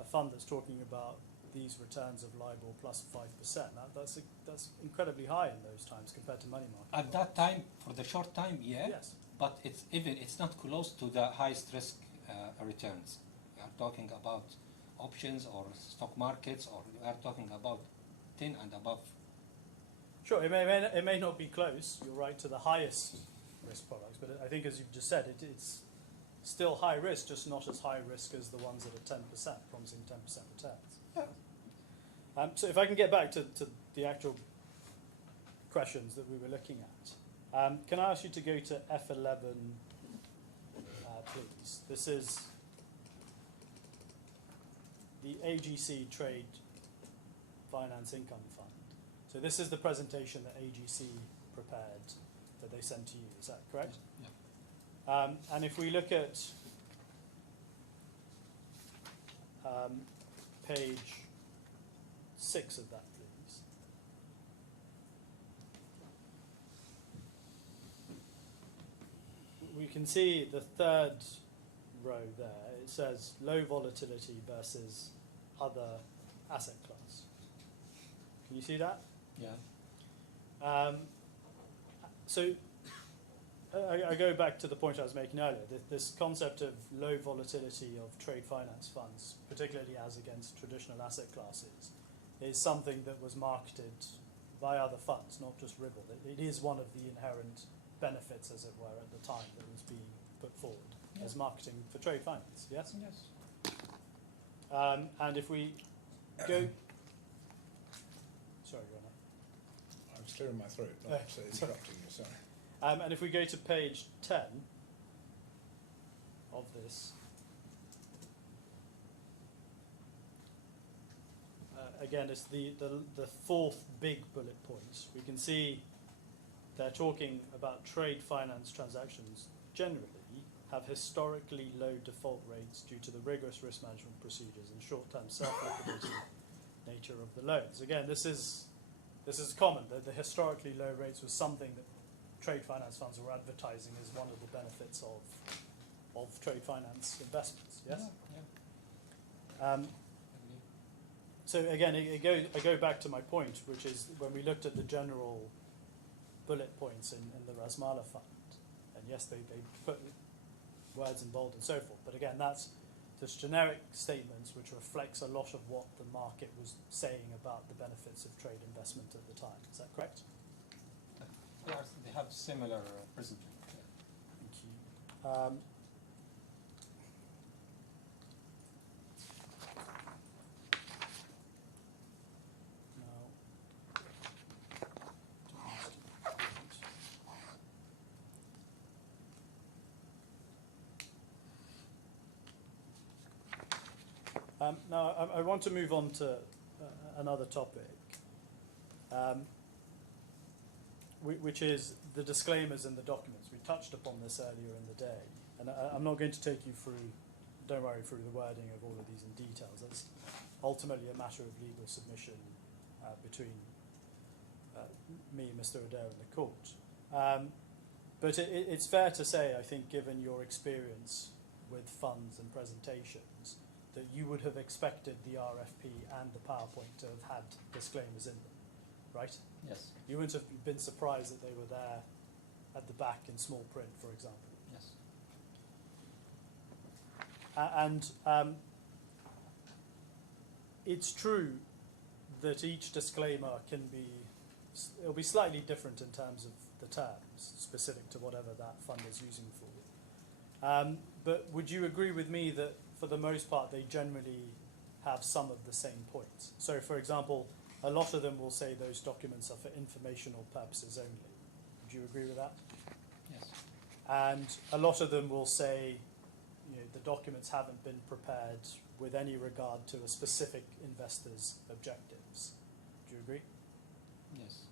a fund that's talking about these returns of LIBOR plus 5%. That's incredibly high in those times compared to money market. At that time, for the short time, yeah. Yes. But it's not close to the highest risk returns. We are talking about options or stock markets, or we are talking about 10 and above. Sure, it may not be close, you're right, to the highest risk products, but I think as you've just said, it's still high risk, just not as high risk as the ones that are 10%, promising 10% returns. Yeah. So if I can get back to the actual questions that we were looking at, can I ask you to go to F11, please? This is the AGC Trade Finance Income Fund. So this is the presentation that AGC prepared that they sent to you, is that correct? Yeah. And if we look at page 6 of that, please. We can see the third row there. It says low volatility versus other asset class. Can you see that? Yeah. So I go back to the point I was making earlier. This concept of low volatility of trade finance funds, particularly as against traditional asset classes, is something that was marketed by other funds, not just Ribble. It is one of the inherent benefits, as it were, at the time that was being put forward as marketing for trade finance. Yes? Yes. And if we go... Sorry, Rona. I was clearing my throat, not interrupting you, sorry. And if we go to page 10 of this, again, it's the fourth big bullet point. We can see they're talking about trade finance transactions generally have historically low default rates due to the rigorous risk management procedures and short-term self-liquidating nature of the loans. Again, this is common. The historically low rates was something that trade finance funds were advertising as one of the benefits of trade finance investments. Yes. Yeah. So again, I go back to my point, which is when we looked at the general bullet points in the RASMALA fund, and yes, they put words in bold and so forth, but again, that's just generic statements which reflects a lot of what the market was saying about the benefits of trade investment at the time. Is that correct? They have similar presently. Thank you. Now, I want to move on to another topic, which is the disclaimers in the documents. We touched upon this earlier in the day, and I'm not going to take you through, don't worry, through the wording of all of these in details. That's ultimately a matter of legal submission between me, Mr. Adair, and the court. But it's fair to say, I think, given your experience with funds and presentations, that you would have expected the RFP and the PowerPoint to have had disclaimers in them, right? Yes. You wouldn't have been surprised that they were there at the back in small print, for example. Yes. And it's true that each disclaimer it'll be slightly different in terms of the terms specific to whatever that fund is using for. But would you agree with me that for the most part they generally have some of the same points? So, for example, a lot of them will say those documents are for informational purposes only. Would you agree with that? Yes. And a lot of them will say, the documents haven't been prepared with any regard to a specific investor's objectives. Do you agree? Yes.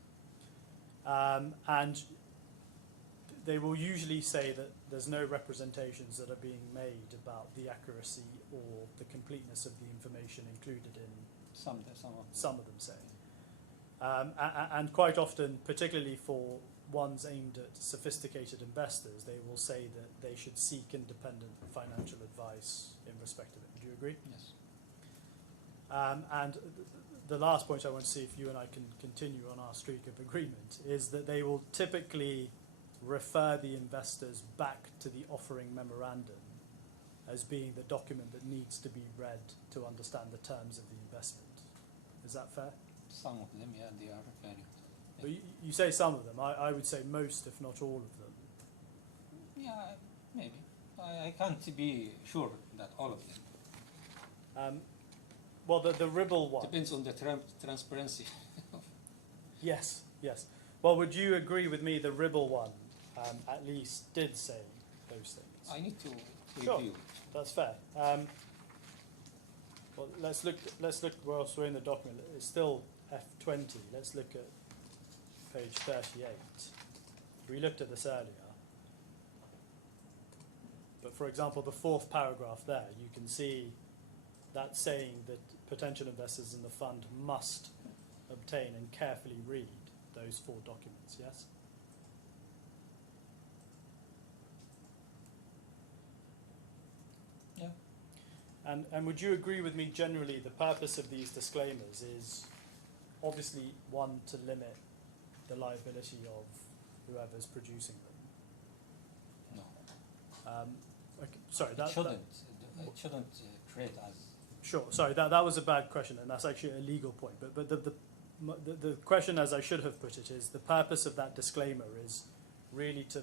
And they will usually say that there's no representations that are being made about the accuracy or the completeness of the information included in Some of them say. And quite often, particularly for ones aimed at sophisticated investors, they will say that they should seek independent financial advice in respect of it. Do you agree? Yes. And the last point I want to see if you and I can continue on our streak of agreement is that they will typically refer the investors back to the offering memorandum as being the document that needs to be read to understand the terms of the investment. Is that fair? Some of them, yeah, they are referring to. But you say some of them. I would say most, if not all of them. Yeah, maybe. I can't be sure that all of them. Well, the Ribble one. Depends on the transparency. Yes, yes. Well, would you agree with me the Ribble one at least did say those things? I need to Sure. review. That's fair. Well, let's look whilst we're in the document. It's still F20. Let's look at page 38. We looked at this earlier. But for example, the fourth paragraph there, you can see that's saying that potential investors in the fund must obtain and carefully read those 4 documents, yes? Yeah. And would you agree with me generally the purpose of these disclaimers is obviously one, to limit the liability of whoever's producing them? No. Okay, sorry, It that shouldn't create as. sure. Sorry, that was a bad question, and that's actually a legal point. But the question, as I should have put it, is the purpose of that disclaimer is really to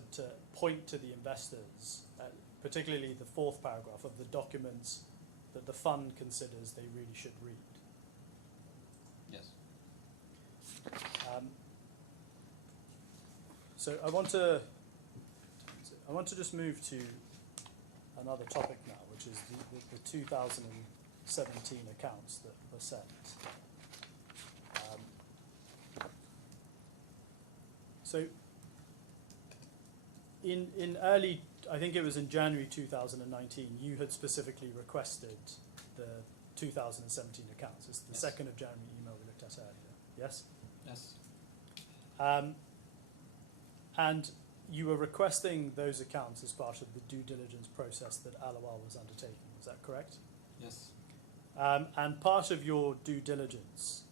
point to the investors, particularly the 4th paragraph of the documents that the fund considers they really should read. Yes. So I want to just move to another topic now, which is the 2017 accounts that were sent. So in early, I think it was in January 2019, you had specifically requested the 2017 accounts. It's the Yes. 2nd of January email we looked at earlier. Yes? Yes. And you were requesting those accounts as part of the due diligence process that ALAWWAL was undertaking. Is that correct? Yes. And part of your due diligence,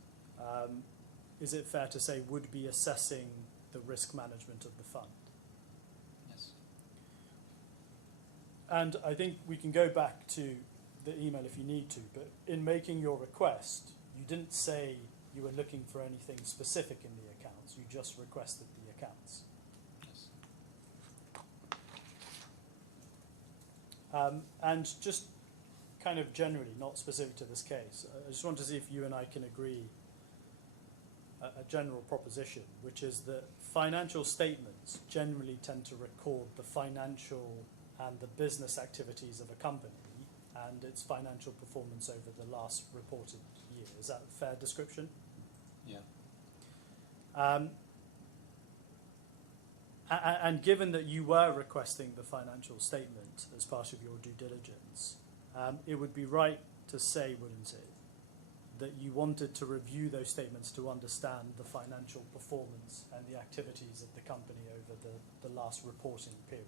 is it fair to say, would be assessing the risk management of the fund? Yes. And I think we can go back to the email if you need to, but in making your request, you didn't say you were looking for anything specific in the accounts. You just requested the accounts. Yes. And just kind of generally, not specific to this case, I just want to see if you and I can agree a general proposition, which is that financial statements generally tend to record the financial and the business activities of a company and its financial performance over the last reported year. Is that a fair description? Yeah. And given that you were requesting the financial statement as part of your due diligence, it would be right to say, wouldn't it, that you wanted to review those statements to understand the financial performance and the activities of the company over the last reporting period.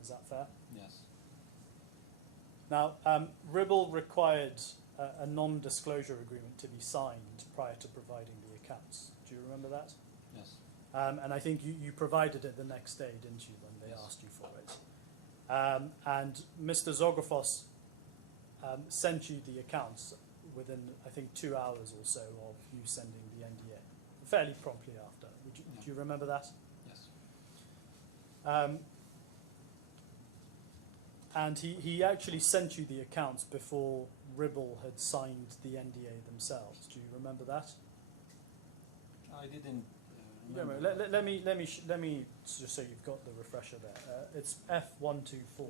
Is that fair? Yes. Now, RIBL required a non-disclosure agreement to be signed prior to providing the accounts. Do you remember that? Yes. And I think you provided it the next day, didn't you, when they Yes. asked you for it? And Mr. Zografos sent you the accounts within, I think, 2 hours or so of you sending the NDA, fairly promptly after. Do you remember that? Yes. And he actually sent you the accounts before RIBL had signed the NDA themselves. Do you remember that? I didn't. You don't remember. Let me just so you've got the refresher there. It's F124.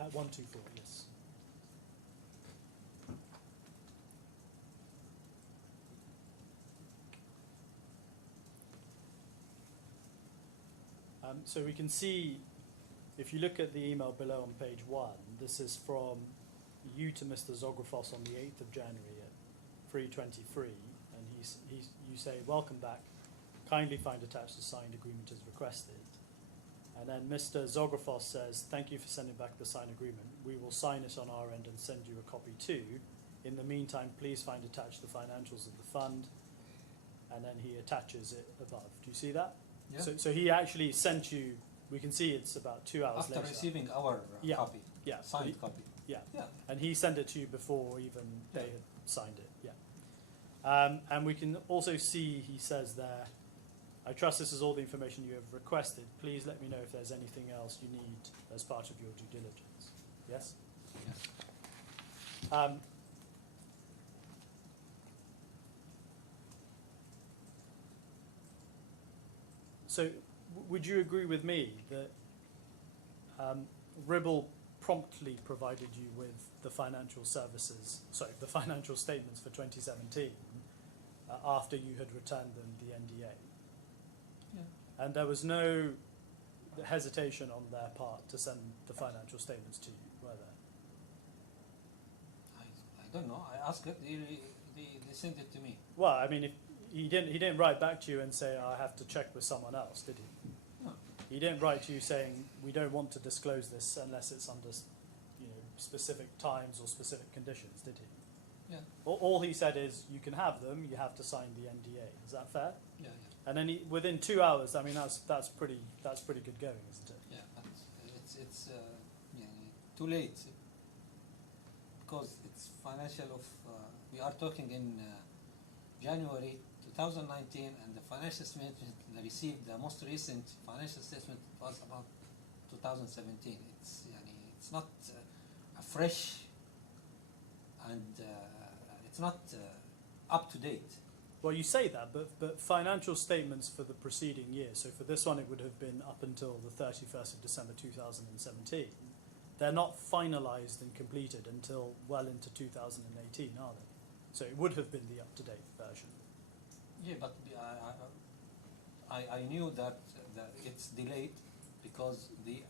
At 124, yes. So we can see, if you look at the email below on page 1, this is from you to Mr. Zografos on the 8th of January at 3:23, and you say, "Welcome back. Kindly find attached the signed agreement as requested." And then Mr. Zografos says, "Thank you for sending back the signed agreement. We will sign it on our end and send you a copy too. In the meantime, please find attached the financials of the fund." And then he attaches it above. Do you see that? Yeah. So he actually sent you, we can see it's about 2 hours After later. receiving our Yeah. copy, Yeah. signed copy. Yeah. Yeah. And he sent it to you before even they Yeah. had signed it. Yeah. And we can also see, he says there, "I trust this is all the information you have requested. Please let me know if there's anything else you need as part of your due diligence." Yes? Yes. So would you agree with me that RIBL promptly provided you with the financial services, sorry, the financial statements for 2017 after you had returned them the NDA. Yeah. And there was no hesitation on their part to send the financial statements to you, were there? I don't know. I asked it. They sent it to me. Well, I mean, if he didn't write back to you and say, I have to check with someone else, did he? No. He didn't write to you saying, we don't want to disclose this unless it's under, specific times or specific conditions, did he? Yeah. All he said is, you can have them, you have to sign the NDA. Is that fair? Yeah. And then within 2 hours, I mean, that's pretty good going, isn't it? Yeah. But it's too late because it's financial of. We are talking in January 2019, and the financial statement they received, the most recent financial statement was about 2017. It's not fresh, and it's not up to date. Well, you say that, but financial statements for the preceding year, so for this one it would have been up until the 31st of December 2017, they're not finalised and completed until well into 2018, are they? So it would have been the up-to-date version. Yeah, but I knew that it's delayed because they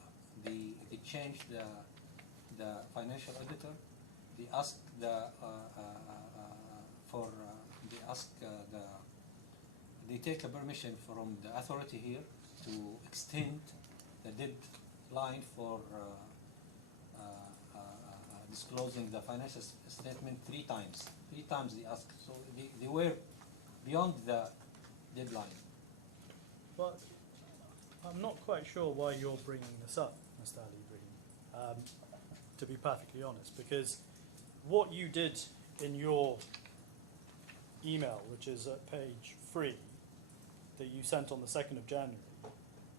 changed the financial auditor. They asked they take a permission from the authority here to extend the deadline for disclosing the financial statement 3 times. 3 times they asked, so they were beyond the deadline. Well, I'm not quite sure why you're bringing this up, Mr. Ali Breen, to be perfectly honest, because what you did in your email, which is at page 3, that you sent on the 2nd of January,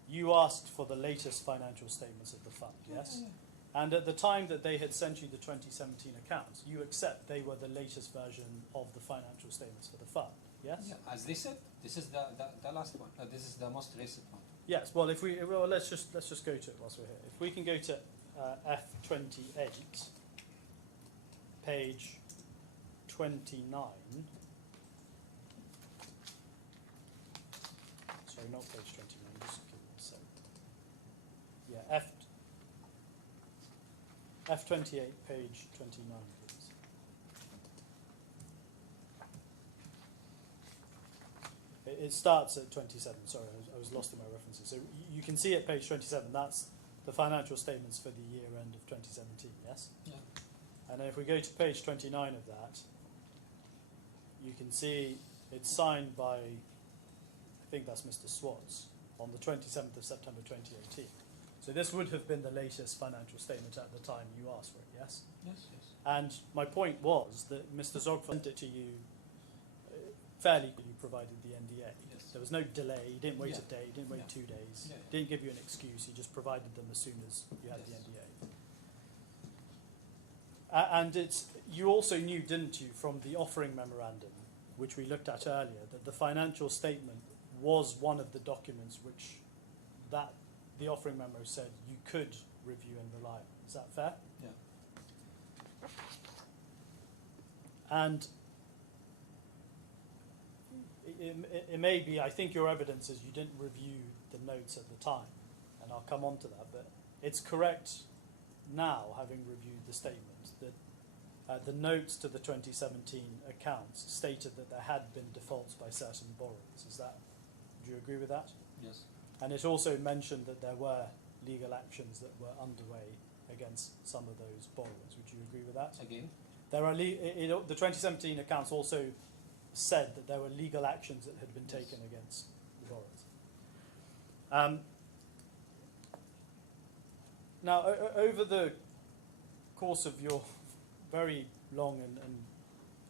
you asked for the latest financial statements of the fund, yes? Yeah. And at the time that they had sent you the 2017 accounts, you accept they were the latest version of the financial statements for the fund, yes? Yeah, as they said, this is the last one. This is the most recent one. Yes. Well, let's just go to it whilst we're here. If we can go to F28, page 29. Sorry, not page 29. Just give me a second. Yeah, F28, page 29, please. It starts at 27. Sorry, I was lost in my references. So you can see at page 27, that's the financial statements for the year end of 2017, yes? Yeah. And if we go to page 29 of that, you can see it's signed by, I think that's Mr. Swartz, on the 27th of September 2018. So this would have been the latest financial statement at the time you asked for it, yes? Yes, yes. And my point was that Mr. Zogfa sent it to you fairly quickly. You provided the NDA. Yes. There was no delay. He didn't wait Yeah. a day. He didn't wait Yeah. 2 days. Yeah, yeah. Didn't give you an excuse. He just provided them as soon as you had Yes. the NDA. And you also knew, didn't you, from the offering memorandum, which we looked at earlier, that the financial statement was one of the documents which the offering memo said you could review and rely on. Is that fair? Yeah. And it may be, I think your evidence is you didn't review the notes at the time, and I'll come on to that, but it's correct now, having reviewed the statement, that the notes to the 2017 accounts stated that there had been defaults by certain borrowers. Do you agree with that? Yes. And it also mentioned that there were legal actions that were underway against some of those borrowers. Would you agree with that? Again. There are the 2017 accounts also said that there were legal actions that had been taken against the borrowers. Now, over the course of your very long and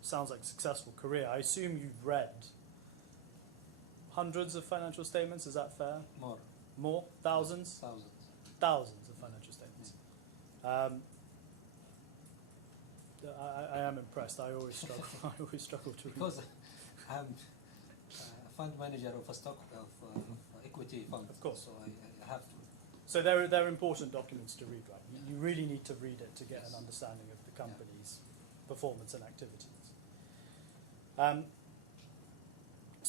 sounds like successful career, I assume you've read hundreds of financial statements. Is that fair? More. More? Thousands? Thousands. Thousands of financial statements. I am impressed. I always struggle. I always struggle to read. Because I'm a fund manager of a stock of equity fund. Of course. So I have to. So they're important documents to read, right? You really need to read it to get Yes. an understanding of the company's performance and activities.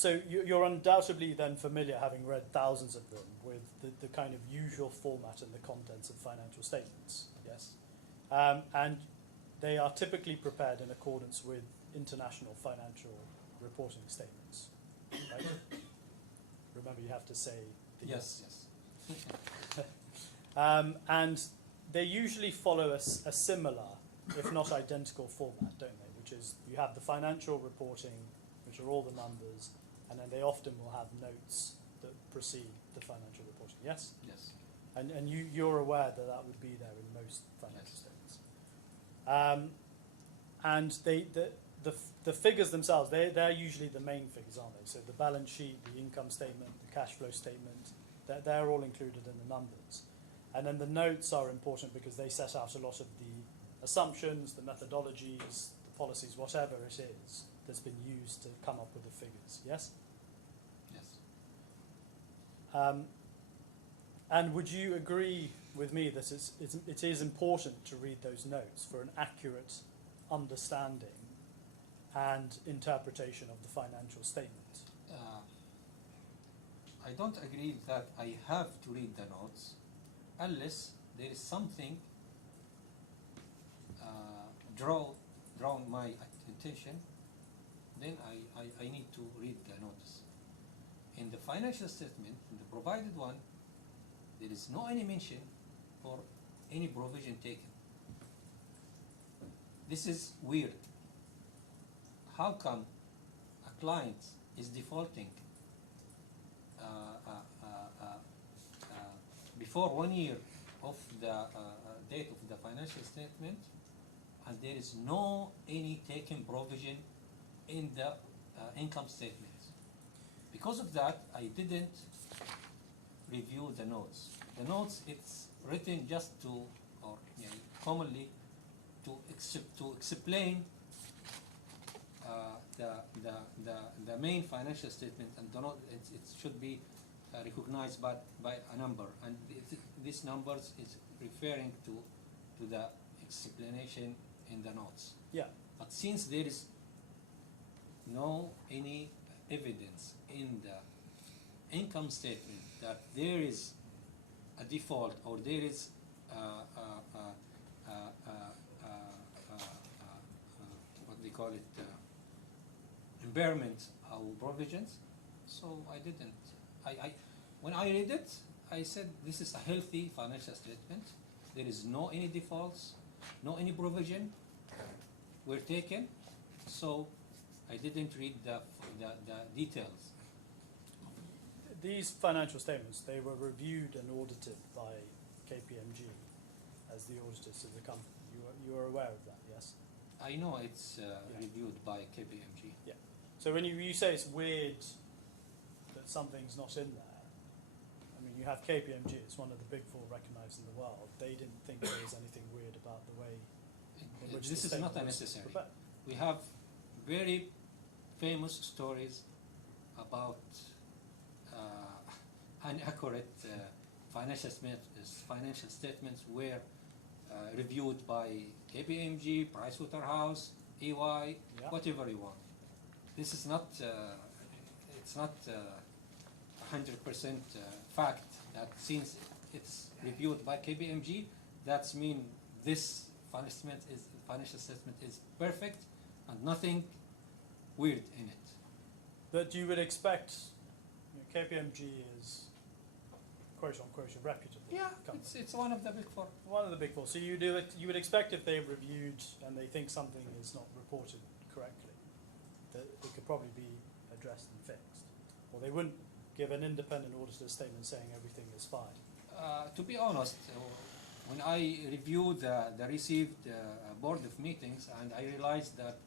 you're undoubtedly then familiar, having read thousands of them, with the kind of usual format and the contents of financial statements, yes? And they are typically prepared in accordance with international financial reporting statements, right? Remember, you have to say the Yes. and they usually follow a similar, if not identical, format, don't they? Which is, you have the financial reporting, which are all the numbers, and then they often will have notes that precede the financial reporting. Yes? Yes. And you're aware that that would be there in most financial Yes. statements. And the figures themselves, they're usually the main figures, aren't they? So the balance sheet, the income statement, the cash flow statement, they're all included in the numbers. And then the notes are important because they set out a lot of the assumptions, the methodologies, the policies, whatever it is that's been used to come up with the figures. Yes? Yes. And would you agree with me that it is important to read those notes for an accurate understanding and interpretation of the financial statement? I don't agree that I have to read the notes unless there is something drawn my attention, then I need to read the notice. In the financial statement, in the provided one, there is no any mention or any provision taken. This is weird. How come a client is defaulting before 1 year of the date of the financial statement, and there is no any taken provision in the income statement? Because of that, I didn't review the notes. The notes, it's written just to, or commonly, to explain the main financial statement, and the note, it should be recognized by a number, and this numbers is referring to the explanation in the notes. Yeah. But since there is no any evidence in the income statement that there is a default or there is what they call it, impairment or provisions, so I didn't. When I read it, I said this is a healthy financial statement. There is no any defaults, no any provision were taken, so I didn't read the details. These financial statements, they were reviewed and audited by KPMG as the auditors of the company. You are aware of that, yes? I know it's reviewed by KPMG. Yeah. So when you say it's weird that something's not in there, I mean, you have KPMG, it's one of the big four recognized in the world. They didn't think there was anything weird about the way in which This the is not statement was unnecessary. prepared. We have very famous stories about inaccurate financial statements were reviewed by KPMG, Pricewaterhouse, EY, whatever you want. This is not, it's not 100% fact that since it's reviewed by KPMG, that means this financial statement is perfect and nothing weird in it. But you would expect, KPMG is quote unquote a reputable company. It's one of the big four. One of the big four. So you would expect if they've reviewed and they think something is not reported correctly, that it could probably be addressed and fixed. Or they wouldn't give an independent auditor statement saying everything is fine. To be honest, when I reviewed the received board of meetings, and I realized that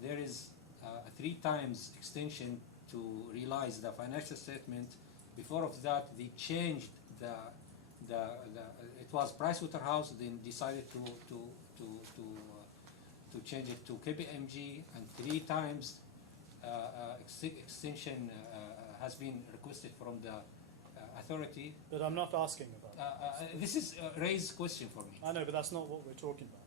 there is a 3 times extension to realize the financial statement. Before of that, they changed it was Pricewaterhouse, then decided to change it to KPMG, and 3 times extension has been requested from the authority. But I'm not asking about that. This is a raised question for me. I know, but that's not what we're talking about.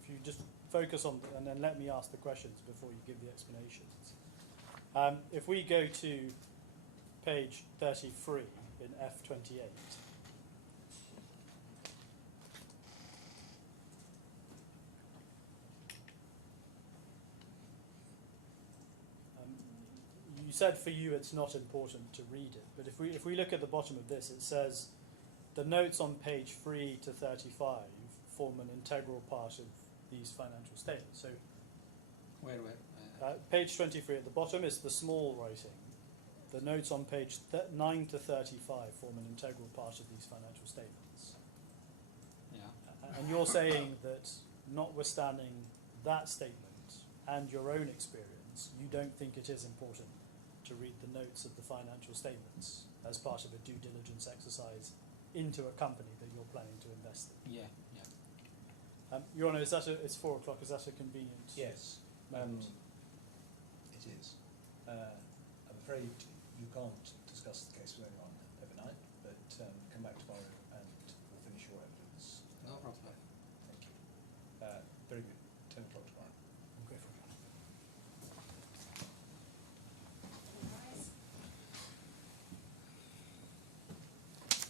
If you just focus on, and then let me ask the questions before you give the explanations. If we go to page 33 in F28, you said for you it's not important to read it, but if we look at the bottom of this, it says the notes on page 3 to 35 form an integral part of these financial statements. So Where? page 23 at the bottom is the small writing. The notes on page 9 to 35 form an integral part of these financial statements. Yeah. And you're saying that notwithstanding that statement and your own experience, you don't think it is important to read the notes of the financial statements as part of a due diligence exercise into a company that you're planning to invest in. Yeah. Your Honour, it's 4 o'clock, is that a convenient Yes, moment? it is. I'm afraid you can't discuss the case with anyone overnight, but come back tomorrow